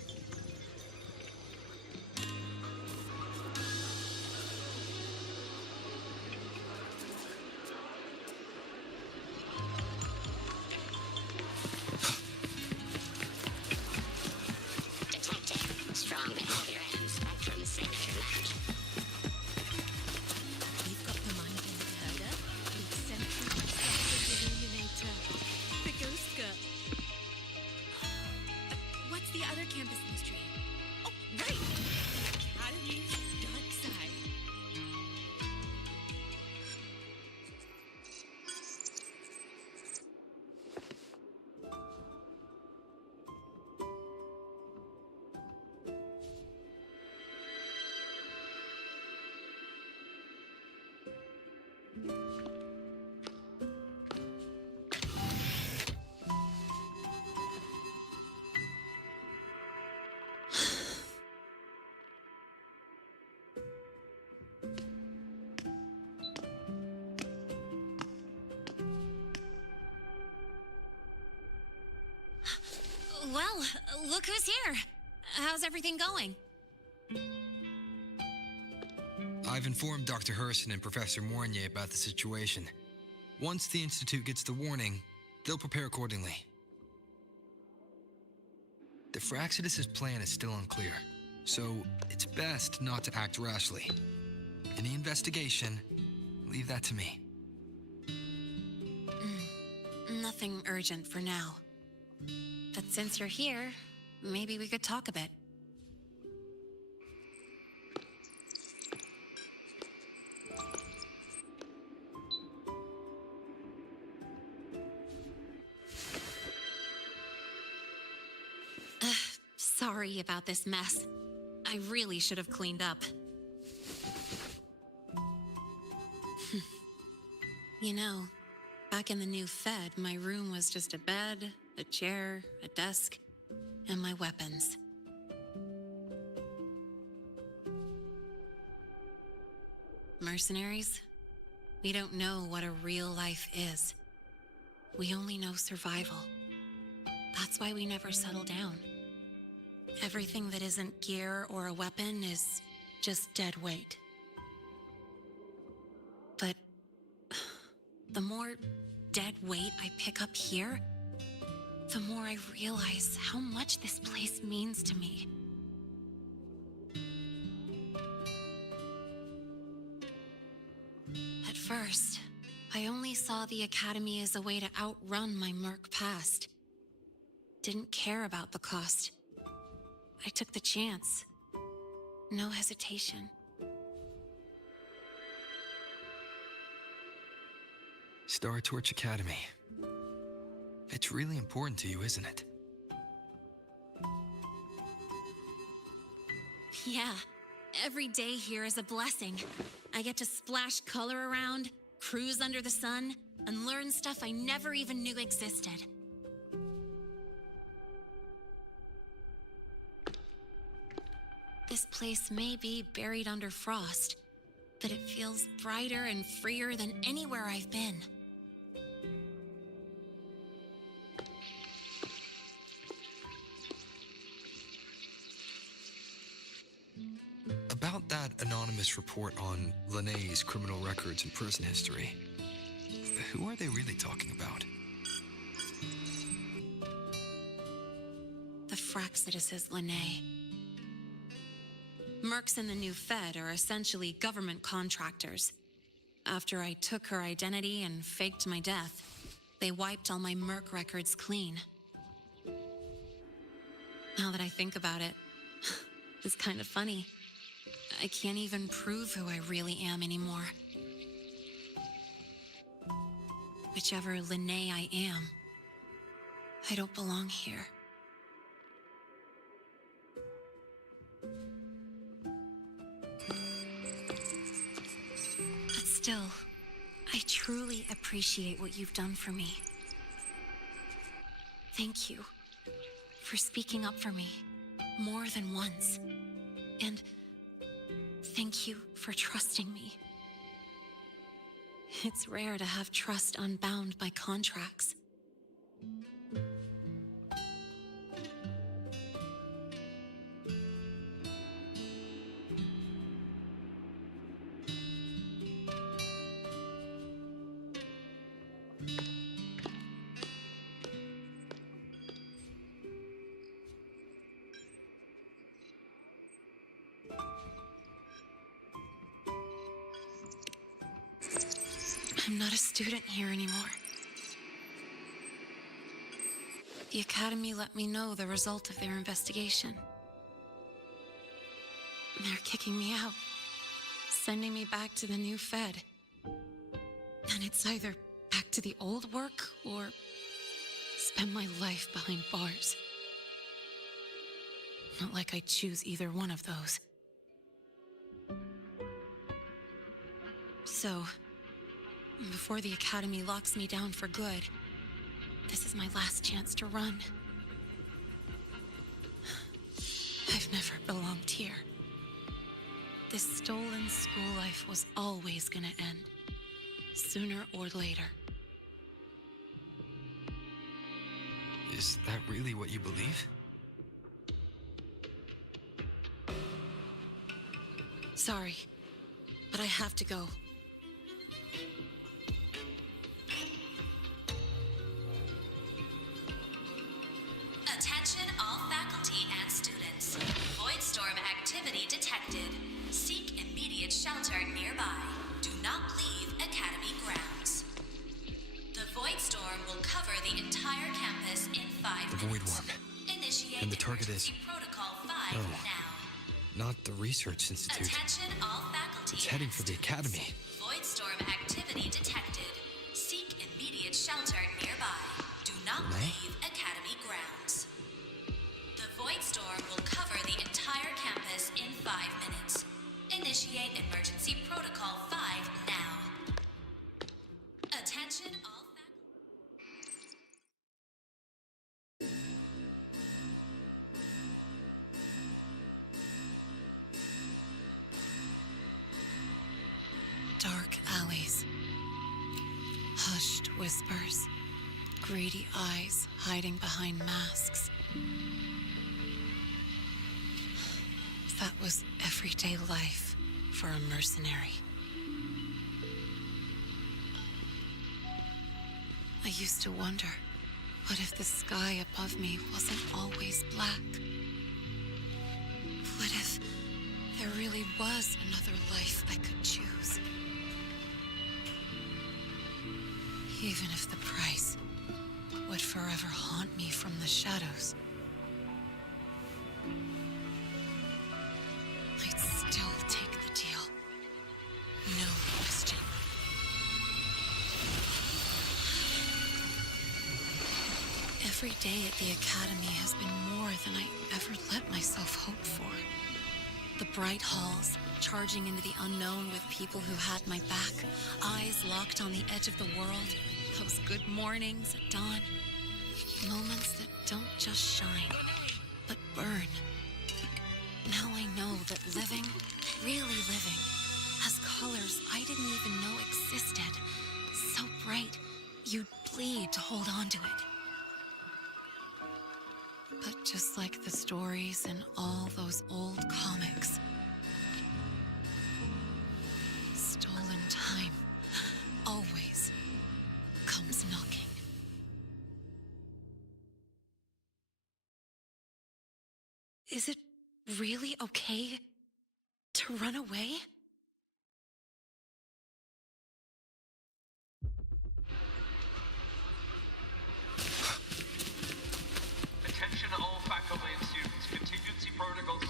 Detected. Strong behavior and spectrum signature match. We've got the mannequin Herder, the eccentric Startorch illuminator, the ghost girl. What's the other campus mystery? Oh, right! Academy's dark side. Well, look who's here. How's everything going? I've informed Dr. Herson and Professor Mournier about the situation. Once the Institute gets the warning, they'll prepare accordingly. The Fraxidus' plan is still unclear, so it's best not to act rashly. Any investigation, leave that to me. Nothing urgent for now. But since you're here, maybe we could talk a bit. Sorry about this mess. I really should have cleaned up. You know, back in the new Fed, my room was just a bed, a chair, a desk, and my weapons. Mercenaries? We don't know what a real life is. We only know survival. That's why we never settle down. Everything that isn't gear or a weapon is just dead weight. But the more dead weight I pick up here, the more I realize how much this place means to me. At first, I only saw the Academy as a way to outrun my merc past. Didn't care about the cost. I took the chance. No hesitation. Startorch Academy. It's really important to you, isn't it? Yeah, every day here is a blessing. I get to splash color around, cruise under the sun, and learn stuff I never even knew existed. This place may be buried under frost, but it feels brighter and freer than anywhere I've been. About that anonymous report on Linnea's criminal records and prison history, who are they really talking about? The Fraxituses Linnae. Mercs and the new Fed are essentially government contractors. After I took her identity and faked my death, they wiped all my Merc records clean. Now that I think about it, it's kind of funny. I can't even prove who I really am anymore. Whichever Linnae I am, I don't belong here. But still, I truly appreciate what you've done for me. Thank you for speaking up for me more than once. And thank you for trusting me. It's rare to have trust unbound by contracts. I'm not a student here anymore. The Academy let me know the result of their investigation. They're kicking me out, sending me back to the new Fed. And it's either back to the old work or spend my life behind bars. Not like I choose either one of those. So, before the Academy locks me down for good, this is my last chance to run. I've never belonged here. This stolen school life was always gonna end, sooner or later. Is that really what you believe? Sorry, but I have to go. Attention all faculty and students. Voidstorm activity detected. Seek immediate shelter nearby. Do not leave Academy grounds. The Voidstorm will cover the entire campus in 5 The minutes. Void Worm. Initiate And the target is... emergency protocol 5 now. Not the Research Institute. Attention all faculty. It's heading for the Academy. Voidstorm activity detected. Seek immediate shelter nearby. Do not Renee? leave Academy grounds. The Voidstorm will cover the entire campus in 5 minutes. Initiate emergency protocol 5 now. Attention all Dark alleys. Hushed whispers. Greedy eyes hiding behind masks. That was everyday life for a mercenary. I used to wonder, what if the sky above me wasn't always black? What if there really was another life I could choose? Even if the price would forever haunt me from the shadows, I'd still take the deal. No question. Every day at the Academy has been more than I ever let myself hope for. The bright halls, charging into the unknown with people who had my back, eyes locked on the edge of the world, those good mornings at dawn, moments that don't just shine, but burn. Now I know that living, really living, has colors I didn't even know existed. So bright, you'd bleed to hold on to it. But just like the stories in all those old comics, stolen time always comes knocking. Is it really okay to run away? Attention all faculty and students. Contingency Protocol 3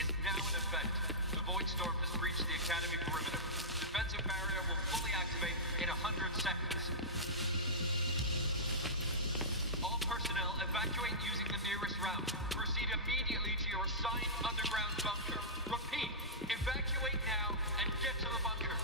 is now in effect. The Void Storm has breached the Academy perimeter. Defensive barrier will fully activate in 100 seconds. All personnel evacuate using the nearest route. Proceed immediately to your assigned underground bunker. Repeat, evacuate now and get to the bunkers.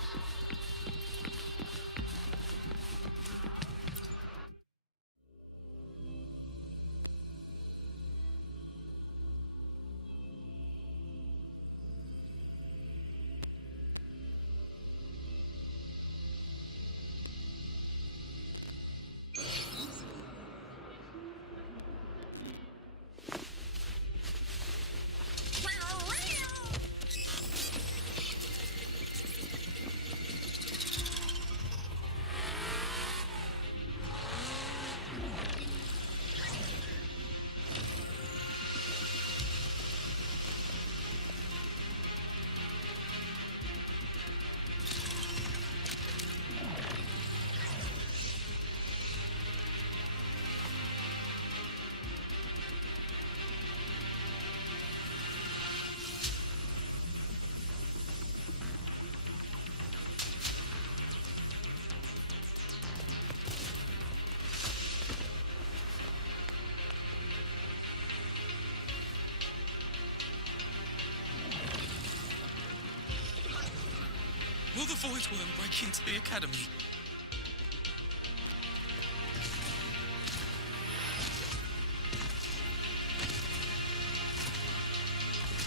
Will the Void Worm break into the Academy?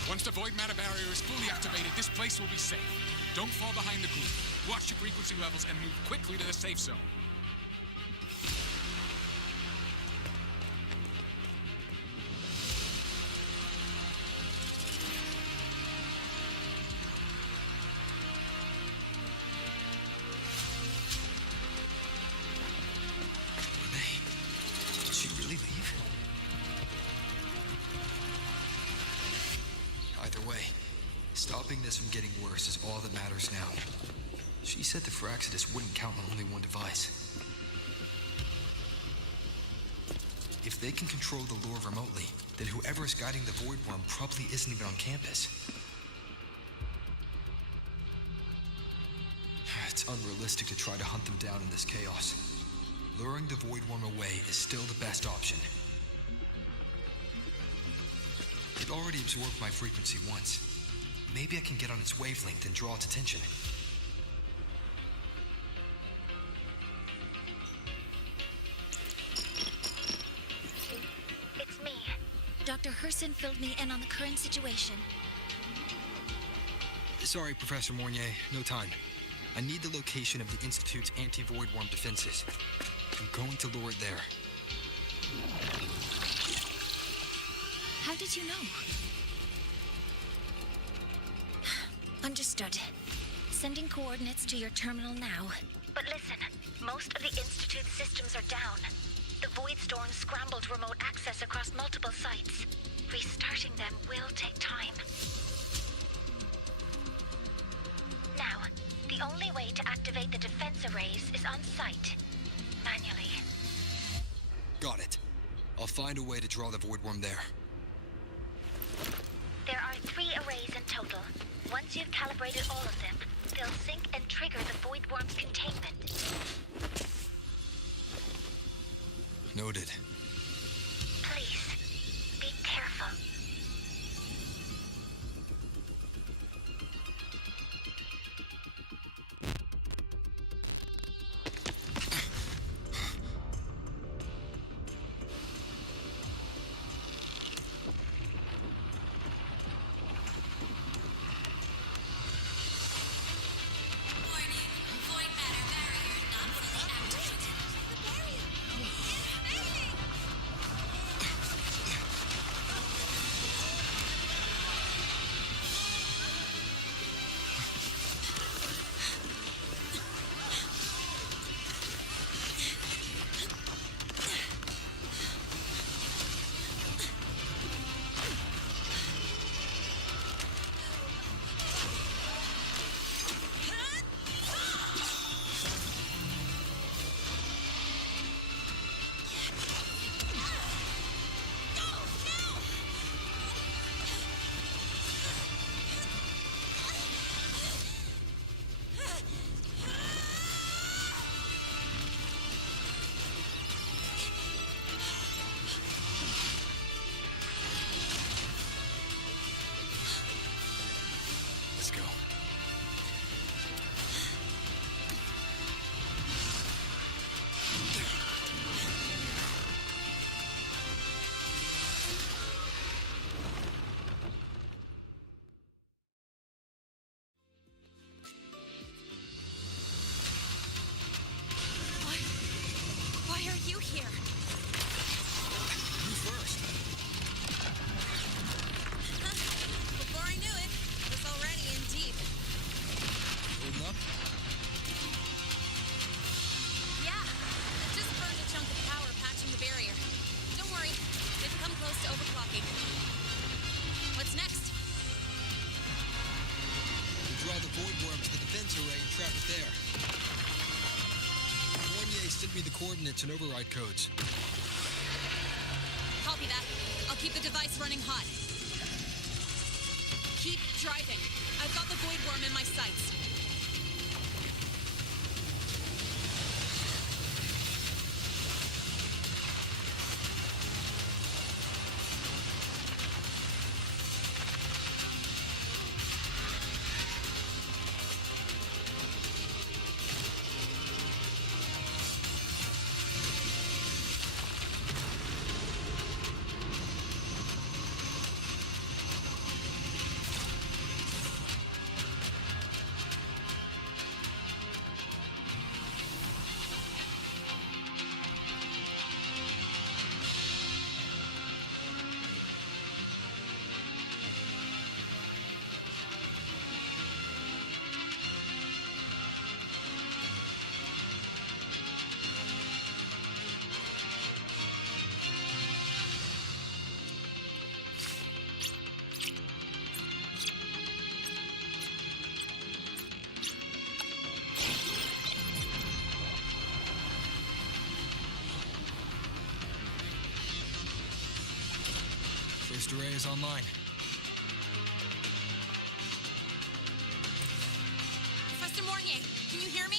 Once the void matter barrier is fully activated, this place will be safe. Don't fall behind the group. Watch your frequency levels and move quickly to the safe zone. Did she really leave? Either way, stopping this from getting worse is all that matters now. She said the Fraxidus wouldn't count on only one device. If they can control the lure remotely, then whoever is guiding the Void Worm probably isn't even on campus. It's unrealistic to try to hunt them down in this chaos. Luring the Void Worm away is still the best option. It already absorbed my frequency once. Maybe I can get on its wavelength and draw its attention. It's me. Dr. Herson filled me in on the current situation. Sorry, Professor Mornier, no time. I need the location of the Institute's anti-Void Worm defenses. I'm going to lure it there. How did you know? Understood. Sending coordinates to your terminal now. But listen, most of the Institute's systems are down. The Void Storm scrambled remote access across multiple sites. Restarting them will take time. Now, the only way to activate the defense arrays is on site. Manually. Got it. I'll find a way to draw the Void Worm there. There are 3 arrays in total. Once you've calibrated all of them, they'll sync and trigger the Void Worm's containment. Noted. Please, be careful. sent me the coordinates and override codes. Copy that. I'll keep the device running hot. Keep driving. I've got the void worm in my sights. First array is online. Professor Mornier, can you hear me?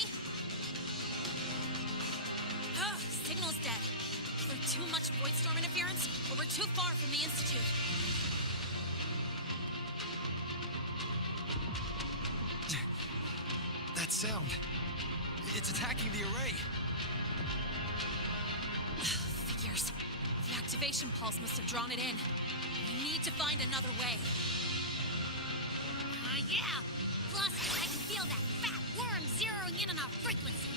Oh, signal's dead. Is there too much void storm interference, or we're too far from the Institute? That sound. It's attacking the array. Figures. The activation pulse must have drawn it in. We need to find another way. Yeah! Plus, I can feel that fat worm zeroing in on our frequency.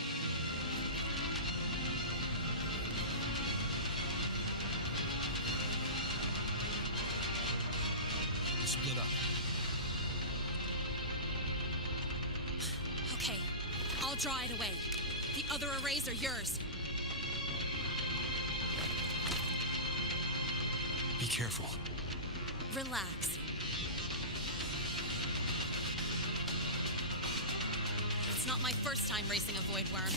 Split up. Okay, I'll draw it away. The other arrays are yours. Be careful. Relax. It's not my first time racing a void worm.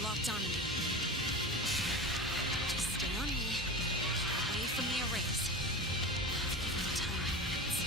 Locked on me. Just stay on me. Away from the arrays. Time limits.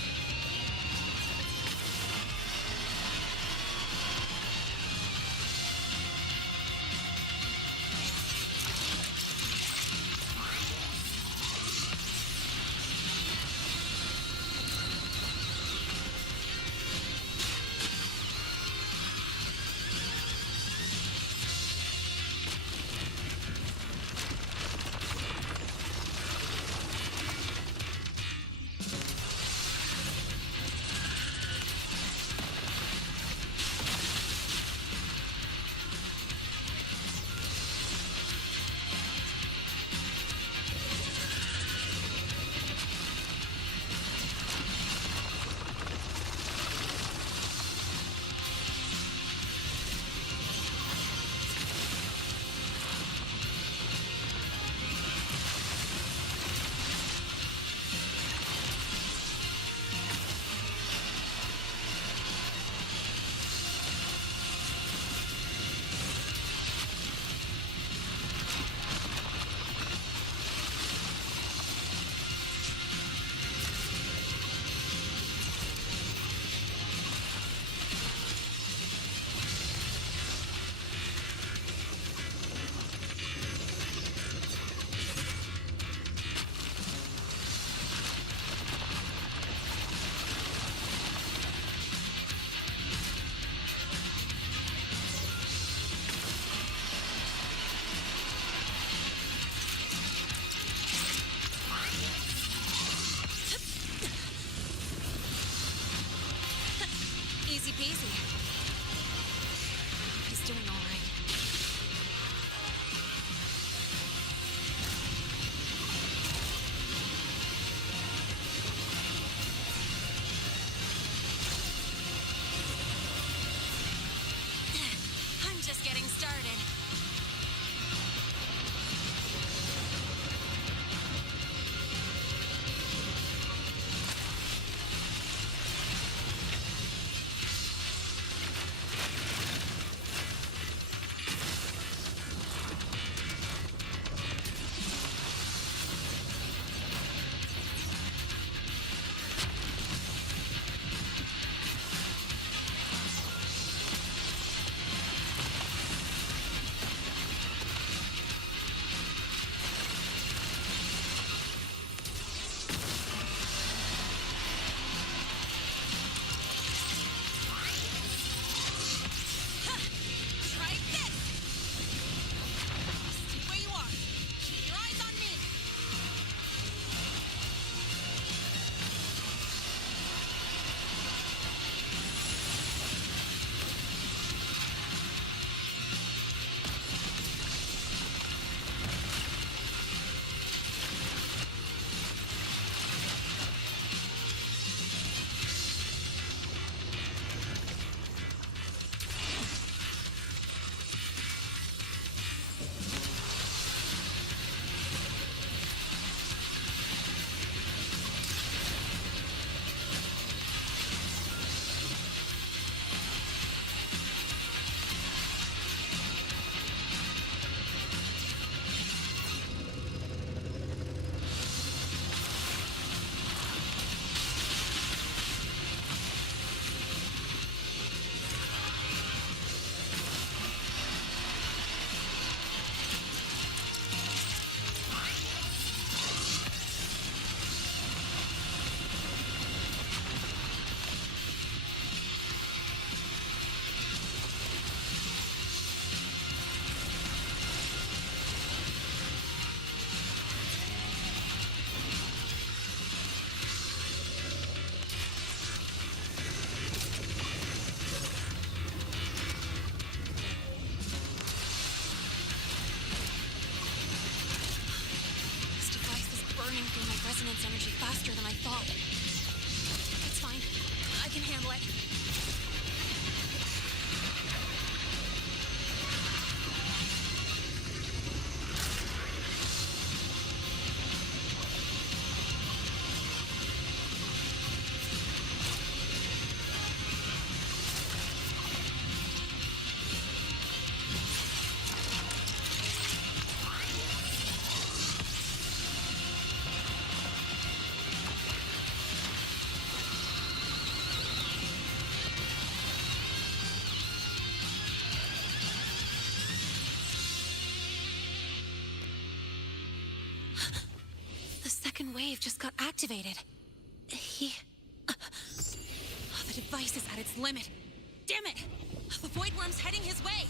Easy peasy. He's doing all right. I'm just getting started. Resonance energy faster than I thought. It's fine. I can handle it. Wave just got activated. The device is at its limit. Damn it! The Void Worm's heading his way!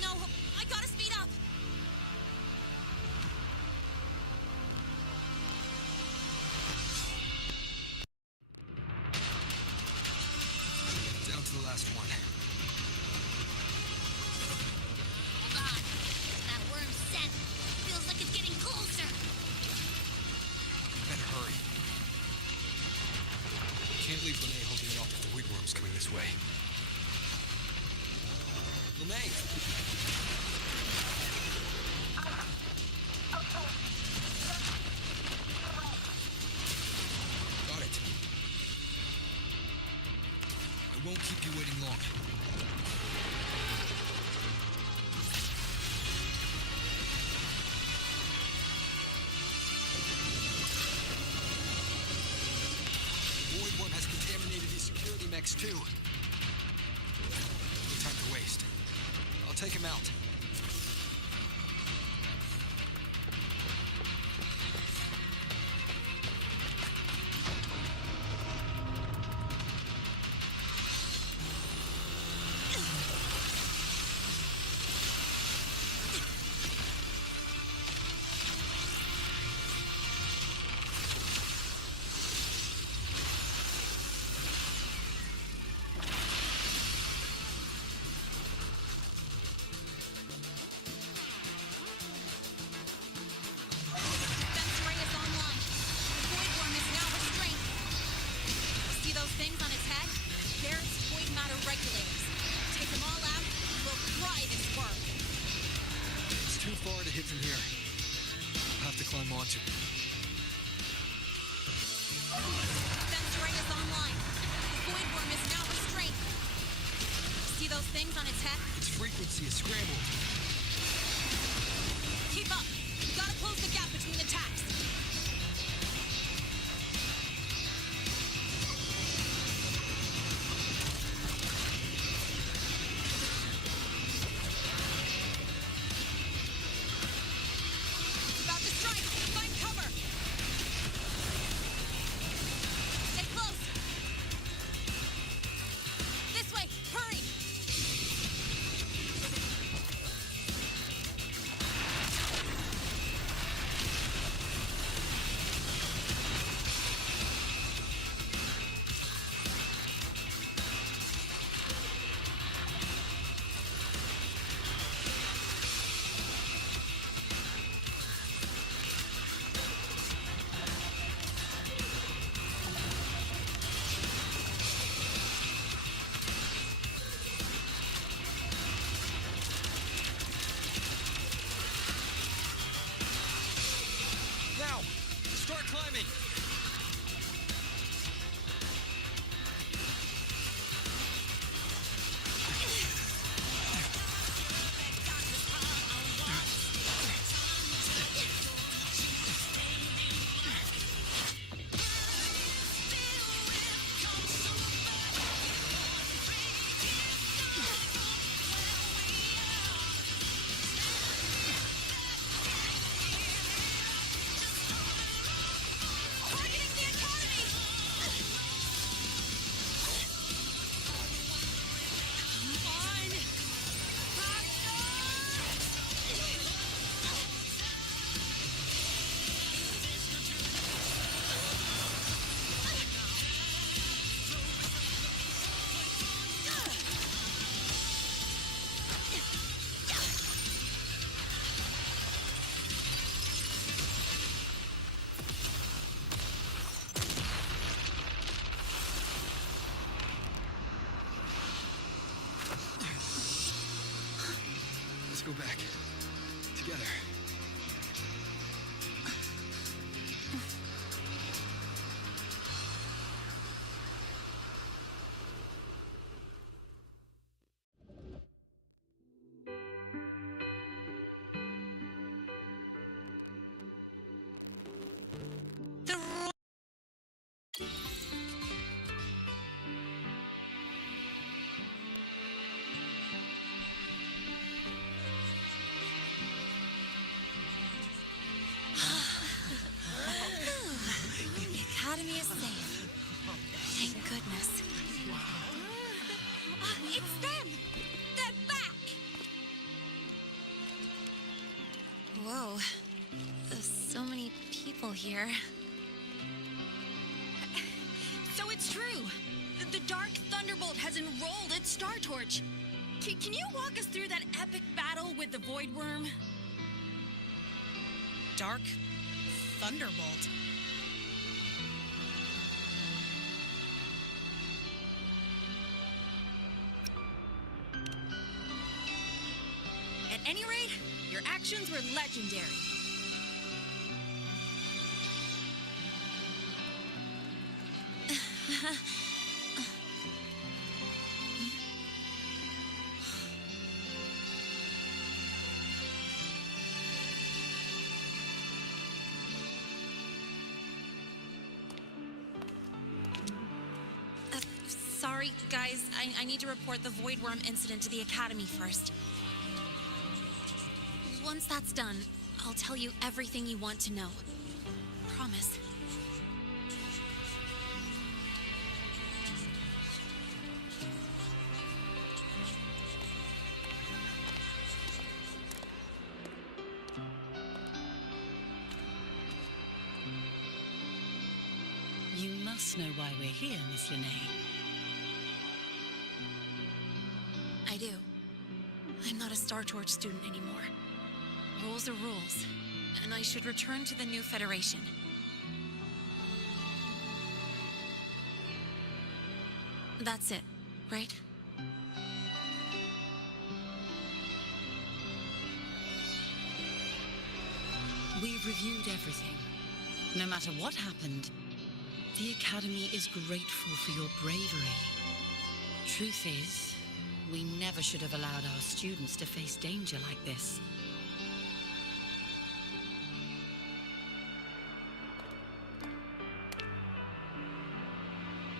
No, I gotta speed up! Down to the last one. Can't leave Lene holding it off if the Void Worm's coming this way. Lene! Got it. I won't keep you waiting long. Mechs too. No time to waste. I'll take him out. from here. I'll have to climb onto it. Defense array is online. The void worm is now restrained. See those things on its head? Its frequency is scrambled. Keep up. We gotta close the gap between the tacks. About to strike. Find cover. Stay close. This way. Hurry. Now! Start climbing! Let's go back. Together. The Academy is safe. Thank goodness. It's them! They're back! Whoa. There's so many people here. So it's true. The Dark Thunderbolt has enrolled at Startorch. Can you walk us through that epic battle with the Void Worm? Dark Thunderbolt. At any rate, your actions were legendary. Sorry, guys. I need to report the Void Worm incident to the Academy first. Once that's done, I'll tell you everything you want to know. Promise. You must know why we're here, Miss Linnae. I do. I'm not a Startorch student anymore. Rules are rules, and I should return to the new Federation. That's it, right? We've reviewed everything. No matter what happened, the Academy is grateful for your bravery. Truth is, we never should have allowed our students to face danger like this.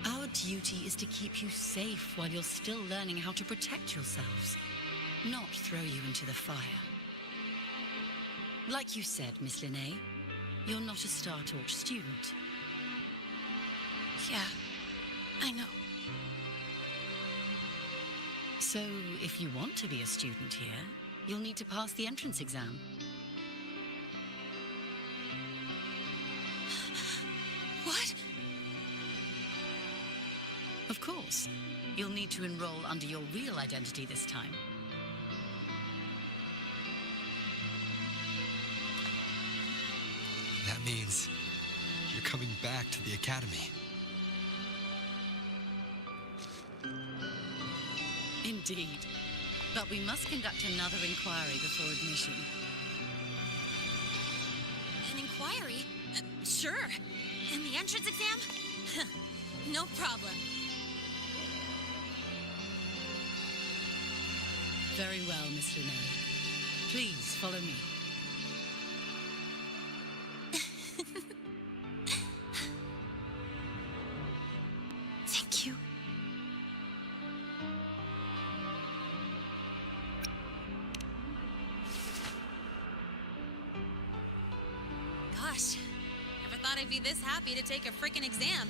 Our duty is to keep you safe while you're still learning how to protect yourselves, not throw you into the fire. Like you said, Miss Linnae, you're not a Startorch student. Yeah, I know. So, if you want to be a student here, you'll need to pass the entrance exam. What? Of course. You'll need to enroll under your real identity this time. That means you're coming back to the Academy. Indeed. But we must conduct another inquiry before admission. An inquiry? Sure. And the entrance exam? No problem. Very well, Miss Linnae. Please follow me. Thank you. Gosh, never thought I'd be this happy to take a freaking exam.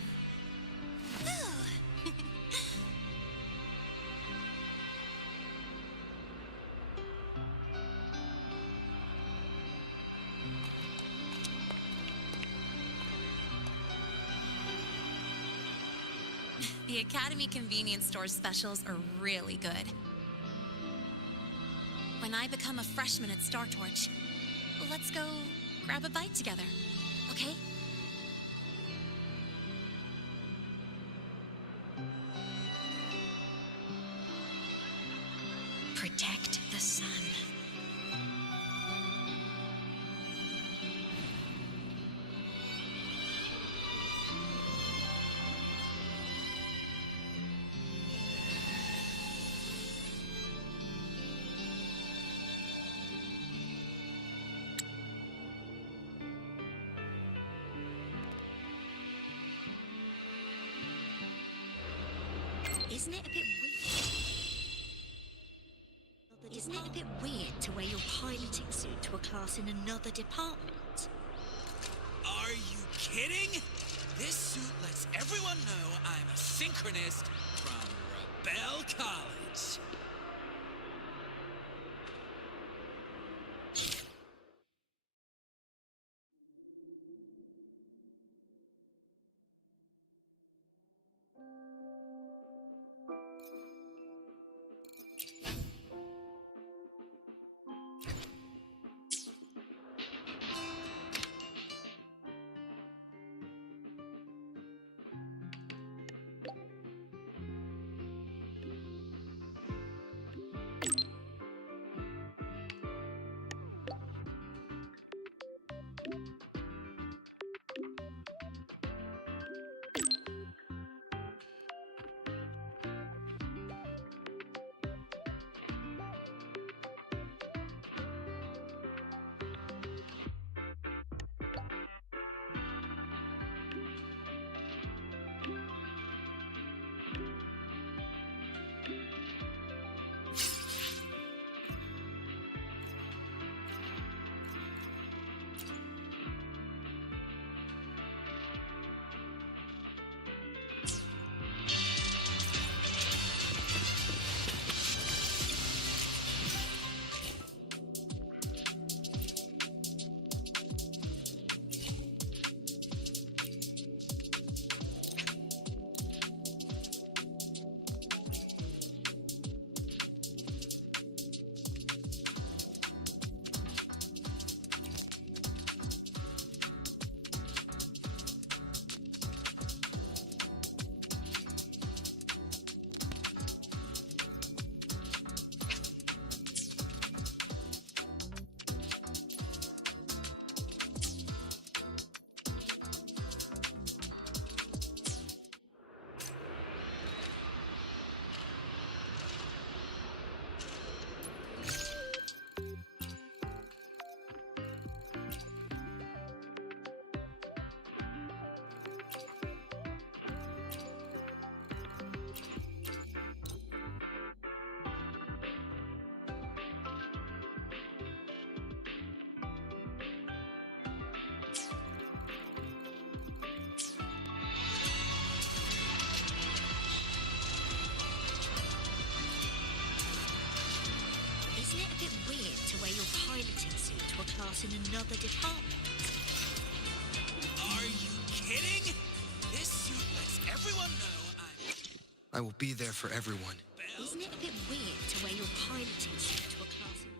The Academy convenience store specials are really good. When I become a freshman at Startorch, let's go grab a bite together, okay? Protect the sun. Isn't it a bit weird? Isn't it a bit weird to wear your piloting suit to a class in another department? Are you kidding? This suit lets everyone know I'm a synchronist from Rebel College. class in another department. Are you kidding? This suit lets everyone know I'm... I will be there for everyone. Isn't it a bit weird to wear your piloting suit to a class in...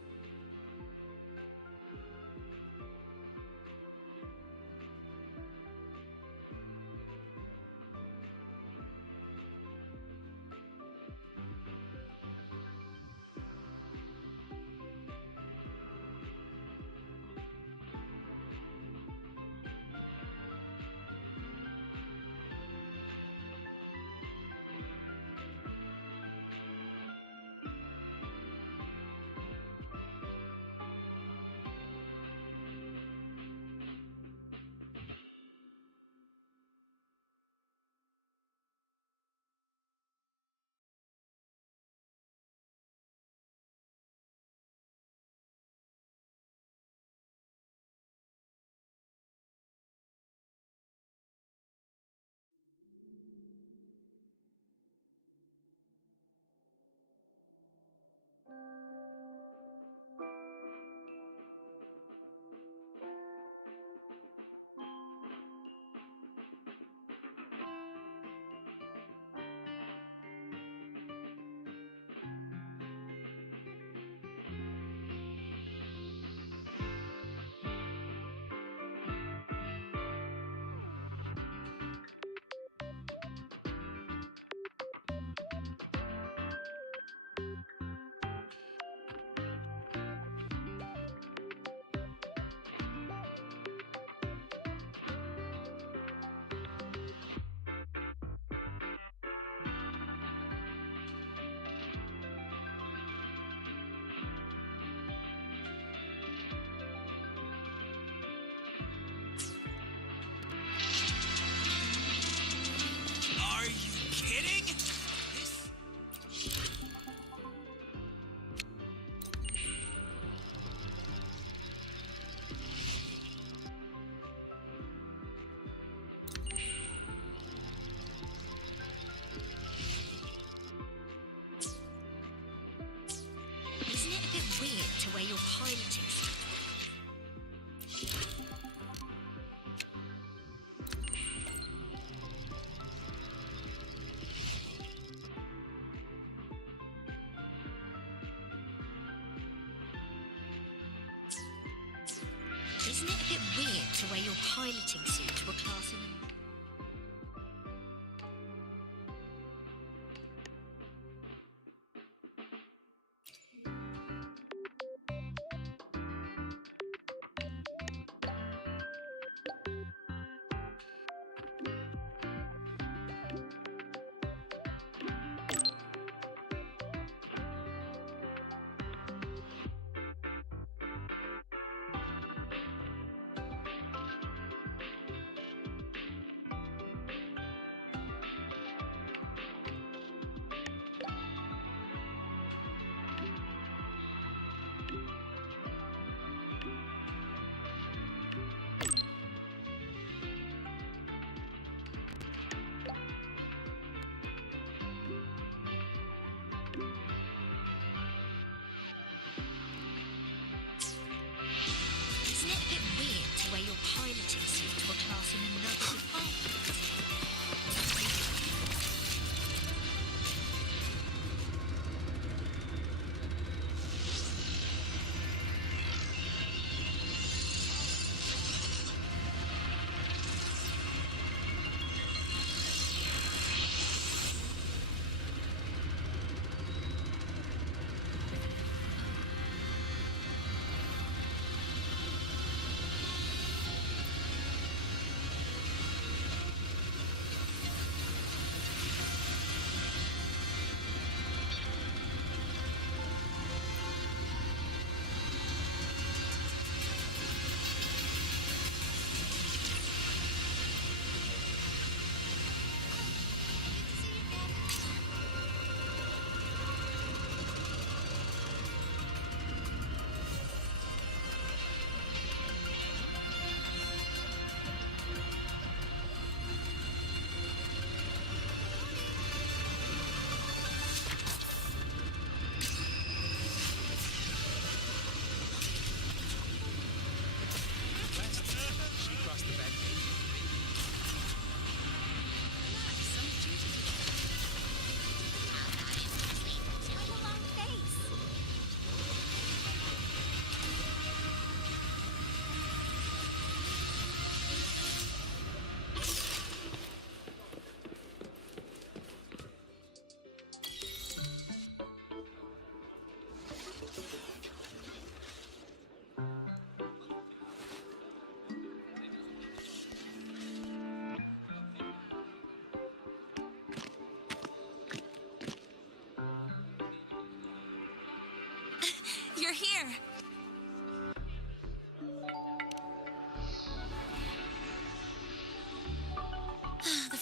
Are you kidding? This... Isn't it a bit weird to wear your piloting suit? Isn't it a bit weird to wear your piloting suit to a class in a... Isn't it a bit weird to wear your piloting suit to a class in another department?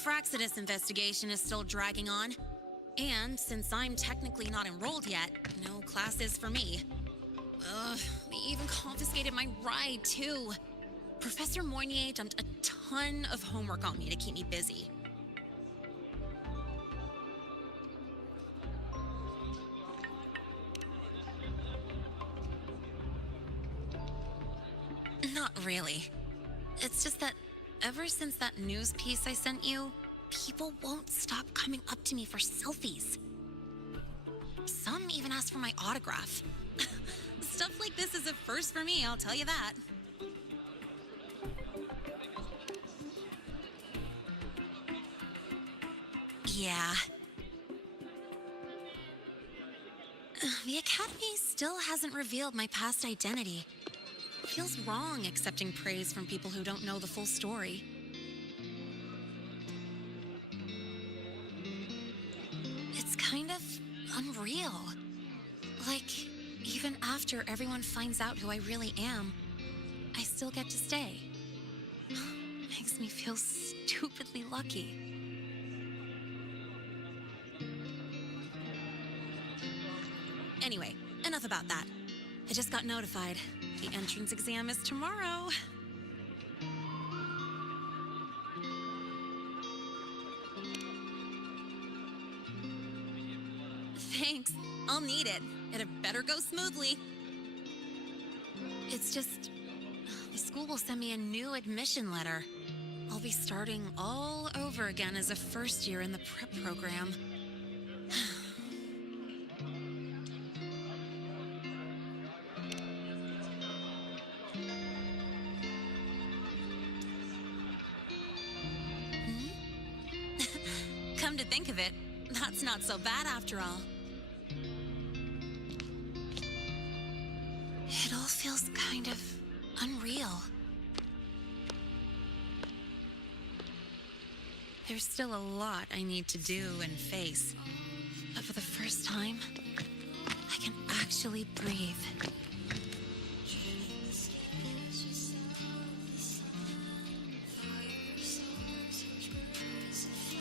Fraxidus investigation is still dragging on. And since I'm technically not enrolled yet, no classes for me. Ugh, they even confiscated my ride, too. Professor Moynier dumped a ton of homework on me to keep me busy. Not really. It's just that ever since that news piece I sent you, people won't stop coming up to me for selfies. Some even ask for my autograph. Stuff like this is a first for me, I'll tell you that. Yeah. The Academy still hasn't revealed my past identity. Feels wrong accepting praise from people who don't know the full story. It's kind of unreal. Like, even after everyone finds out who I really am, I still get to stay. Makes me feel stupidly lucky. Anyway, enough about that. I just got notified. The entrance exam is tomorrow. Thanks. I'll need it. It had better go smoothly. It's just... the school will send me a new admission letter. I'll be starting all over again as a first year in the prep program. Come to think of it, that's not so bad after all. It all feels kind of unreal. There's still a lot I need to do and face, but for the first time, I can actually breathe.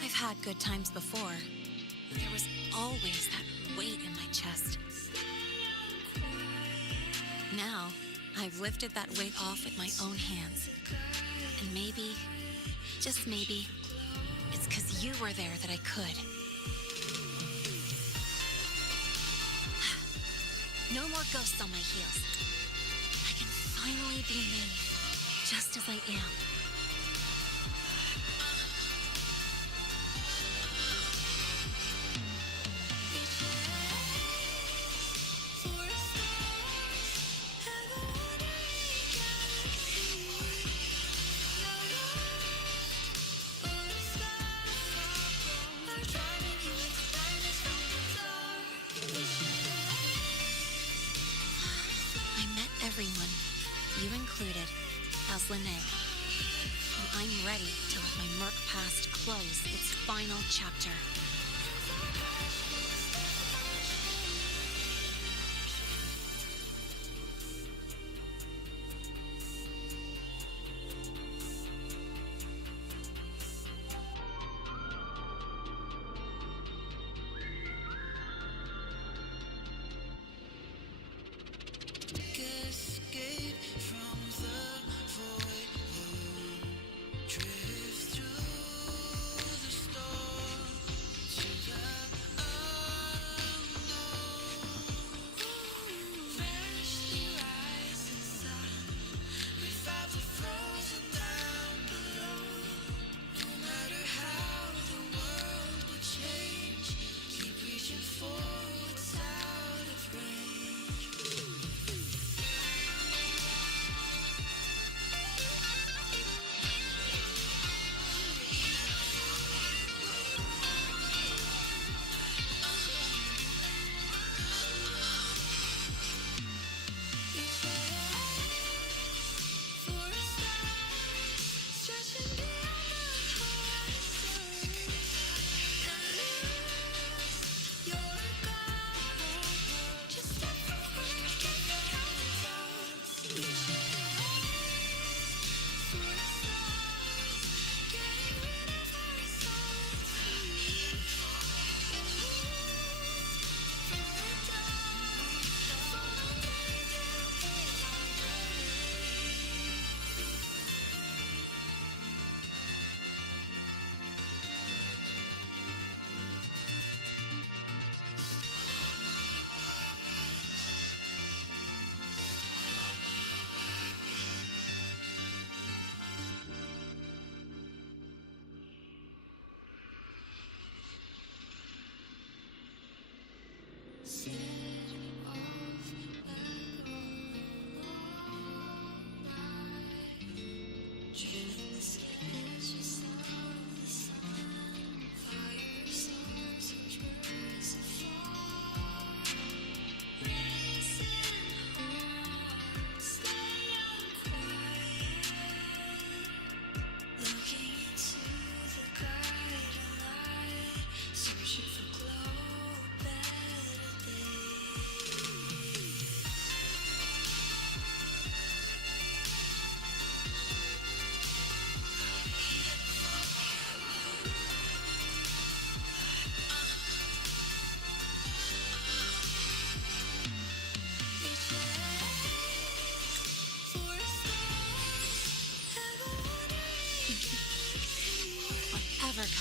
I've had good times before, but there was always that weight in my chest. Now, I've lifted that weight off with my own hands. And maybe, just maybe, it's because you were there that I could. No more ghosts on my heels. I can finally be me, just as I am. Everyone, you included, as Lene. And I'm ready to let my Merc past close its final chapter.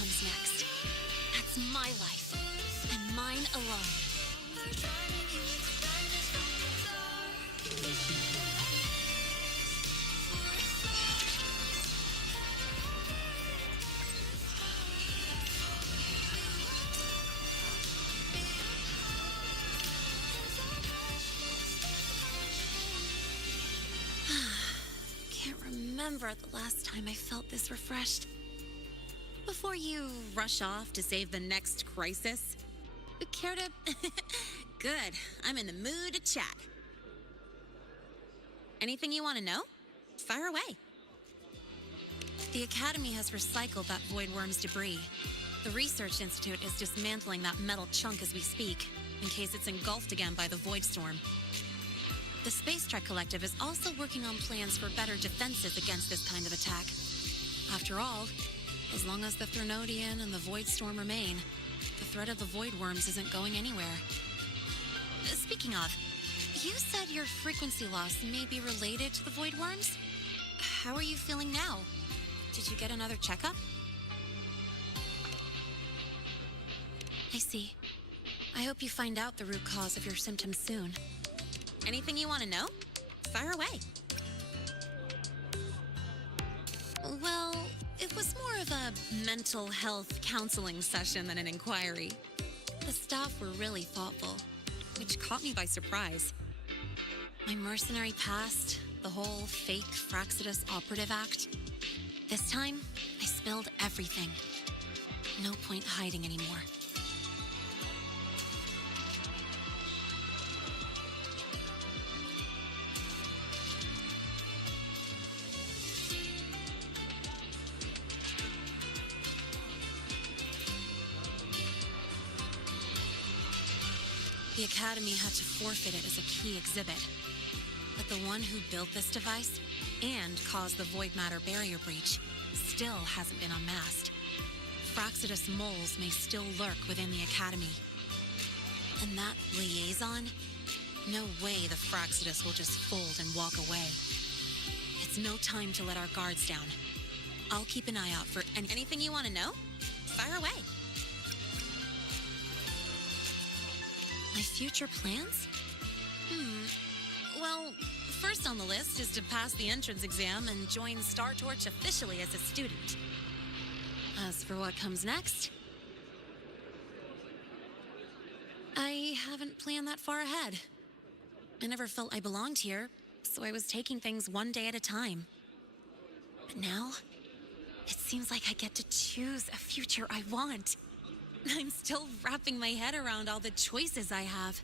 comes next. That's my life, and mine alone. Can't remember the last time I felt this refreshed. Before you rush off to save the next crisis, care to... Good, I'm in the mood to chat. Anything you want to know? Fire away. The Academy has recycled that Void Worm's debris. The Research Institute is dismantling that metal chunk as we speak, in case it's engulfed again by the Void Storm. The Space Trek Collective is also working on plans for better defenses against this kind of attack. After all, as long as the Threnodian and the Void Storm remain, the threat of the Void Worms isn't going anywhere. Speaking of, you said your frequency loss may be related to the Void Worms? How are you feeling now? Did you get another checkup? I see. I hope you find out the root cause of your symptoms soon. Anything you want to know? Fire away. Well, it was more of a mental health counseling session than an inquiry. The staff were really thoughtful, which caught me by surprise. My mercenary past, the whole fake Frostlands operative act. This time, I spilled everything. No point hiding anymore. The Academy had to forfeit it as a key exhibit. But the one who built this device and caused the void matter barrier breach still hasn't been unmasked. Frostlands moles may still lurk within the Academy. And that liaison? No way the Frostlands will just fold and walk away. It's no time to let our guards down. I'll keep an eye out for anything you want to know. Fire away. My future plans? Well, first on the list is to pass the entrance exam and join Startorch officially as a student. As for what comes next, I haven't planned that far ahead. I never felt I belonged here, so I was taking things one day at a time. But now, it seems like I get to choose a future I want. I'm still wrapping my head around all the choices I have.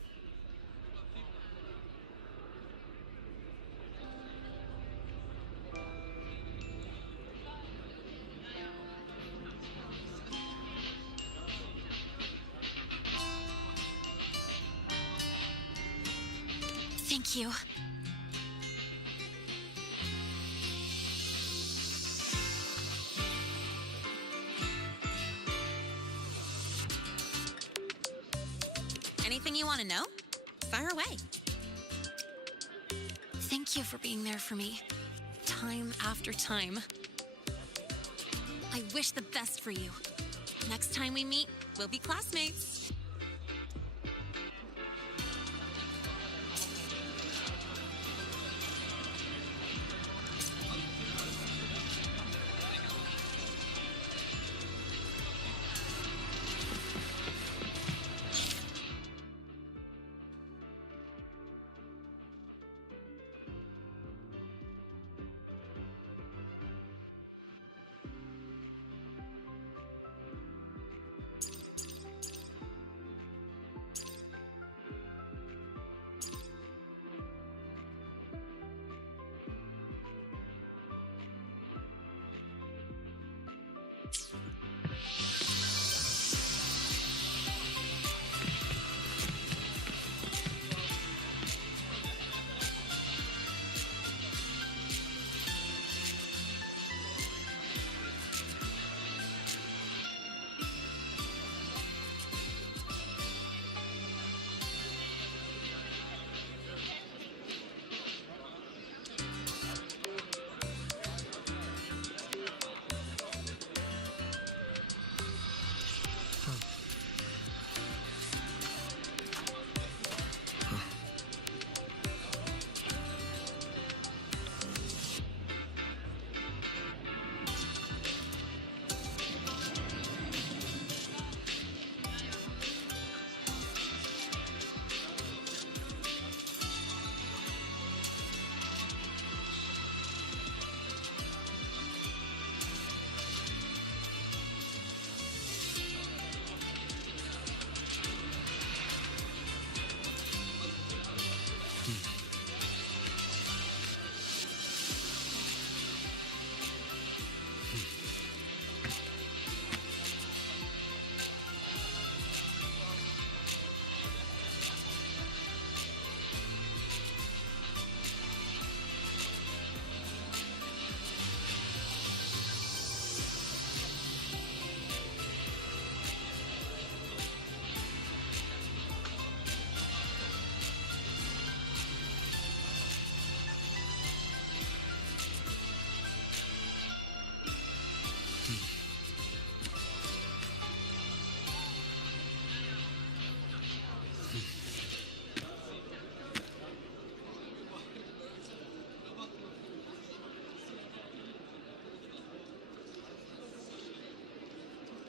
Thank you. Anything you want to know? Fire away. Thank you for being there for me, time after time. I wish the best for you. Next time we meet, we'll be classmates.